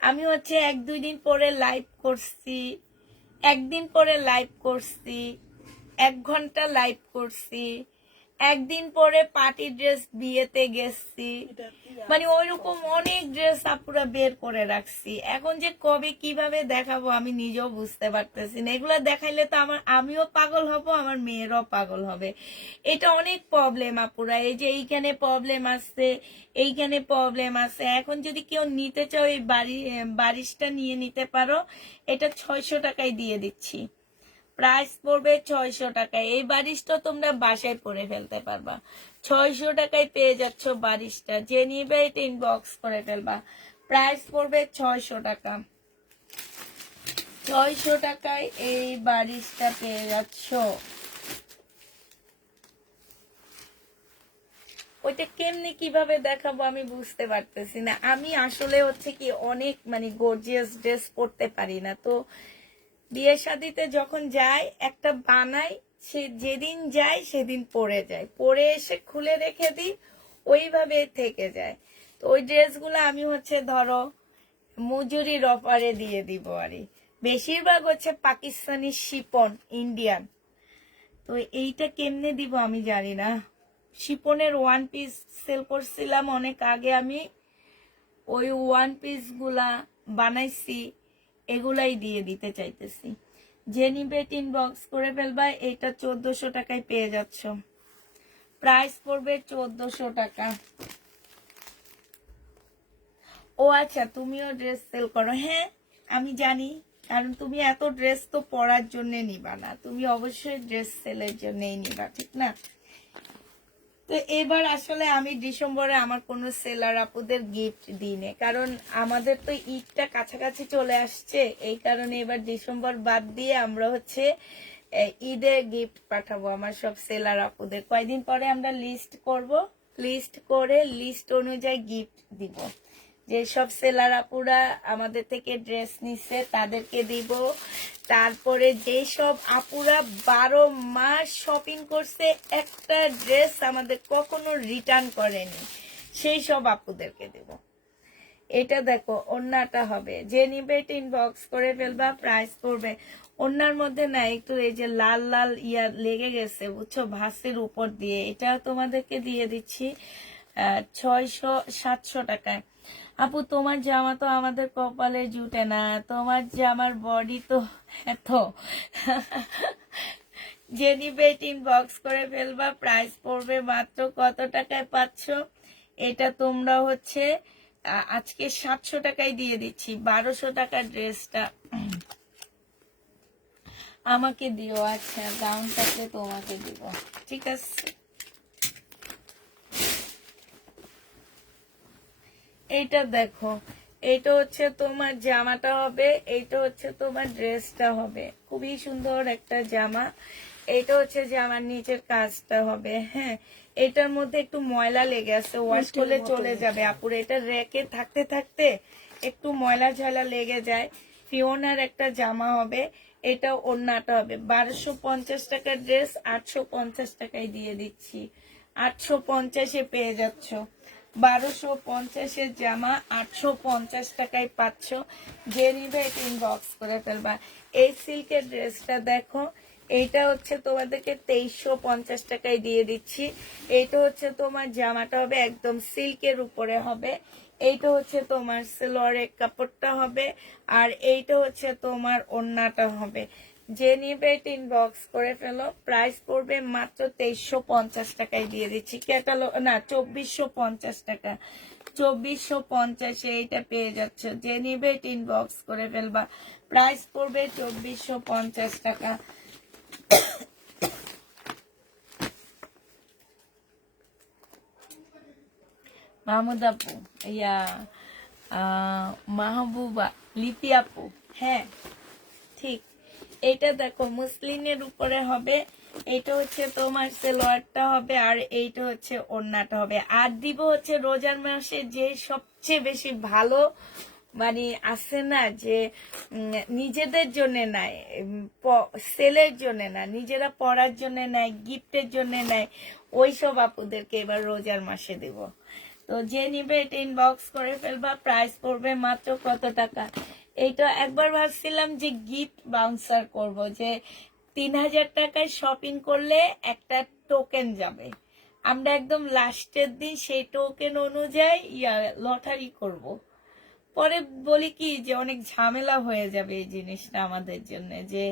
আমি হচ্ছে 1-2 দিন পরে লাইভ করছি, একদিন পরে লাইভ করছি, 1 ঘন্টা লাইভ করছি, একদিন পরে পার্টি ড্রেস বিয়েতে গেছি, মানে ওইরকম অনেক ড্রেস আপুরা বের করে রাখছি। এখন যে কবে কিভাবে দেখাবো আমি নিজেও বুঝতে পারতেছি না। এগুলা দেখাইলে তো আমিও পাগল হব, আমার মেয়েরও পাগল হবে। এটা অনেক প্রবলেম আপুরা, এই যে এইখানে প্রবলেম আছে, এইখানে প্রবলেম আছে। এখন যদি কেউ নিতে চাও এই বারিশটা নিয়ে নিতে পারো। এটা 600 টাকায় দিয়ে দিচ্ছি, প্রাইস পড়বে 600 টাকা। এই বারিশটা তোমরা বাসায় পরে ফেলতে পারবা, 600 টাকায় পেয়ে যাচ্ছ বারিশটা। যে নিবে এটা ইনবক্স করে ফেলবা, প্রাইস পড়বে 600 টাকা। 600 টাকায় এই বারিশটা পেয়ে যাচ্ছ। ওইটা কেমনি কিভাবে দেখাবো আমি বুঝতে পারতেছি না। আমি আসলে হচ্ছে কি অনেক মানে গর্জিয়াস ড্রেস পরতে পারি না, তো বিয়ে শাদিতে যখন যাই একটা বানাই, সে যেদিন যায় সেদিন পরে যায়, পরে এসে খুলে রেখে দিই, ওইভাবে থেকে যায়। তো ওই ড্রেসগুলো আমি হচ্ছে ধরো মজুরির অফারে দিয়ে দিব আরে। বেশিরভাগ হচ্ছে পাকিস্তানি শিপন, ইন্ডিয়ান। তো এইটা কেমনে দিব আমি জানি না। শিপনের 1 পিস সেল করছিলাম অনেক আগে আমি, ওই 1 পিস গুলা বানাইছি, এগুলাই দিয়ে দিতে চাইতেছি। যে নিবে ইনবক্স করে ফেলবা। এটা 1400 টাকায় পেয়ে যাচ্ছ, প্রাইস পড়বে 1400 টাকা। ও আচ্ছা, তুমিও ড্রেস সেল করো? হ্যাঁ আমি জানি, কারণ তুমি এত ড্রেস তো পরার জন্য নিবা না, তুমি অবশ্যই ড্রেস সেলের জন্যই নিবা, ঠিক না? তো এবার আসলে আমি ডিসেম্বরে আমার কোনো সেলার আপুদের গিফট দিইনি, কারণ আমাদের তো ঈদটা কাছাকাছি চলে আসছে। এই কারণে এবার ডিসেম্বর বাদ দিয়ে আমরা হচ্ছে ঈদে গিফট পাঠাবো আমার সব সেলার আপুদের। কয়দিন পরে আমরা লিস্ট করব, লিস্ট করে লিস্ট অনুযায়ী গিফট দিব। যেসব সেলার আপুরা আমাদের থেকে ড্রেস নিচ্ছে তাদেরকে দিব। তারপরে যেসব আপুরা 12 মাস শপিং করছে, একটা ড্রেস আমাদের কখনো রিটার্ন করেনি, সেই সব আপুদেরকে দেব। এটা দেখো ওন্নাটা হবে, যে নিবে এটা ইনবক্স করে ফেলবা, প্রাইস পড়বে। ওন্নার মধ্যে না একটু এই যে লাল লাল ইয়া লেগে গেছে বুঝছো, ভাসের উপর দিয়ে, এটা তোমাদেরকে দিয়ে দিচ্ছি 600-700 টাকায়। আপু তোমার জামা তো আমাদের কপালে জুটে না, তোমার জামার বডি তো এত। যে নিবে ইনবক্স করে ফেলবা, প্রাইস পড়বে মাত্র কত টাকায় পাচ্ছ এটা তোমরা হচ্ছে আজকে 700 টাকায় দিয়ে দিচ্ছি। 1200 টাকার ড্রেসটা আমাকে দিও। আচ্ছা, গাউনটাকে তোমাকে দিব, ঠিক আছে? এইটা দেখো, এইটা হচ্ছে তোমার জামাটা হবে, এইটা হচ্ছে তোমার ড্রেসটা হবে। খুবই সুন্দর একটা জামা। এইটা হচ্ছে জামার নিচের কাজটা হবে। হ্যাঁ, এটার মধ্যে একটু ময়লা লেগে আছে, ওয়াশ করলে চলে যাবে আপুরে। এটা রেখে থাকতে থাকতে একটু ময়লা ঝয়লা লেগে যায়। ফিওনার একটা জামা হবে, এটা ওড়নাটা হবে। 1250 টাকার ড্রেস 850 টাকায় দিয়ে দিচ্ছি, 850-এ পেয়ে যাচ্ছ। 1250-এর জামা 850 টাকায় পাচ্ছ। যে নিবে এটা ইনবক্স করে ফেলবা। এই সিল্কের ড্রেসটা দেখো, এইটা হচ্ছে তোমাদেরকে 2350 টাকায় দিয়ে দিচ্ছি। এইটা হচ্ছে তোমার জামাটা হবে একদম সিল্কের উপরে হবে। এইটা হচ্ছে তোমার সালোয়ারের কাপড়টা হবে, আর এইটা হচ্ছে তোমার ওড়নাটা হবে। যে নিবে এটা ইনবক্স করে ফেলো, প্রাইস পড়বে মাত্র 2350 টাকায় দিয়ে দিচ্ছি। ক্যাটালগ না, 2450 টাকা, 2450-এ এটা পেয়ে যাচ্ছে। যে নিবে এটা ইনবক্স করে ফেলবা, প্রাইস পড়বে 2450 টাকা। মাহমুদ আপু, ইয়া মাহবুবা, লিপি আপু, হ্যাঁ ঠিক। এটা দেখো মুসলিনের উপরে হবে, এইটা হচ্ছে তোমার সালোয়ারটা হবে, আর এইটা হচ্ছে ওড়নাটা হবে। আর দিব হচ্ছে রোজার মাসে যে সবচেয়ে বেশি ভালো মানে আছে না যে নিজেদের জন্য নাই, সেলের জন্য না, নিজেরা পড়ার জন্য নেয়, গিফটের জন্য নেয়, ওইসব আপুদেরকে এবার রোজার মাসে দেব। তো যে নিবে এটা ইনবক্স করে ফেলবা। প্রাইস পড়বে মাত্র কত টাকা? এইটা একবার ভাবছিলাম যে গিফট বাউন্সার করব, যে 3000 টাকায় শপিং করলে একটা টোকেন যাবে। আমরা একদম লাস্টের দিন সেই টোকেন অনুযায়ী লটারি করব। পরে বলি কি যে অনেক ঝামেলা হয়ে যাবে এই জিনিসটা আমাদের জন্য, যে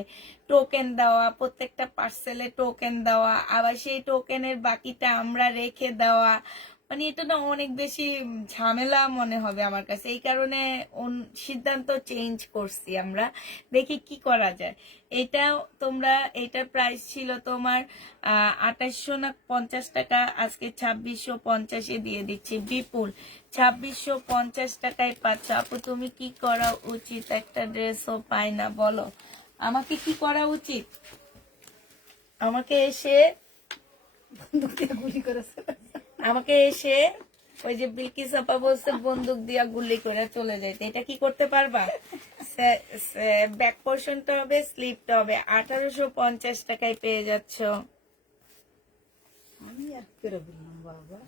টোকেন দেওয়া, প্রত্যেকটা পার্সেলে টোকেন দেওয়া, আবার সেই টোকেনের বাকিটা আমরা রেখে দেওয়া, মানে এটা না অনেক বেশি ঝামেলা মনে হবে আমার কাছে। এই কারণে সিদ্ধান্ত চেঞ্জ করছি আমরা, দেখি কি করা যায়। এটা তোমরা, এটার প্রাইস ছিল তোমার 2800 না 50 টাকা, আজকে 2650 দিয়ে দিচ্ছি। বিপুল 2650 টাকায় পাচ্ছ। আপু তুমি কি করা উচিত? একটা ড্রেসও পাই না, বলো আমাকে কি করা উচিত? আমাকে এসে গুলি করেছে। আমাকে এসে ওই যে বিলকিস আপা বলছে বন্দুক দিয়া গুলি করে চলে যাইতে, এটা কি করতে পারবা? ব্যাক পোর্শনটা হবে, স্লিপটা হবে। 1850 টাকায় পেয়ে যাচ্ছ। আমি এক করে বললাম বাবা,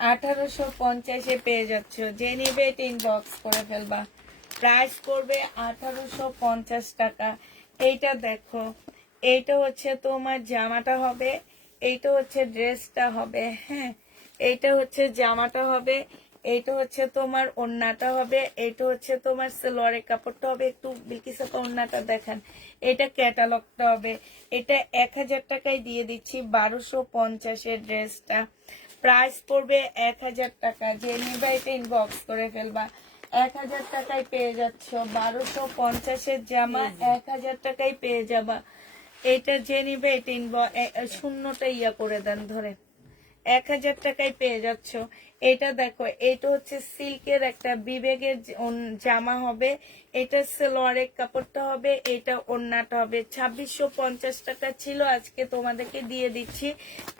1850 পেয়ে যাচ্ছ। যে নিবে এটা ইনবক্স করে ফেলবা। প্রাইস পড়বে 1850 টাকা। এইটা দেখো, এইটা হচ্ছে তোমার জামাটা হবে, এইটা হচ্ছে ড্রেসটা হবে। হ্যাঁ, এইটা হচ্ছে জামাটা হবে, এইটা হচ্ছে তোমার ওড়নাটা হবে, এইটা হচ্ছে তোমার সালোয়ারের কাপড়টা হবে। একটু বিলকিস আপা ওড়নাটা দেখান। এটা ক্যাটালগটা হবে। এটা 1000 টাকায় দিয়ে দিচ্ছি, 1250 ড্রেসটা। প্রাইস পড়বে 1000 টাকা। যে নিবা এটা ইনবক্স করে ফেলবা। 1000 টাকায় পেয়ে যাচ্ছ। 1250 জামা 1000 টাকায় পেয়ে যাবা। এটা যে নিবে এটা শূন্যটা ইয়া করে দেন ধরে, 1000 টাকায় পেয়ে যাচ্ছ। এটা দেখো, এটা হচ্ছে সিল্কের একটা বিবেগের জামা হবে, এটা সালোয়ারের কাপড়টা হবে, এটা ওড়নাটা হবে। 2650 টাকা ছিল, আজকে তোমাদেরকে দিয়ে দিচ্ছি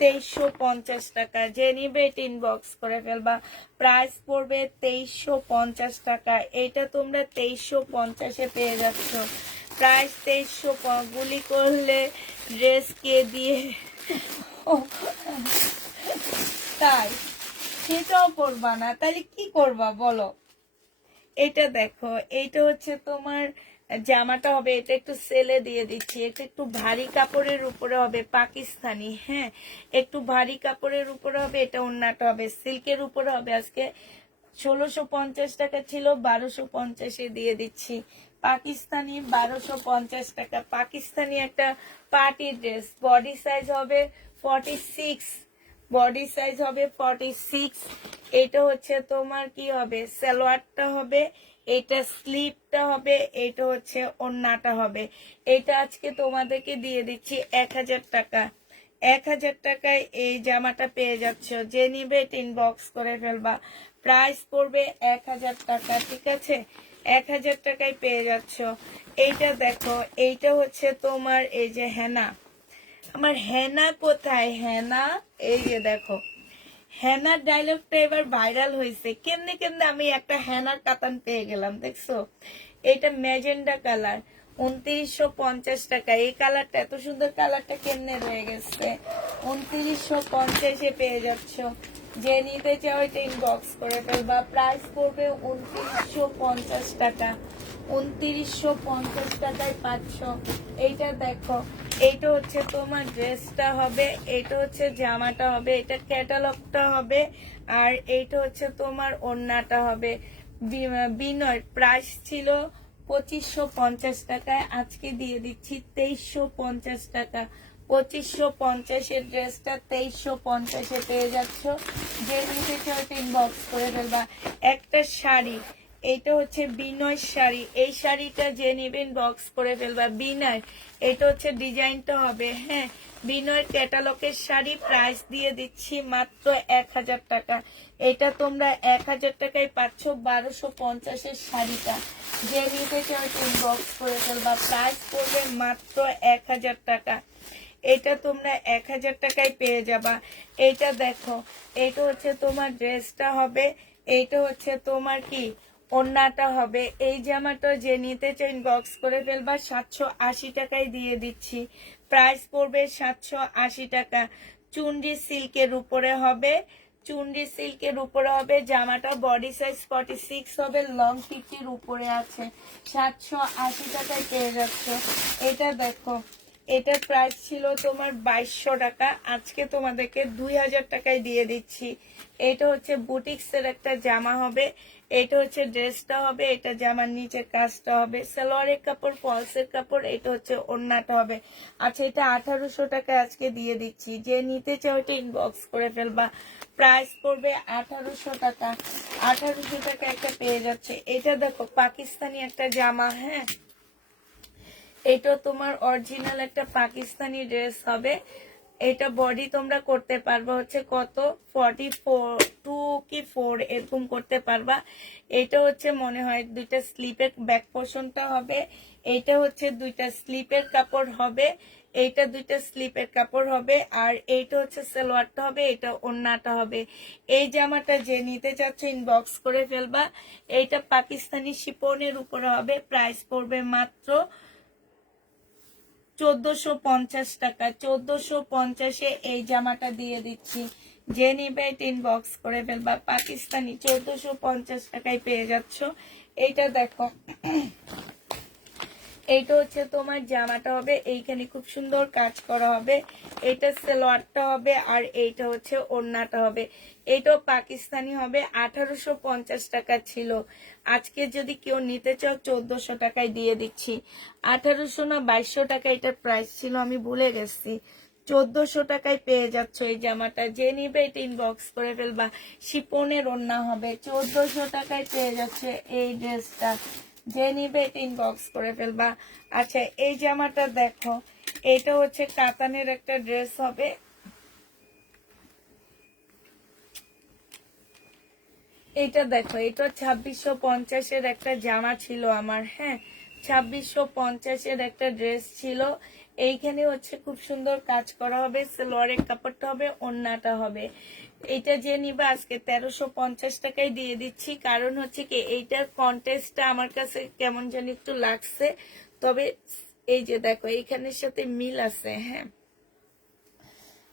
2350 টাকা। যে নিবে এটা ইনবক্স করে ফেলবা। প্রাইস পড়বে 2350 টাকা। এটা তোমরা 2350 পেয়ে যাচ্ছ। প্রাইস 2300। গুলি করলে ড্রেস কে দিয়ে তাই সেটাও পরবা না, তাহলে কি করবা বলো? এটা দেখো, এইটা হচ্ছে তোমার জামাটা হবে, এটা একটু সেলে দিয়ে দিচ্ছি। এটা একটু ভারী কাপড়ের উপরে হবে, পাকিস্তানি। হ্যাঁ, একটু ভারী কাপড়ের উপরে হবে। এটা ওড়নাটা হবে, সিল্কের উপরে হবে। আজকে 1650 টাকা ছিল, 1250 দিয়ে দিচ্ছি। পাকিস্তানি 1250 টাকা। পাকিস্তানি একটা পার্টি ড্রেস, বডি সাইজ হবে 46, বডি সাইজ হবে 46। এটা হচ্ছে তোমার কি হবে, সালোয়ারটা হবে, এটা স্লিপটা হবে, এটা হচ্ছে ওড়নাটা হবে। এটা আজকে তোমাদেরকে দিয়ে দিচ্ছি 1000 টাকা। 1000 টাকায় এই জামাটা পেয়ে যাচ্ছ। যে নিবে ইনবক্স করে ফেলবা। প্রাইস পড়বে 1000 টাকা, ঠিক আছে? 1000 টাকায় পেয়ে যাচ্ছ। এইটা দেখো, এইটা হচ্ছে তোমার এই যে হেনা। আমার হেনা কোথায়? হেনা এই যে দেখো, হেনার ডায়লগটা এবার ভাইরাল হয়েছে। কেমনে কেমনে আমি একটা হেনার কাতান পেয়ে গেলাম, দেখছো? এটা ম্যাজেন্ডা কালার, 2950 টাকা। এই কালারটা, এত সুন্দর কালারটা কেমনে রয়ে গেছে? 2950 পেয়ে যাচ্ছ। যে নিতে চাও এটা ইনবক্স করে ফেলবা। প্রাইস পড়বে 2950 টাকা। 2950 টাকায় পাচ্ছ। এইটা দেখো, এইটা হচ্ছে তোমার ড্রেসটা হবে, এটা হচ্ছে জামাটা হবে, এটা ক্যাটালগটা হবে, আর এইটা হচ্ছে তোমার ওড়নাটা হবে। বিনয় প্রাইস ছিল 2550 টাকায়, আজকে দিয়ে দিচ্ছি 2350 টাকা। 2550 ড্রেসটা 2350 পেয়ে যাচ্ছ। যে নিতে চাও ইনবক্স করে ফেলবা। একটা শাড়ি, এইটা হচ্ছে বিনয় শাড়ি, এই শাড়িটা যে নেবেন বক্স করে ফেলবা। বিনয়, এটা হচ্ছে ডিজাইনটা হবে। হ্যাঁ, বিনয়ের ক্যাটালগের শাড়ি। প্রাইস দিয়ে দিচ্ছি মাত্র 1000 টাকা। এটা তোমরা 1000 টাকায় পাচ্ছ 1250 শাড়িটা। যে নিতে চাও ইনবক্স করে ফেলবা। প্রাইস পড়বে মাত্র 1000 টাকা। এটা তোমরা 1000 টাকায় পেয়ে যাবা। এটা দেখো, এটা হচ্ছে তোমার ড্রেসটা হবে, এইটা হচ্ছে তোমার কি ওড়নাটা হবে। এই জামাটা যে নিতে চাই ইনবক্স করে ফেলবা, 780 টাকায় দিয়ে দিচ্ছি। প্রাইস পড়বে 780 টাকা। চুন্ডি সিল্কের উপরে হবে, চুন্ডি সিল্কের উপরে হবে। জামাটা বডি সাইজ 46 হবে, লং 50-র উপরে আছে। 780 টাকায় পেয়ে যাচ্ছ। এটা দেখো, এটার প্রাইস ছিল তোমার 2200 টাকা, আজকে তোমাদেরকে 2000 টাকায় দিয়ে দিচ্ছি। এটা হচ্ছে বুটিক্সের একটা জামা হবে, এটা হচ্ছে ড্রেসটা হবে, এটা জামার নিচের কাজটা হবে, সালোয়ারের কাপড়, ফলসের কাপড়, এটা হচ্ছে ওড়নাটা হবে। আচ্ছা, এটা 1800 টাকায় আজকে দিয়ে দিচ্ছি। যে নিতে চাও এটা ইনবক্স করে ফেলবা। প্রাইস পড়বে 1800 টাকা। 1800 টাকা একটা পেয়ে যাচ্ছে। এটা দেখো পাকিস্তানি একটা জামা, হ্যাঁ, এটা তোমার অরিজিনাল একটা পাকিস্তানি ড্রেস হবে। এটা বডি তোমরা করতে পারবা হচ্ছে কত 42 কি 4 এরকম করতে পারবা। এটা হচ্ছে মনে হয় দুইটা স্লিপের ব্যাক পোর্শনটা হবে, এটা হচ্ছে দুইটা স্লিপের কাপড় হবে, এইটা দুইটা স্লিপের কাপড় হবে, আর এইটা হচ্ছে সালোয়ারটা হবে, এটা ওড়নাটা হবে। এই জামাটা যে নিতে চাচ্ছ ইনবক্স করে ফেলবা। এইটা পাকিস্তানি শিপনের উপরে হবে। প্রাইস পড়বে মাত্র 1450 টাকা। 1450-এ এই জামাটা দিয়ে দিচ্ছি। যে নিবে ইনবক্স করে ফেলবা। পাকিস্তানি 1450 টাকায় পেয়ে যাচ্ছ। এইটা দেখো, এইটা হচ্ছে তোমার জামাটা হবে, এইখানে খুব সুন্দর কাজ করা হবে, এটা সালোয়ারটা হবে, আর এইটা হচ্ছে ওড়নাটা হবে। এটাও পাকিস্তানি হবে। 1850 টাকা ছিল, আজকে যদি কেউ নিতে চাও 1400 টাকায় দিয়ে দিচ্ছি। 1800 না 2200 টাকা এটার প্রাইস ছিল, আমি ভুলে গেছি। 1400 টাকায় পেয়ে যাচ্ছ এই জামাটা। যে নিবে এটা ইনবক্স করে ফেলবা। শিপনের ওড়না হবে। 1400 টাকায় পেয়ে যাচ্ছে এই ড্রেসটা। যে নিবে এটা ইনবক্স করে ফেলবা। আচ্ছা, এই জামাটা দেখো, এটা হচ্ছে কাতানের একটা ড্রেস হবে। এটা দেখো, এটা 2650-এর একটা জামা ছিল আমার, হ্যাঁ, 2650-এর একটা ড্রেস ছিল। এইখানে হচ্ছে খুব সুন্দর কাজ করা হবে, সালোয়ারের কাপড়টা হবে, ওড়নাটা হবে। এটা যে নিবা আজকে 1350 টাকায় দিয়ে দিচ্ছি। কারণ হচ্ছে কি, এইটার কন্টেস্টটা আমার কাছে কেমন জানি একটু লাগছে, তবে এই যে দেখো এইখানের সাথে মিল আছে, হ্যাঁ।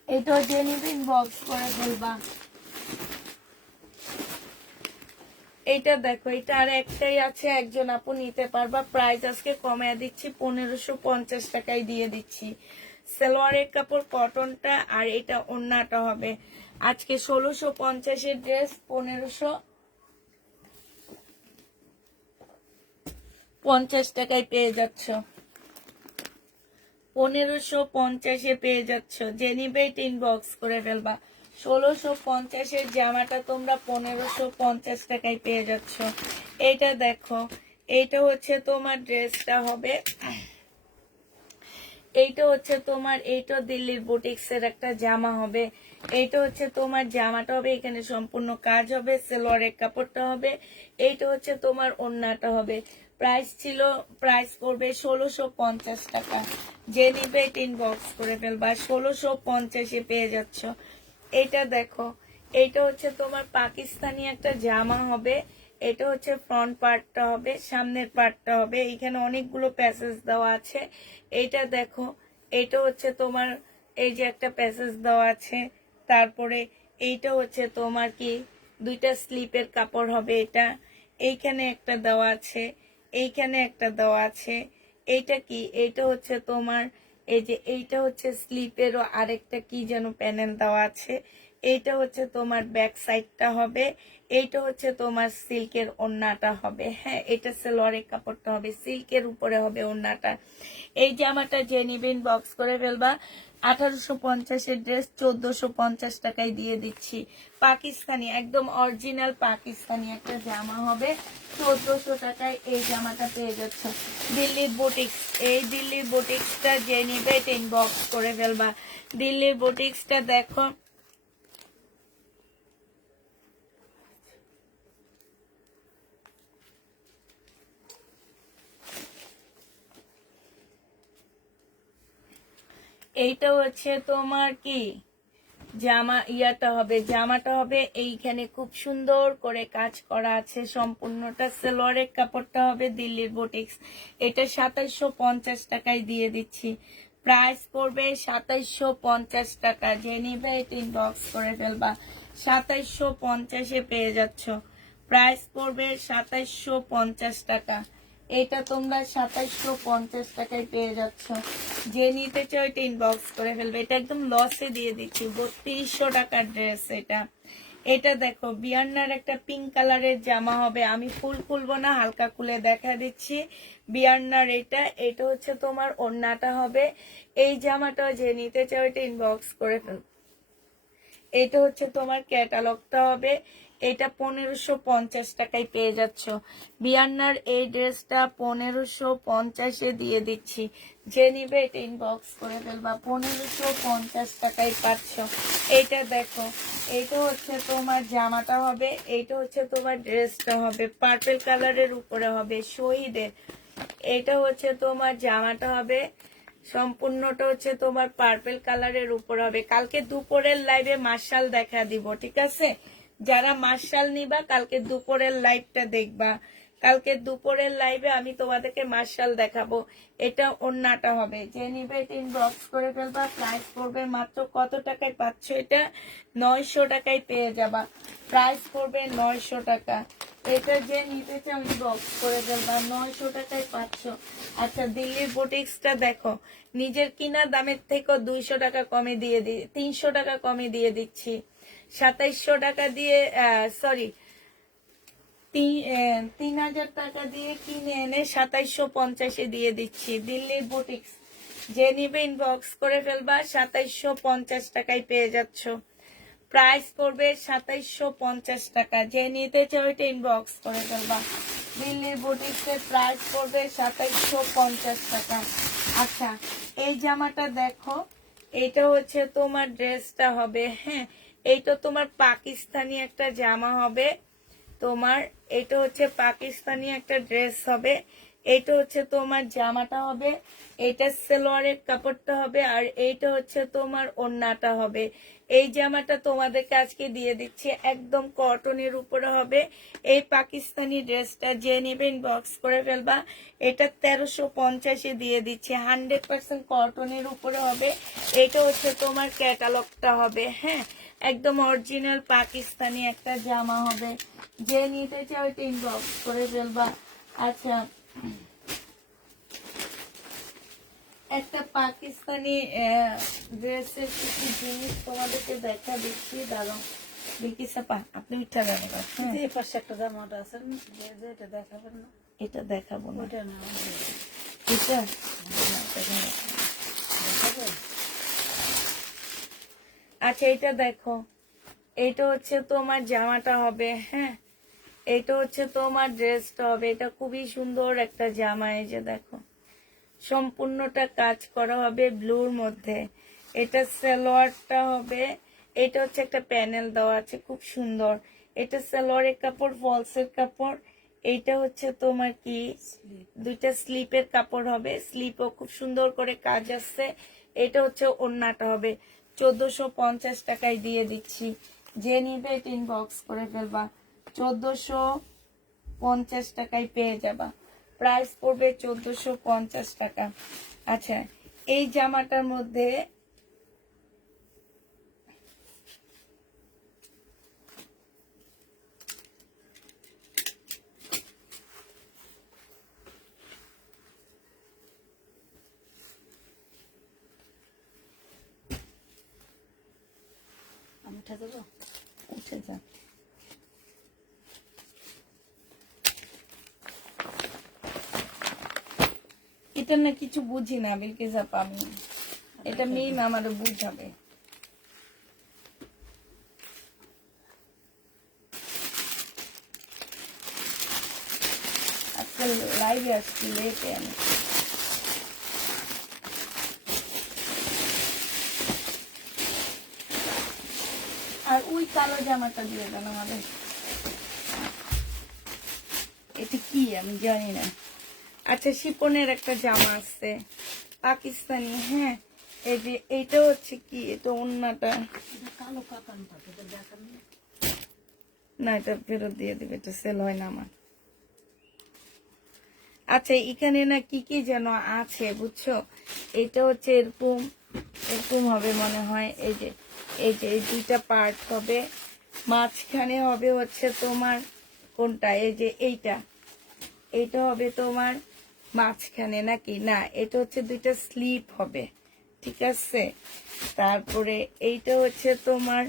এটা যে নিবে ইনবক্স করে ফেলবা। এইটা দেখো, এটা আর একটাই আছে, একজন আপু নিতে পারবা। প্রাইস আজকে কমে দিচ্ছি, 1550 টাকায় দিয়ে দিচ্ছি। সালোয়ারের কাপড় কটনটা, আর এটা ওড়নাটা হবে। আজকে 1650-এর ড্রেস 1550 টাকায় পেয়ে যাচ্ছ। 1550-এ পেয়ে যাচ্ছ। যে নিবে ইনবক্স করে ফেলবা। 1650-এর জামাটা তোমরা 1550 টাকায় পেয়ে যাচ্ছ। এইটা দেখো, এইটা হচ্ছে তোমার ড্রেসটা হবে, এইটা হচ্ছে তোমার, এইটা দিল্লির বুটিক্সের একটা জামা হবে। এইটা হচ্ছে তোমার জামাটা হবে, এখানে সম্পূর্ণ কাজ হবে, সালোয়ারের কাপড়টা হবে, এইটা হচ্ছে তোমার ওড়নাটা হবে। প্রাইস ছিল, প্রাইস পড়বে 1650 টাকা। যে নিবে ইনবক্স করে ফেলবা। 1650-এ পেয়ে যাচ্ছ। এটা দেখো, এইটা হচ্ছে তোমার পাকিস্তানি একটা জামা হবে। এটা হচ্ছে ফ্রন্ট পার্টটা হবে, সামনের পার্টটা হবে, এখানে অনেকগুলো প্যাসেজ দেওয়া আছে। এইটা দেখো, এইটা হচ্ছে তোমার, এই যে একটা প্যাসেজ দেওয়া আছে। তারপরে এইটা হচ্ছে তোমার কি দুইটা স্লিপের কাপড় হবে। এটা এইখানে একটা দেওয়া আছে, এইখানে একটা দেওয়া আছে। এইটা কি, এইটা হচ্ছে তোমার, এই যে এইটা হচ্ছে স্লিপেরও আরেকটা কি যেন প্যানেল দেওয়া আছে। এইটা হচ্ছে তোমার ব্যাক সাইডটা হবে, এইটা হচ্ছে তোমার সিল্কের ওড়নাটা হবে, হ্যাঁ। এটা সালোয়ারের কাপড়টা হবে, সিল্কের উপরে হবে ওড়নাটা। এই জামাটা যে নিবেন বক্স করে ফেলবা। 1850-এর ড্রেস 1450 টাকায় দিয়ে দিচ্ছি। পাকিস্তানি, একদম অরিজিনাল পাকিস্তানি একটা জামা হবে, 1400 টাকায় এই জামাটা পেয়ে যাচ্ছে। দিল্লির বুটিক্স, এই দিল্লির বুটিক্সটা যে নিবে ইনবক্স করে ফেলবা। দিল্লির বুটিক্সটা দেখো, এইটা হচ্ছে তোমার কি জামাটা হবে এইখানে খুব সুন্দর করে কাজ করা আছে সম্পূর্ণটা। সালোয়ারের কাপড়টা হবে দিল্লির বুটিক্স। এটা 2750 টাকায় দিয়ে দিচ্ছি। প্রাইস পড়বে 2750 টাকা। যে নিবে এটা ইনবক্স করে ফেলবা। 2750-এ পেয়ে যাচ্ছ। প্রাইস পড়বে 2750 টাকা। এটা তোমরা 2750 টাকায় পেয়ে যাচ্ছ। যে নিতে চাও এটা ইনবক্স করে ফেলবে। এটা একদম লসে দিয়ে দিচ্ছি, 3200 টাকার ড্রেস এটা। এটা দেখো বিয়ান্নার একটা পিঙ্ক কালারের জামা হবে। আমি ফুল খুলবো না, হালকা খুলে দেখা দিচ্ছি। বিয়ান্নার এটা হচ্ছে তোমার ওড়নাটা হবে। এই জামাটা যে নিতে চাও এটা ইনবক্স করে ফেলবে। এটা হচ্ছে তোমার ক্যাটালগটা হবে। এটা 1550 টাকায় পেয়ে যাচ্ছ। বিয়ান্নার এই ড্রেসটা 1550-এ দিয়ে দিচ্ছি। যে নিবে এটা ইনবক্স করে ফেলবা। 1550 টাকায় পাচ্ছ। এইটা দেখো, এইটা হচ্ছে তোমার জামাটা হবে। এইটা হচ্ছে তোমার ড্রেসটা হবে, পার্পল কালারের উপরে হবে শহীদের। এটা হচ্ছে তোমার জামাটা হবে, সম্পূর্ণটা হচ্ছে তোমার পার্পল কালারের উপর হবে। কালকে দুপুরের লাইভে মার্শাল দেখা দিব, ঠিক আছে? যারা মার্শাল নিবা কালকে দুপুরের লাইভটা দেখবা। কালকে দুপুরের লাইভে আমি তোমাদেরকে মার্শাল দেখাবো। এটা ওড়নাটা হবে। যে নিবে এটা ইনবক্স করে ফেলবা। প্রাইস পড়বে মাত্র কত টাকায় পাচ্ছ? এটা 900 টাকায় পেয়ে যাবা। প্রাইস পড়বে 900 টাকা। এটা যে নিতে চাও ইনবক্স করে ফেলবা। 900 টাকায় পাচ্ছ। আচ্ছা, দিল্লির বুটিক্সটা দেখো, নিজের কিনা দামের থেকেও 200 টাকা কমে দিয়ে 300 টাকা কমে দিয়ে দিচ্ছি। 2700 টাকা দিয়ে সরি 3000 টাকা দিয়ে কিনে এনে 2750-এ দিয়ে দিচ্ছি। দিল্লির বুটিক্স যে নিবে ইনবক্স করে ফেলবা। 2750 টাকায় পেয়ে যাচ্ছ। প্রাইস পড়বে 2750 টাকা। যে নিতে চাও এটা ইনবক্স করে ফেলবা। দিল্লির বুটিক্সের প্রাইস পড়বে 2750 টাকা। আচ্ছা, এই জামাটা দেখো, এটা হচ্ছে তোমার ড্রেসটা হবে। হ্যাঁ, এইটা তোমার পাকিস্তানি একটা জামা হবে তোমার। এটা হচ্ছে পাকিস্তানি একটা ড্রেস হবে। এটা হচ্ছে তোমার জামাটা হবে। এটা সালোয়ারের কাপড়টা হবে। আর এইটা হচ্ছে তোমার ওড়নাটা হবে। এই জামাটা তোমাদেরকে আজকে দিয়ে দিচ্ছি, একদম কটনের উপরে হবে। এই পাকিস্তানি ড্রেসটা যে নেবেন বক্স করে ফেলবা। এটা 1350-এ দিয়ে দিচ্ছি। 100% কটনের উপরে হবে। এটা হচ্ছে তোমার ক্যাটালগটা হবে। হ্যাঁ, একদম অরিজিনাল পাকিস্তানি একটা জামা হবে। যে নিতে চাও এটা ইনবক্স করে ফেলবা। আচ্ছা, একটা পাকিস্তানি ড্রেসের কিছু জিনিস তোমাদেরকে দেখা দিচ্ছি। দাঁড়াও বিলকিস আপা, আপনি উঠা যাবেন। যে এই পাশে একটা জামাটা আছে না, যে এটা দেখাবেন না? এটা দেখাবো না। ওইটা না, এটা দেখাবেন? আচ্ছা, এটা দেখো, এটা হচ্ছে তোমার জামাটা হবে। হ্যাঁ, এটা হচ্ছে তোমার ড্রেসটা হবে। এটা খুবই সুন্দর একটা জামা। এই যে দেখো, সম্পূর্ণটা কাজ করা হবে ব্লুর মধ্যে। এটা সালোয়ারটা হবে। এটা হচ্ছে একটা প্যানেল দেওয়া আছে, খুব সুন্দর। এটা সালোয়ারের কাপড়, ফলসের কাপড়। এইটা হচ্ছে তোমার কি দুইটা স্লিপের কাপড় হবে। স্লিপও খুব সুন্দর করে কাজ আছে। এটা হচ্ছে ওড়নাটা হবে। 1450 টাকায় দিয়ে দিচ্ছি। যে নিবে এটা ইনবক্স করে ফেলবা। 1450 টাকায় পেয়ে যাবা। প্রাইস পড়বে 1450 টাকা। আচ্ছা, এই জামাটার মধ্যে আমি উঠে যাবো? উঠে যা। এটা না কিছু বুঝি না বিলকিস আপা, আমি এটা মেয়ে আমার বুঝাবে। আজকাল লাইভে আসছি লেটে আমি। আর ওই কালো জামাটা দিয়ে দেন আমাদের। এটা কি আমি জানি না। আচ্ছা, শিপনের একটা জামা আছে পাকিস্তানি। হ্যাঁ, এই যে এইটা হচ্ছে কি, এটা ওন্নাটা এটা কালো কাতানটা এটা দেখার নেই। না, এটা ফেরত দিয়ে দিবে, এটা সেল হয় না আমার। আচ্ছা, এখানে না কি কি যেন আছে বুঝছো, এটা হচ্ছে এরকম এরকম হবে মনে হয়। এই যে এই দুইটা পার্ট হবে, মাঝখানে হবে হচ্ছে তোমার কোনটা, এই যে এইটা হবে তোমার মাঝখানে নাকি না, এটা হচ্ছে দুইটা স্লিপ হবে, ঠিক আছে। তারপরে এইটা হচ্ছে তোমার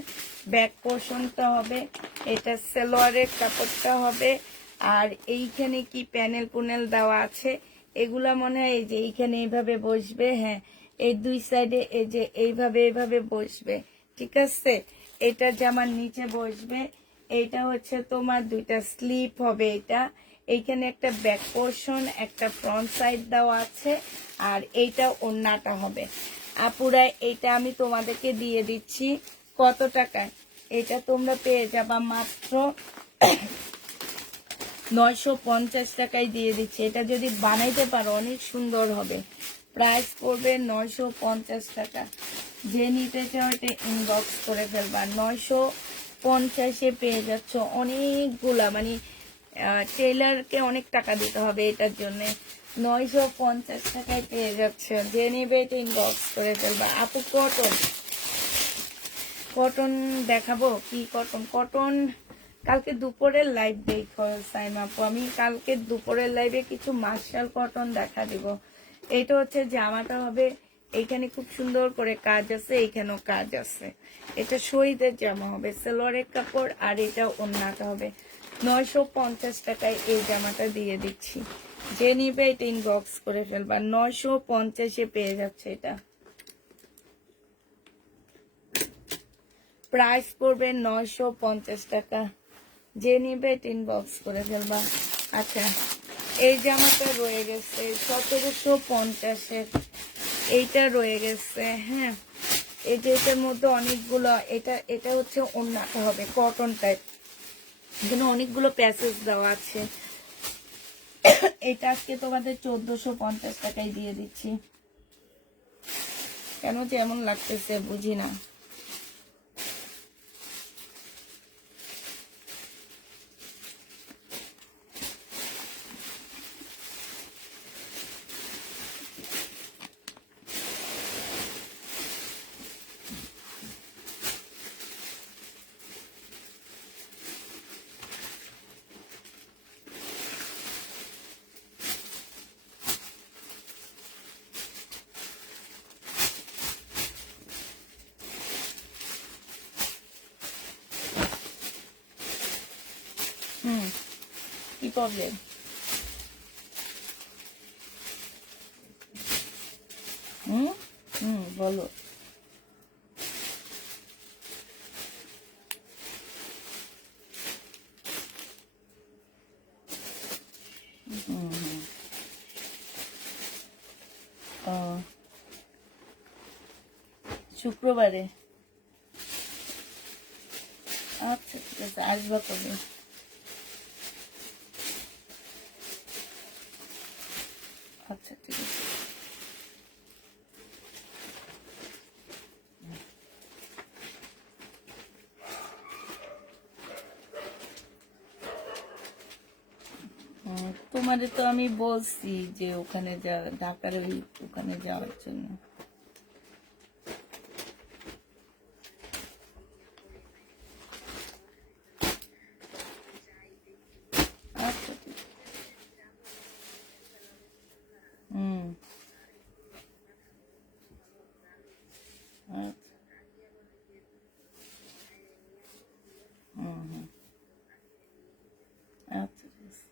ব্যাক পোর্শনটা হবে, এটা সালোয়ারের কাপড়টা হবে। আর এইখানে কি প্যানেল পুনেল দেওয়া আছে, এগুলা মনে হয় এই যে এইখানে এইভাবে বসবে, হ্যাঁ এই দুই সাইডে এই যে এইভাবে বসবে, ঠিক আছে। এটা জামার নিচে বসবে, এইটা হচ্ছে তোমার দুইটা স্লিপ হবে, এটা এইখানে একটা ব্যাক পোর্শন একটা ফ্রন্ট সাইড দেওয়া আছে, আর এইটা ওন্নাটা হবে। আপুরা এইটা আমি তোমাদেরকে দিয়ে দিচ্ছি কত টাকায়, এটা তোমরা পেয়ে যাবা মাত্র 950 টাকায় দিয়ে দিচ্ছে। এটা যদি বানাইতে পারো অনেক সুন্দর হবে। প্রাইস পড়বে 950 টাকা। যে নিতে চাও এটা ইনবক্স করে ফেলবা। 950-এ পেয়ে যাচ্ছ অনেকগুলা, মানে টেইলারকে অনেক টাকা দিতে হবে এটার জন্য। 950 টাকায় পেয়ে যাচ্ছ, যে নিবে এটা ইনবক্স করে ফেলবা। আপু কটন দেখাবো কি, কটন কালকে দুপুরের লাইভ দেখো সাইমা আপু, আমি কালকে দুপুরের লাইভে কিছু মার্শাল কটন দেখা দিব। এটা হচ্ছে জামাটা হবে, এইখানে খুব সুন্দর করে কাজ আছে, এইখানেও কাজ আছে। এটা শহীদের জামা হবে, সালোয়ারের কাপড়, আর এটা ওন্নাটা হবে। 950 টাকায় এই জামাটা দিয়ে দিচ্ছি, যে নিবে এটা ইনবক্স করে ফেলবা। 950-এ পেয়ে যাচ্ছে এটা। প্রাইস পড়বে 950 টাকা, যে নিবে ইনবক্স করে ফেলবা। আচ্ছা, এই জামাটা রয়ে গেছে 1750-এর, এইটা রয়ে গেছে, হ্যাঁ এই যে এটার মধ্যে অনেকগুলো, এটা হচ্ছে ওন্নাটা হবে কটন টাইপ, এখানে অনেকগুলো প্যাসেজ দেওয়া আছে। এটা আজকে তোমাদের 1450 টাকায় দিয়ে দিচ্ছি। কেন যে এমন লাগতেছে বুঝি না। কি প্রবলেম? বলো। শুক্রবারে, আচ্ছা ঠিক আছে, আসবা কবে? আচ্ছা ঠিক আছে। তোমারে তো আমি বলছি যে ওখানে যা, ঢাকার ওই ওখানে যাওয়ার জন্য। আচ্ছা ঠিক আছে। হুম, আচ্ছা। হুম, আচ্ছা ঠিক আছে।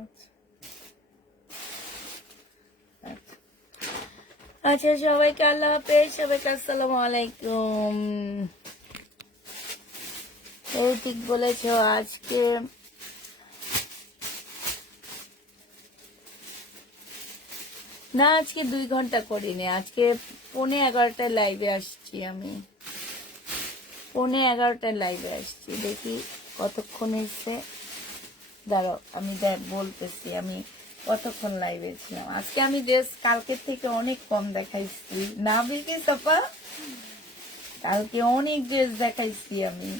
আচ্ছা আচ্ছা। আচ্ছা, সবাইকে আল্লাহ হাফেজ, সবাইকে আসসালামু আলাইকুম। ঠিক বলেছ। আজকে না, আজকে 2 ঘন্টা করিনি, আজকে 11:45 লাইভে আসছি আমি। 11:45 লাইভে আসছি, দেখি কতক্ষণ এসছে। দাঁড়াও আমি বলতেছি, আমি কতক্ষণ লাইভে ছিলাম। আজকে আমি ড্রেস কালকের থেকে অনেক কম দেখাইছি না বিলকিস আপা, কালকে অনেক ড্রেস দেখাইছি আমি।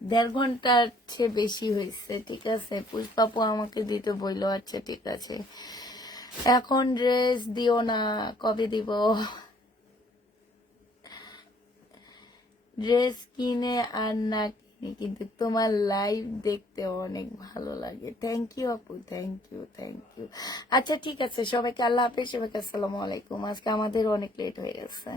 দেড় ঘন্টার চেয়ে বেশি হয়েছে, ঠিক আছে। পুষ্পাপু আমাকে দিতে বললো, আচ্ছা ঠিক আছে। এখন ড্রেস দিও না, কবে দিব? ড্রেস কিনে আর না কিনে কিন্তু তোমার লাইভ দেখতে অনেক ভালো লাগে। থ্যাংক ইউ আপু, থ্যাংক ইউ, থ্যাংক ইউ। আচ্ছা ঠিক আছে, সবাইকে আল্লাহ হাফেজ, সবাইকে আসসালামু আলাইকুম। আজকে আমাদের অনেক লেট হয়ে গেছে।